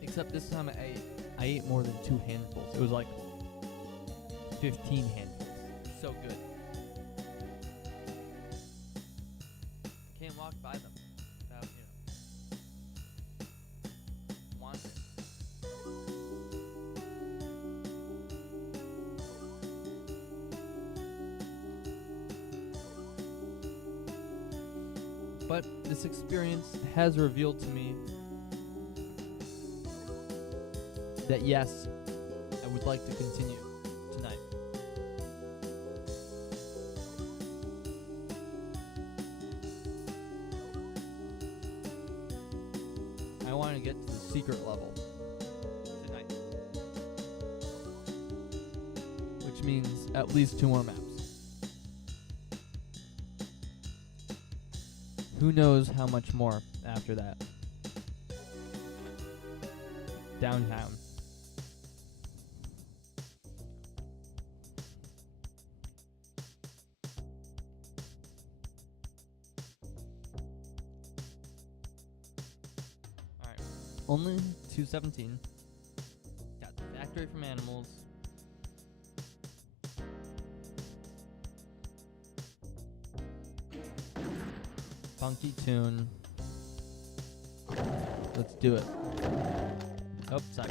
Except this time I ate more than 2 handfuls. It was like 15 handfuls. So good. Can't walk by them without, wanting. But this experience has revealed to me that yes, I would like to continue tonight. I want to get to the secret level tonight, which means at least 2 more maps. Who knows how much more after that. Downtown. Alright. Only 217. Got the Factory from Animals. Funky tune. Let's do it. Oh, sorry.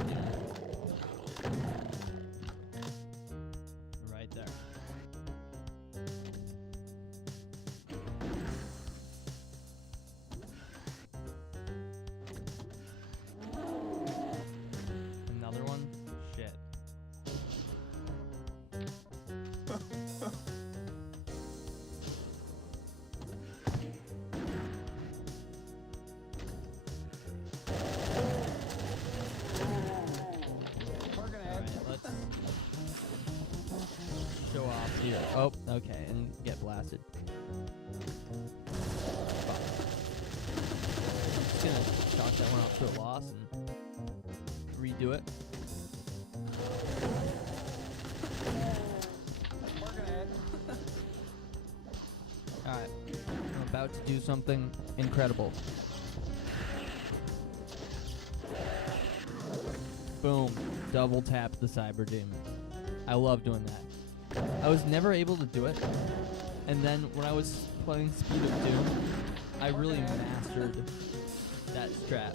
Right there. Another one? Shit. Oh, okay, and get blasted. Fuck. I'm just gonna chalk that one off to a loss and redo it. Working it. Alright, I'm about to do something incredible. Boom. Double tap the Cyber Demon. I love doing that. I was never able to do it, and then when I was playing Speed of Doom, I really mastered that strat.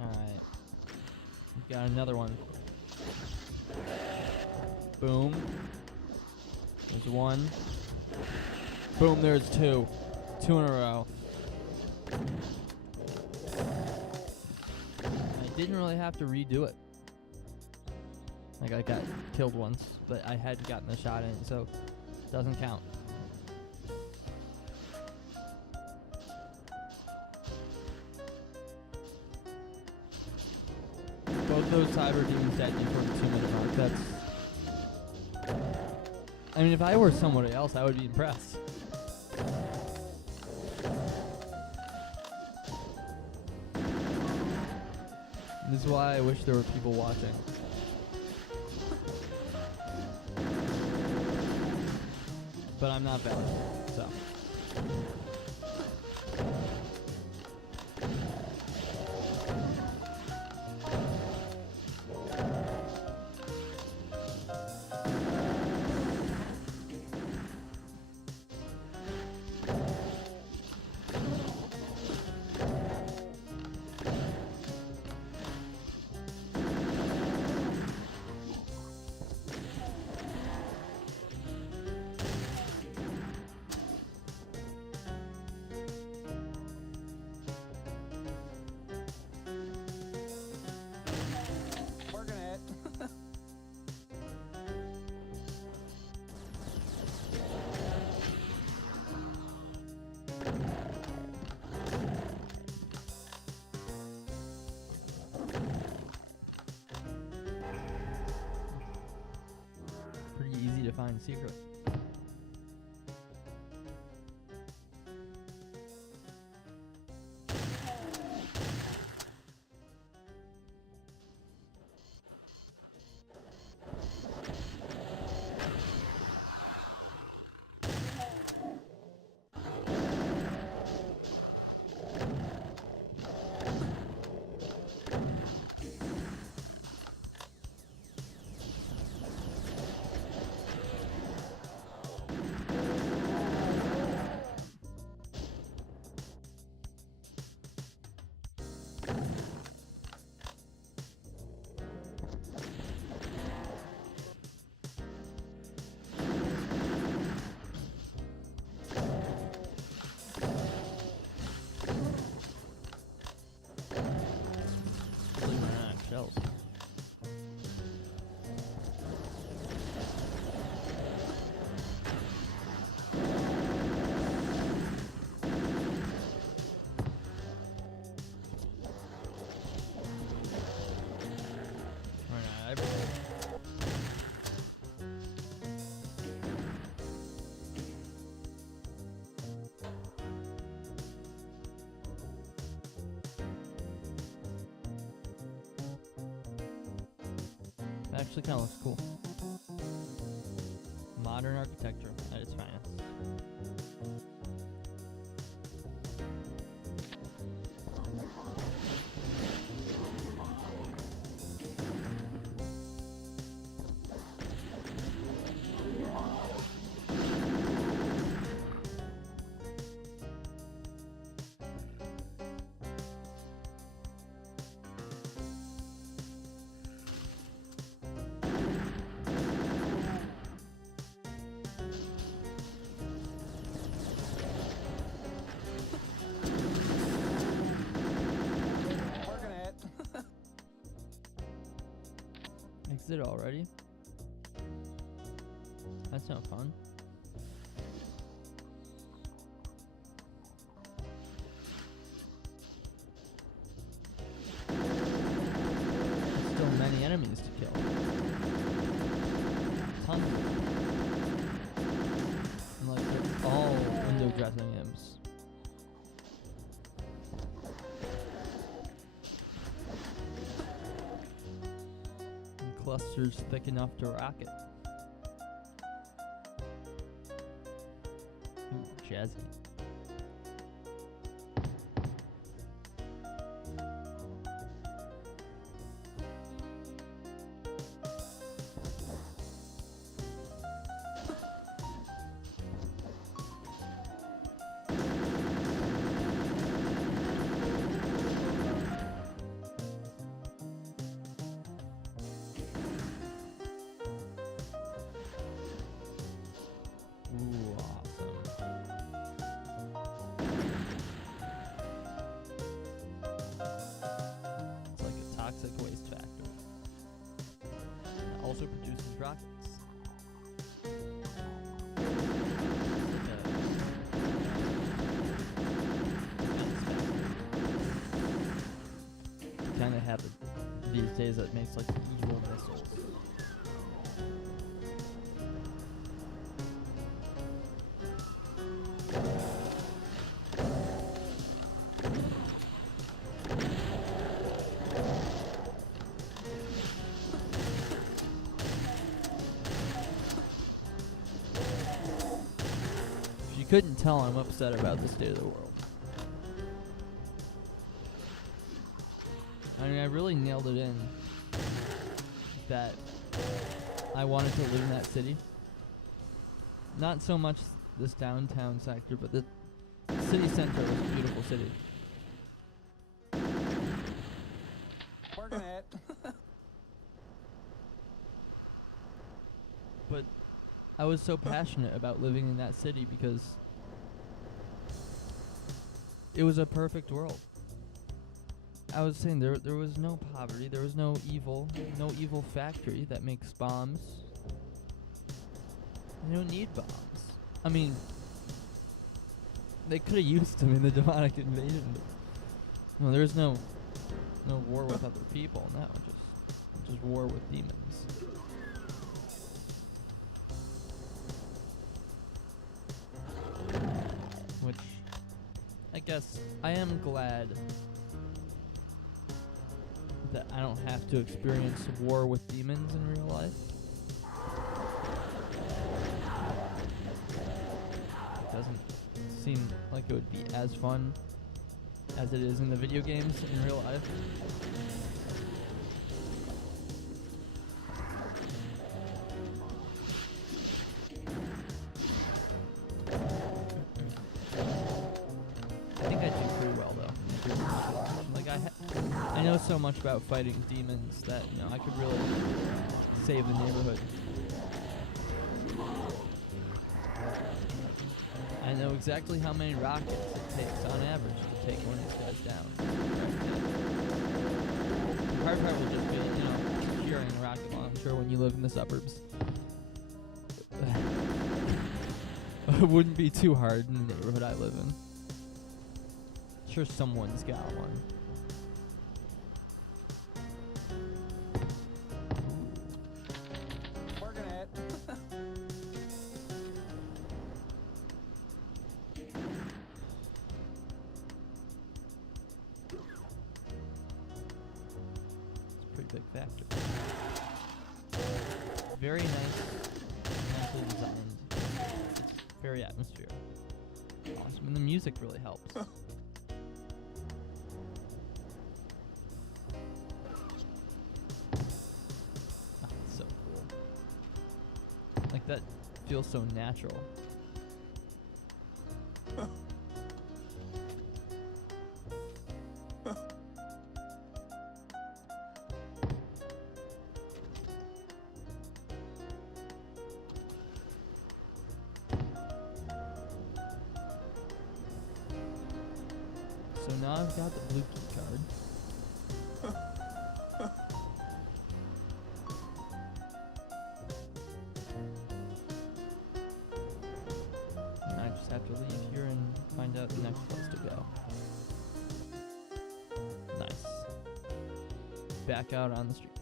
Alright. We've got another one. Boom. There's one. Boom, there's two. Two in a row. I didn't really have to redo it. Like, I got killed once, but I had gotten a shot in it, so it doesn't count. Both those Cyber Demons dead before the 2-minute mark. That's... I mean, if I were somebody else, I would be impressed. This is why I wish there were people watching. But I'm not valid, so. Working it. Pretty easy to find secret. Really running out of shells. Running out of everything. Actually kind of looks cool. Modern architecture at its finest. Working it. Exit already? That's not fun. tons of them. And like they're all window dressing imps. And clusters thick enough to rocket. Ooh, jazzy. Ooh, awesome. It's like a toxic waste factory. It also produces rockets. Kind of have it these days that makes like evil missiles. If you couldn't tell, I'm upset about the state of the world. I mean, I really nailed it in that I wanted to live in that city. Not so much this downtown sector, but the city center was a beautiful city. Working at. But I was so passionate about living in that city because it was a perfect world. I was saying there was no poverty, there was no evil factory that makes bombs. You don't need bombs. I mean, they could have used them in the demonic invasion. But no, there's no war with other people. No, just war with demons. Which I guess I am glad that I don't have to experience war with demons in real life. It doesn't seem like it would be as fun as it is in the video games in real life. I think I do pretty well though. Like I know so much about fighting demons that I could really save the neighborhood. I know exactly how many rockets it takes on average to take one of these guys down. The hard part will just be, securing a rocket launcher when you live in the suburbs. It wouldn't be too hard in the neighborhood I live in. Sure, someone's got one. Working at. It's a pretty big factory. Very nice, nicely designed. It's very atmospheric. Awesome, and the music really helps. It's so cool. Like that feels so natural. So now I've got the blue key card. And I just have to leave here and find out the next place to go. Nice. Back out on the streets.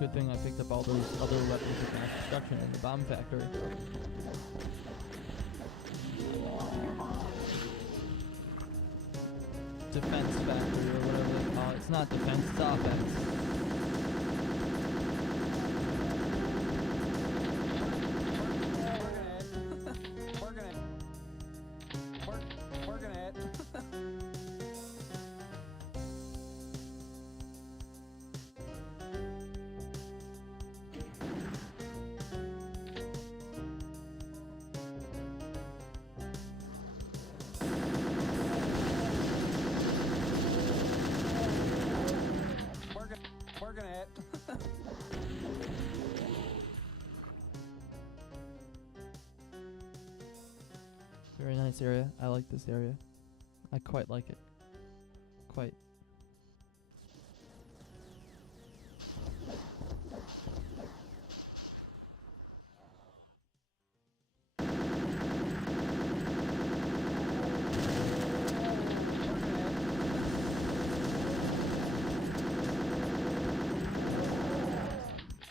Good thing I picked up all those other weapons of mass destruction in the bomb factory. Defense factory or whatever they call it. It's not defense, it's offense. Working it. Working it. Very nice area. I like this area. I quite like it. Quite.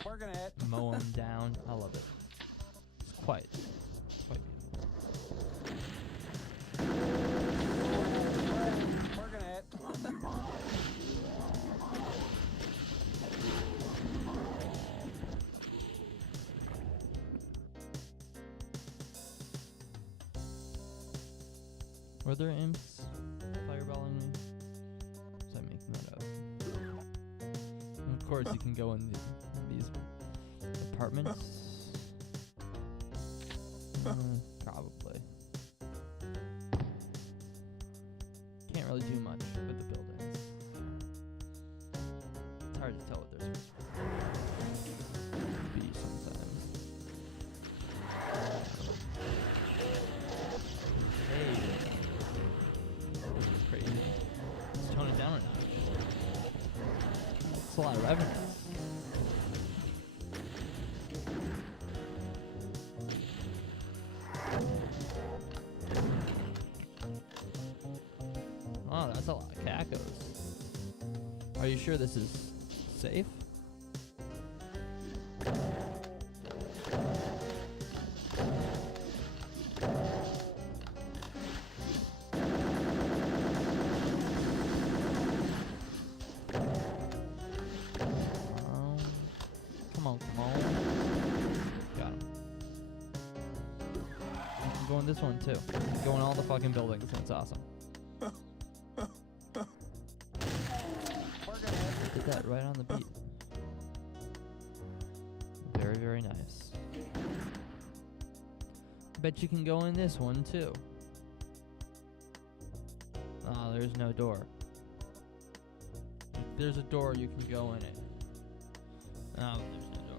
Working it. Mow 'em down. I love it. It's quite beautiful. Working it. Were there imps fireballing me? Was I making that up? And of course, you can go in these apartments. Probably. Can't really do much with the buildings. It's hard to tell what they're supposed to be sometimes. Hey. This is crazy. Let's tone it down a notch. It's a lot of revenue. Wow, that's a lot of cacos. Are you sure this is safe? Come on. Got him. I'm going this one too. I'm going all the fucking buildings. That's awesome. Did that right on the beat. Very, very nice. Bet you can go in this one too. Ah, there's no door. If there's a door, you can go in it. Oh, there's no door.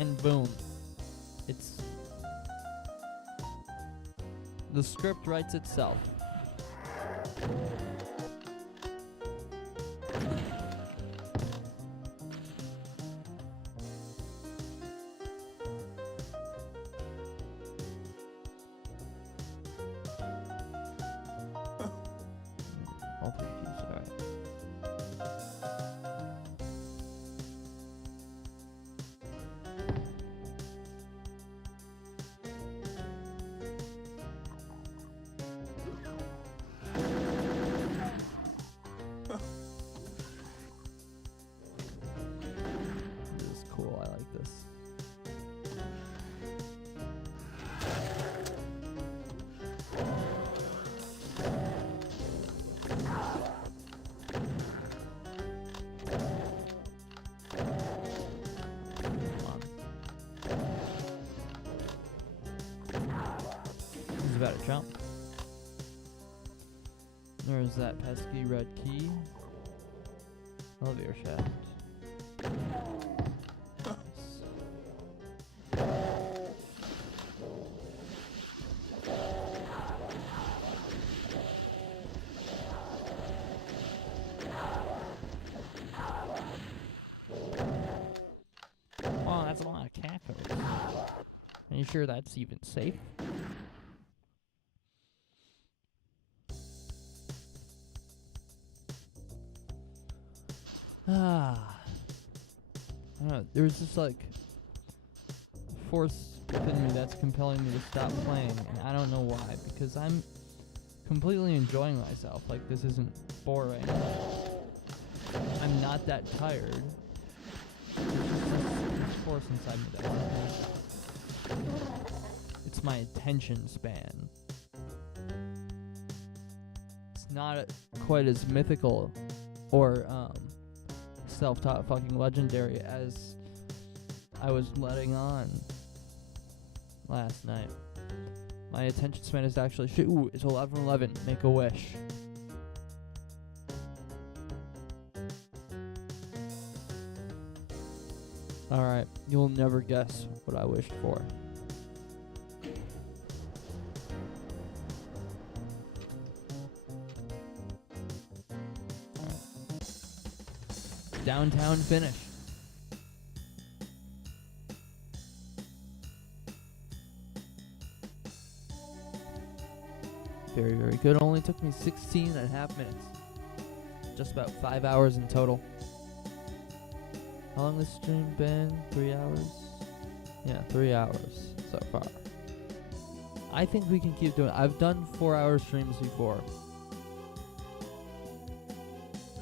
And boom. It's... The script writes itself. All three keys, alright. This is cool, I like this. This is about to jump. There's that pesky red key. Elevator shaft. Nice. macacos. Are you sure that's even safe? I don't know. There's this like force within me that's compelling me to stop playing, and I don't know why, because I'm completely enjoying myself. Like, this isn't boring. I'm not that tired. There's just this force inside me that it's my attention span. It's not quite as mythical or self-taught fucking legendary as I was letting on last night. My attention span is actually ooh, it's 11:11. Make a wish. Alright, you'll never guess what I wished for. Downtown finish. Very, very good. Only took me 16.5 minutes. Just about 5 hours in total. How long has the stream been? 3 hours? Yeah, 3 hours so far. I think we can keep doing it. I've done 4-hour streams before.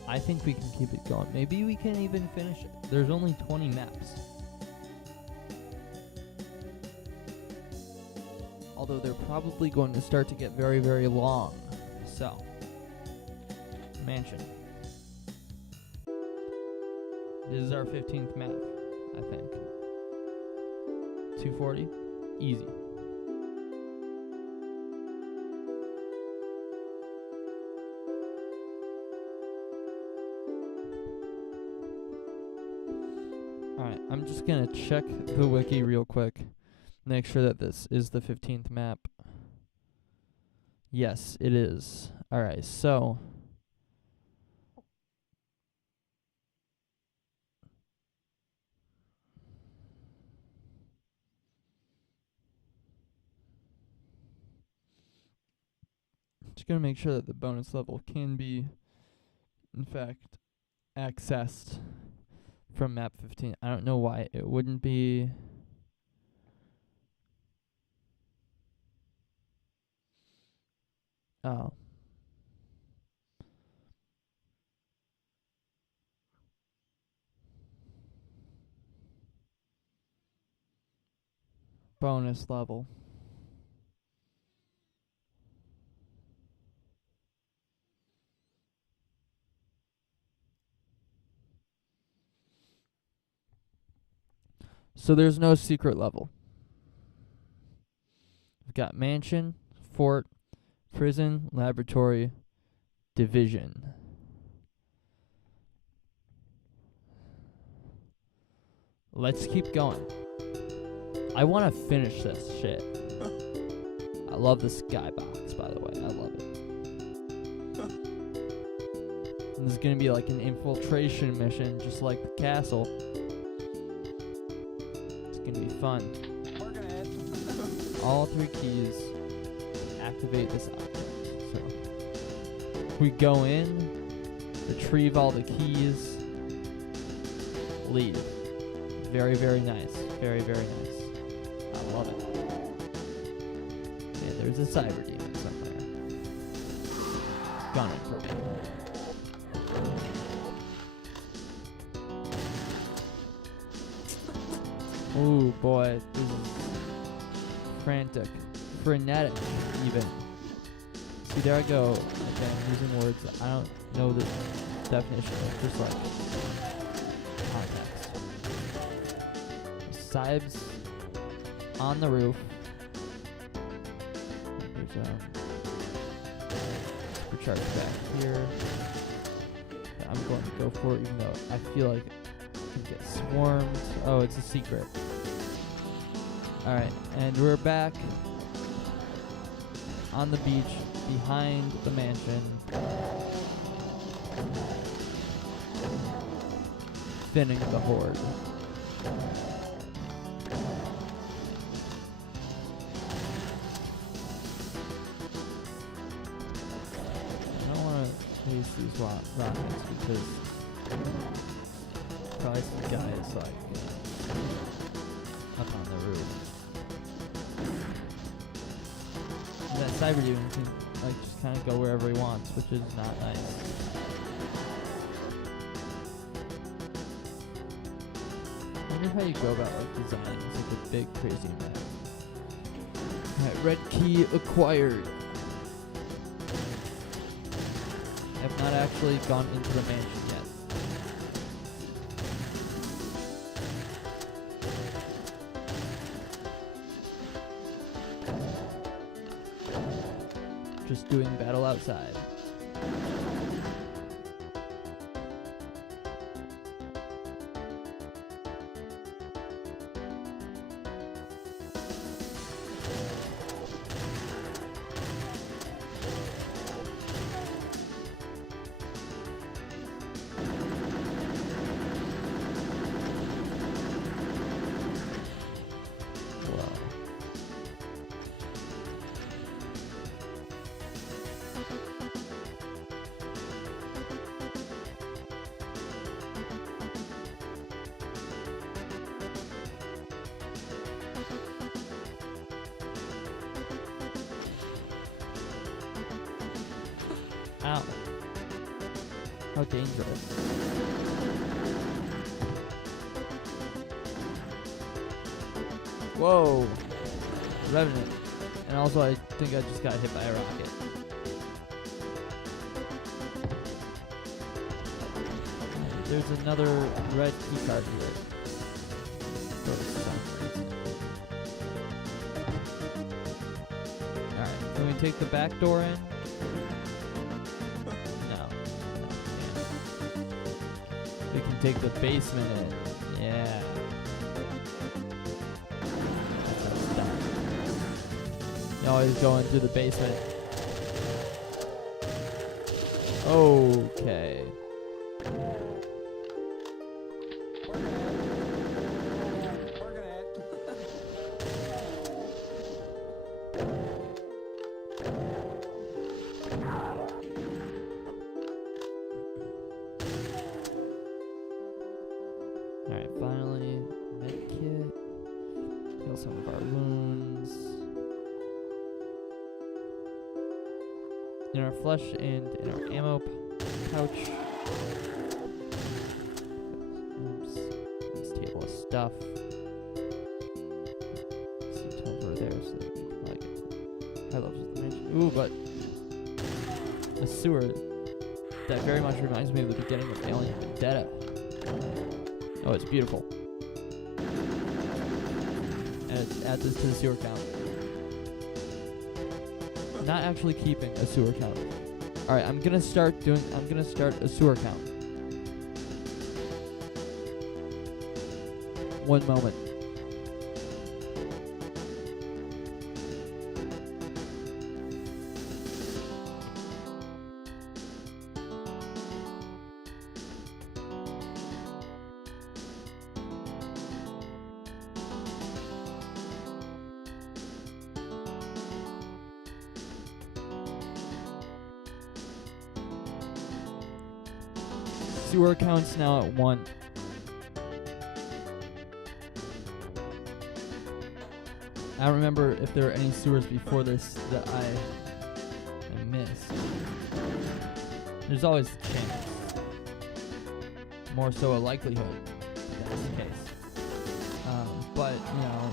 I think we can keep it going. Maybe we can even finish it. There's only 20 maps. Although they're probably going to start to get very, very long. So, mansion. This is our 15th map, I think. 240? Easy. Alright, I'm just gonna check the wiki real quick. Make sure that this is the 15th map. Yes, it is. Alright, so just gonna make sure that the bonus level can be, in fact, accessed from map 15. I don't know why it wouldn't be. Oh. Bonus level. So there's no secret level. We've got mansion, fort, prison, laboratory, division. Let's keep going. I want to finish this shit. I love the skybox, by the way. I love it. And this is going to be like an infiltration mission, just like the castle. It's going to be fun. Working it. All 3 keys activate this object. So we go in, retrieve all the keys, leave. Very, very nice. Very, very nice. I love it. Okay, there's a cyber demon somewhere. Gunning for me. Ooh, boy. This is frantic. Frenetic, even. See, there I go. Okay, I'm using words that I don't know the definition of. Just like context. Sibes on the roof. There's a supercharger back here. Okay, I'm going to go for it, even though I feel like I can get swarmed. Oh, it's a secret. Alright, and we're back on the beach behind the mansion. Thinning the horde. these rockets because probably some guy is like up on the roof. And that cyber demon can like just kind of go wherever he wants, which is not nice. I wonder how you go about like designing such a big crazy map. Alright, red key acquired. I have not actually gone into the mansion yet. Just doing battle outside. Ow. How dangerous. Whoa. Revenant. And also I think I just got hit by a rocket. There's another red key card here. Alright, can we take the back door in? We can take the basement in. Yeah. That's done. You always go into the basement. Okay. Working at it. Alright, finally, medkit. Heal some of our wounds. In our flesh and in our ammo pouch. Oops. This table of stuff. Some tunnels over there so that we can probably get to high levels of the mansion. Ooh, but a sewer that very much reminds me of the beginning of Alien Vendetta. Oh, it's beautiful. And add this to the sewer count. Not actually keeping a sewer count. Alright, I'm gonna start a sewer count. One moment. Sewer count's now at 1. I don't remember if there were any sewers before this that I missed. There's always a chance. More so a likelihood that that's the case. But, you know,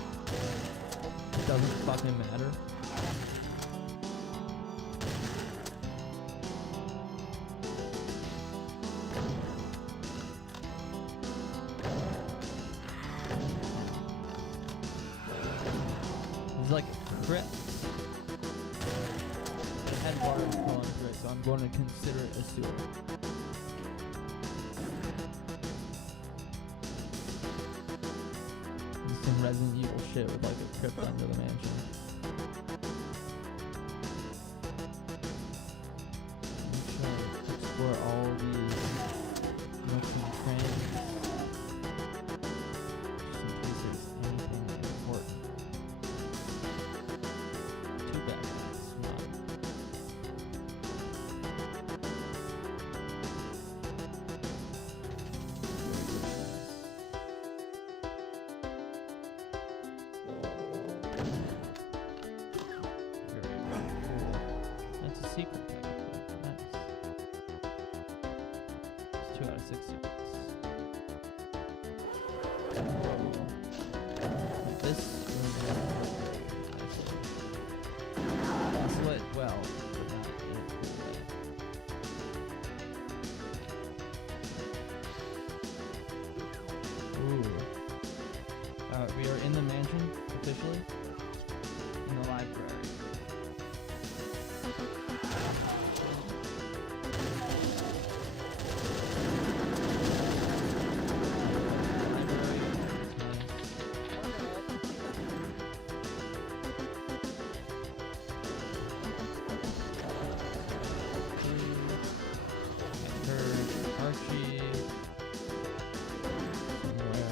it doesn't fucking matter. Like a crypt. It had water flowing through it, so I'm going to consider it a sewer. This is some Resident Evil shit with like a crypt under the mansion. I'm trying to explore all these nooks and crannies. Just in case there's anything important. Very cool. That's a secret technically. Nice. It's 2 out of 6 secrets. This room is desolate, well, but not in a cool way. Ooh. We are in the mansion, officially. In the library. Library is nice. I heard Archie. Somewhere.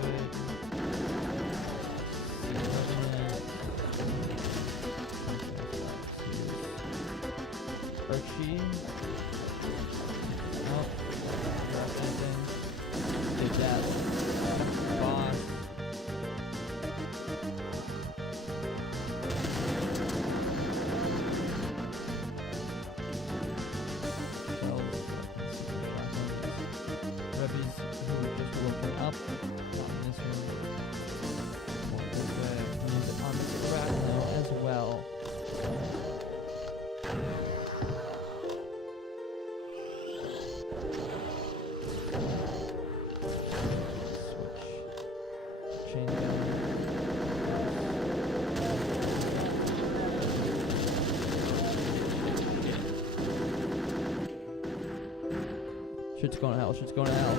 Good. Archie. Oh, drop anything. Take that. Boss. Rebbies who were just looking up. Not in this room. Walk this way. Use it on the scrap now as well. Switch. Chain gun. Shit's going to hell. Shit's going to hell.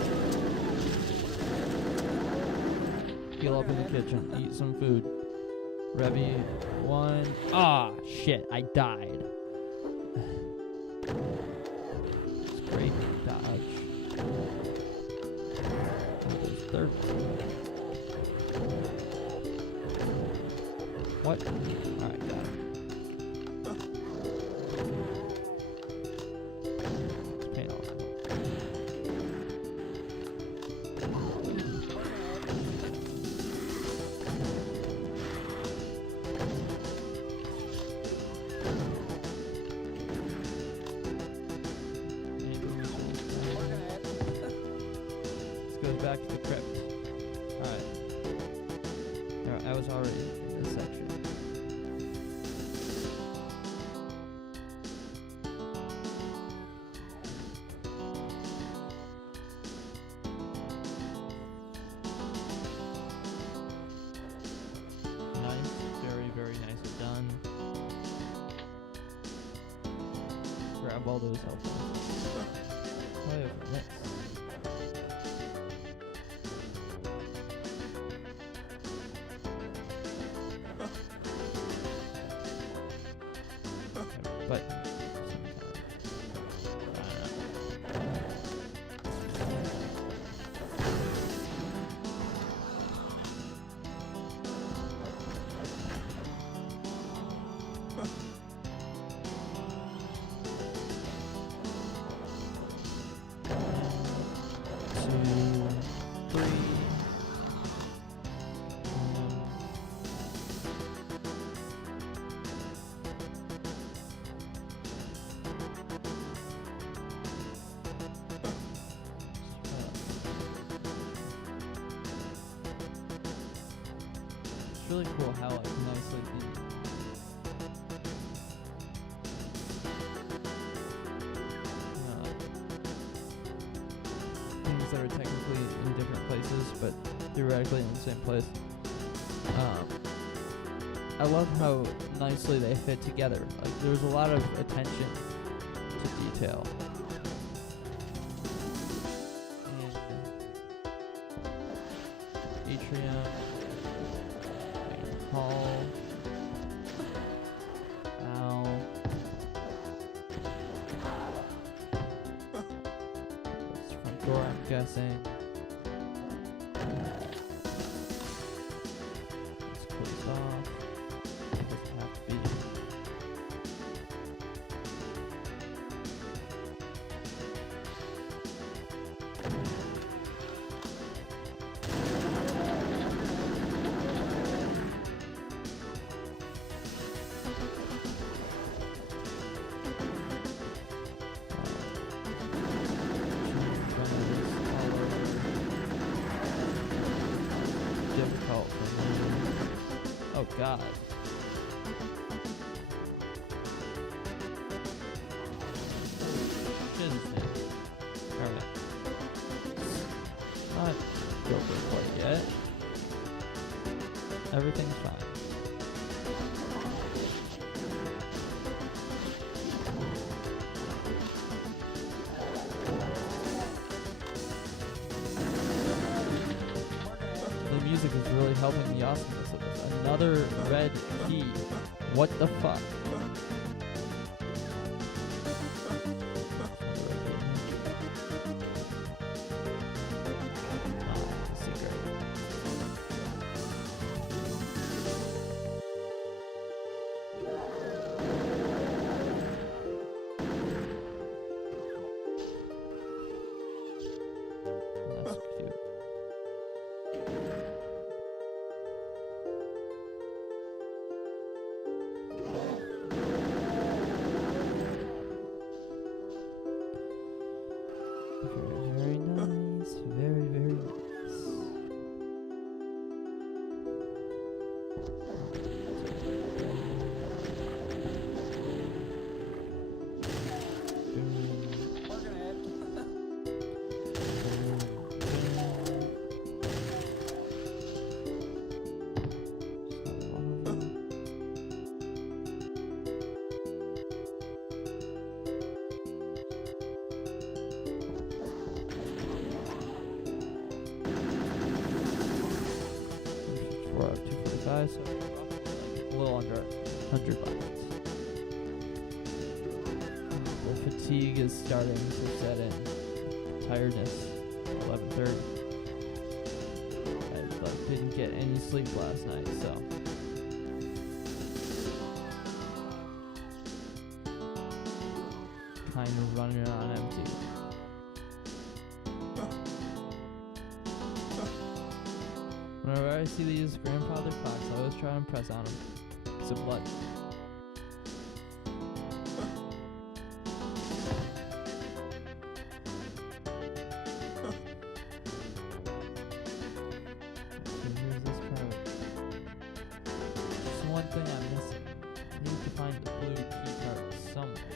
Heal up in the kitchen. Eat some food. Revy 1. Ah, shit. I died. It's great. Dodge. There's third one. What? Alright, got it. Let's paint all that. Goes back to the crypt. Alright. I was already in this section. Nice. Very, very nicely done. Grab all those health points. However, next. But it's really cool how like nicely things that are technically in different places, but theoretically in the same place. I love how nicely they fit together. Like there's a lot of attention to detail. And atrium. Hall. Ow. That's the front door, I'm guessing. Let's close off. It doesn't have to be. Oh, oh God. Shiznit. Alright. Not broken quite yet. Everything's fine. The music is really helping the awesomeness of this. Another red key. What the fuck? That's cute. Very, very nice. Very, very nice. Working at it. We're up 245, so a little under $100. The fatigue is starting to set in. Tiredness, 11:30. I didn't get any sleep last night, so. Kind of running on empty. Whenever I see these grandfather clocks, I always try to impress on them. It's a blood. Okay, here's this card. Just one thing I'm missing. I need to find the blue key card somewhere.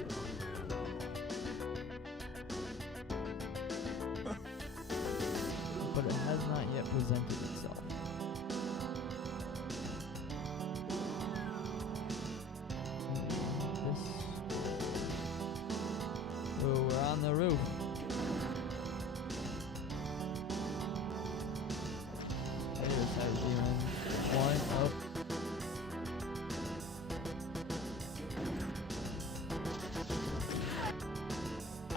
But it has not yet presented itself. Oh, we're on the roof. There's how we're doing. One up.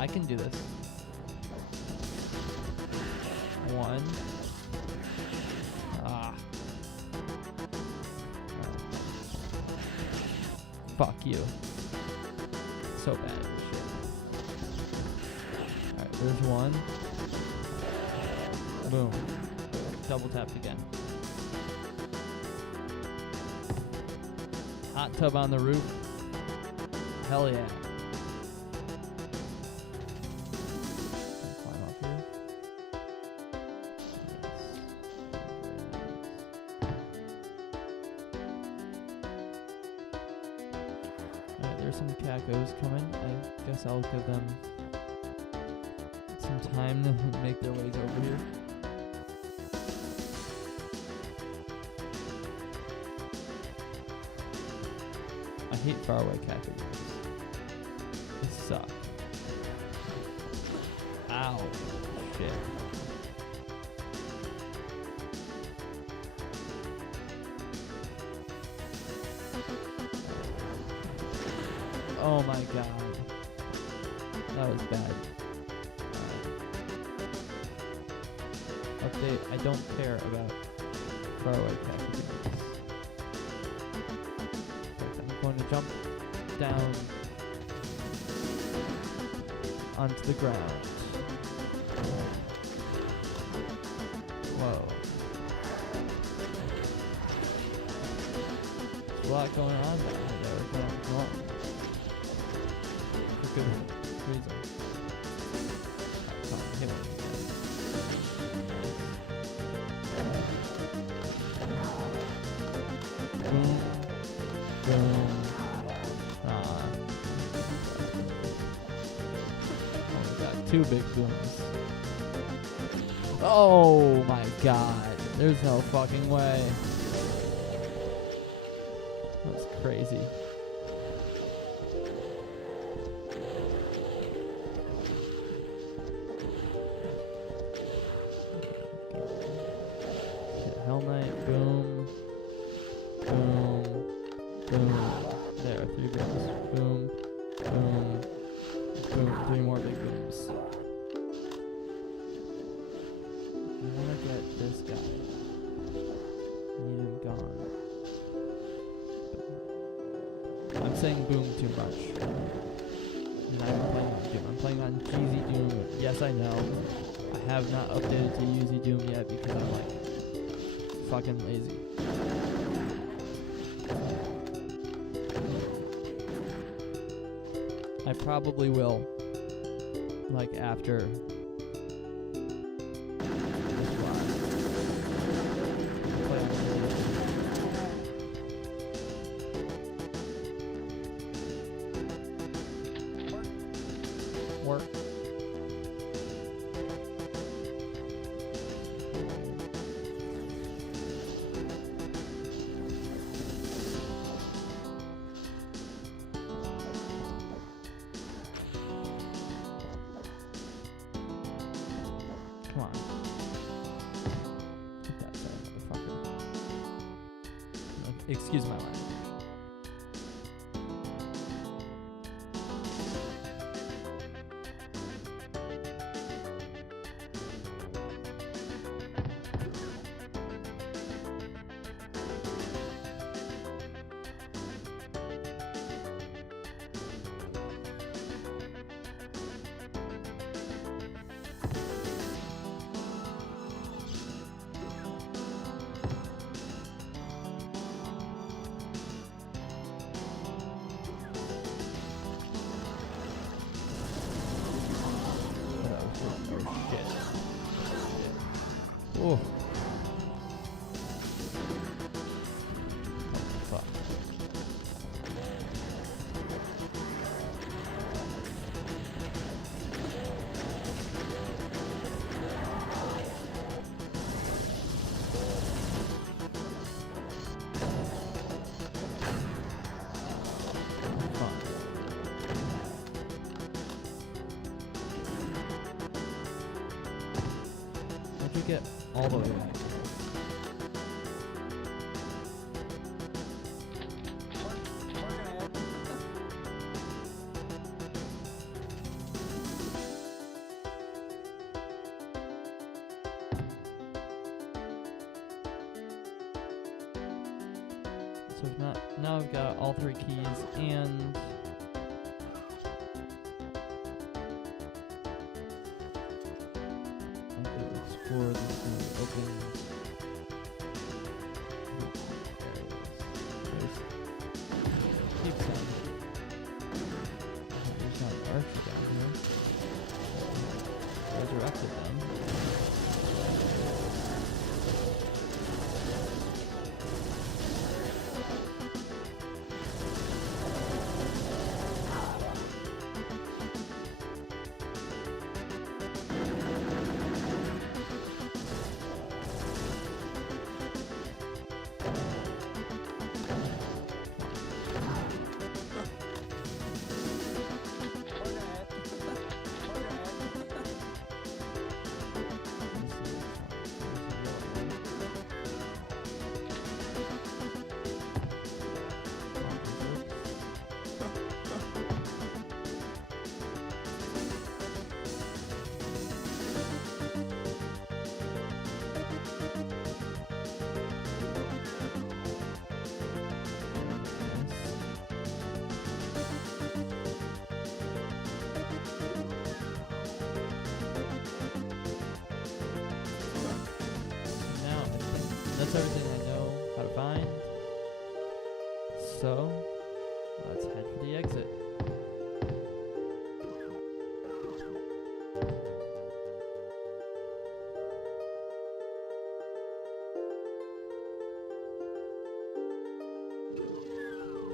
I can do this. One. Ah. Fuck you. So bad. Alright, there's one. Boom. Double tapped again. Hot tub on the roof. Hell yeah. Climb up here. Yes. Alright, there's some cacos coming. I guess I'll give them some time to make their ways over here. I hate faraway caca games. They suck. Ow. Shit. Oh my god. That was bad. Update, I don't care about faraway caca games. I'm going to jump down onto the ground. Whoa. There's a lot going on down there. What's going on? For good reason. Come on, hit me. 2 big booms. Oh my god. There's no fucking way. That's crazy. Hell Knight, boom. Boom. Boom. There, 3 booms. Boom. Boom. Boom. 3 more big booms. I wanna get this guy. Need him gone. I'm saying boom too much. And I'm playing on Doom. I'm playing on GZ Doom. Yes, I know. I have not updated to UZ Doom yet because I'm like fucking lazy. I probably will, like, after this live. Play on the work. Come on. Keep that there, motherfucker. Excuse my language. Oh. Fuck. How'd you get all the way back? So now I've got all 3 keys and I could explore this new open. Keep some. There's not an archer down here. Resurrected them. That's everything I know how to find. So, let's head for the exit.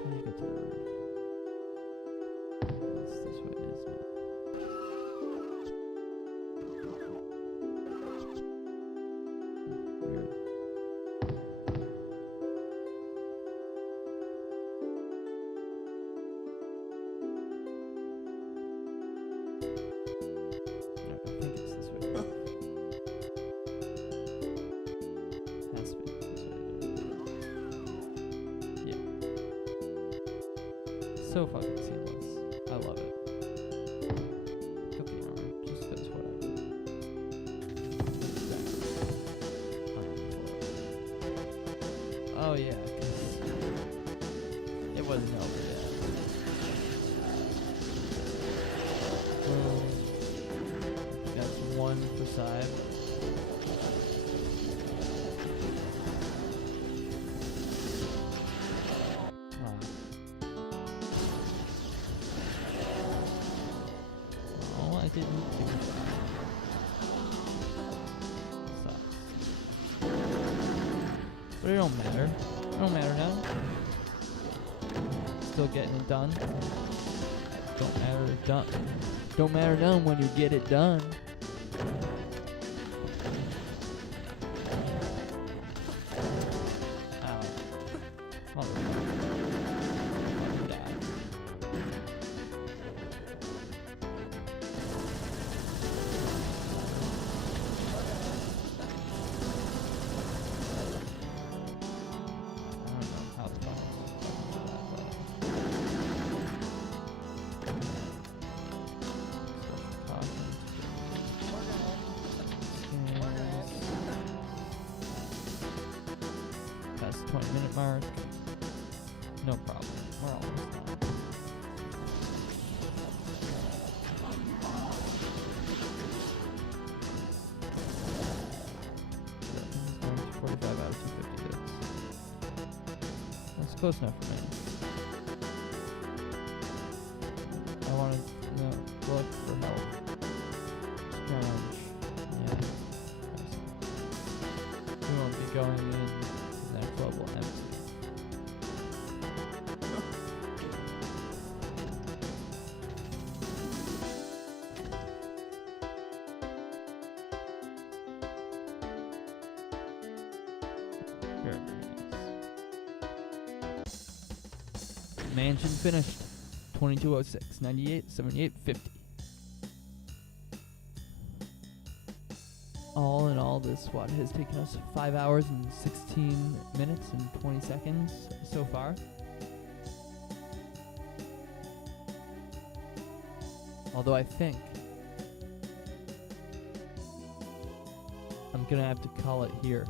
How do you get to the roof? It's this way, isn't it? so fucking seamless. I love it. Cookie armor, just 'cause whatever. Oh yeah, 'cause it wasn't over yet. That's one for side. Oh, I didn't do that. Sucks. But it don't matter. It don't matter now. Still getting it done. Don't matter done. Don't matter done when you get it done. Ow. Motherfucker. Die. I don't know how the fuck past the 20-minute mark. No problem. We're almost done. 45 out of 250 hits. That's close enough for me. I want to look for help. Scrounge. Yeah. We won't be going in the next level empty. Very nice. Mansion finished. 2206, 98, 78, 50. All in all, this what has taken us 5 hours and 16 minutes and 20 seconds so far. Although I think I'm gonna have to call it here.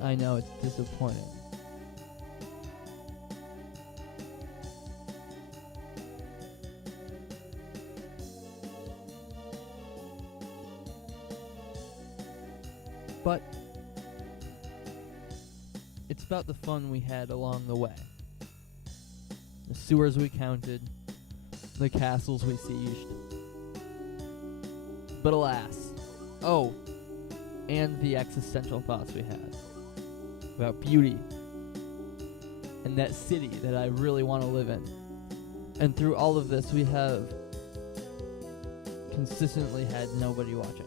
I know it's disappointing. But it's about the fun we had along the way. The sewers we counted, the castles we sieged. But alas, oh, and the existential thoughts we had about beauty and that city that I really want to live in. And through all of this, we have consistently had nobody watching.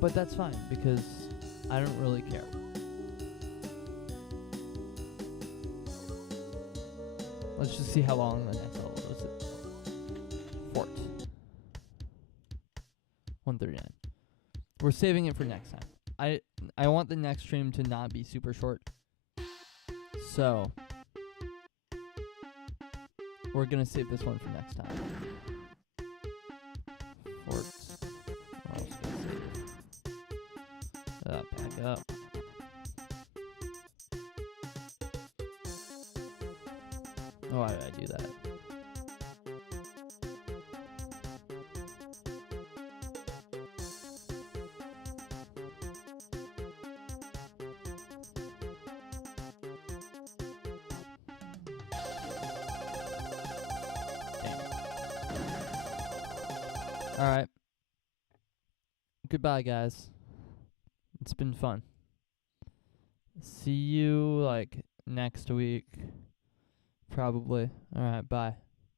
But that's fine, because I don't really care. Let's just see how long the next level is. Fort. 139. We're saving it for next time. I want the next stream to not be super short. So we're gonna save this one for next time. Fort. Where else can I save? Back up. Oh, why did I do that? Alright. Goodbye, guys. It's been fun. See you, like, next week. Probably. Alright, bye.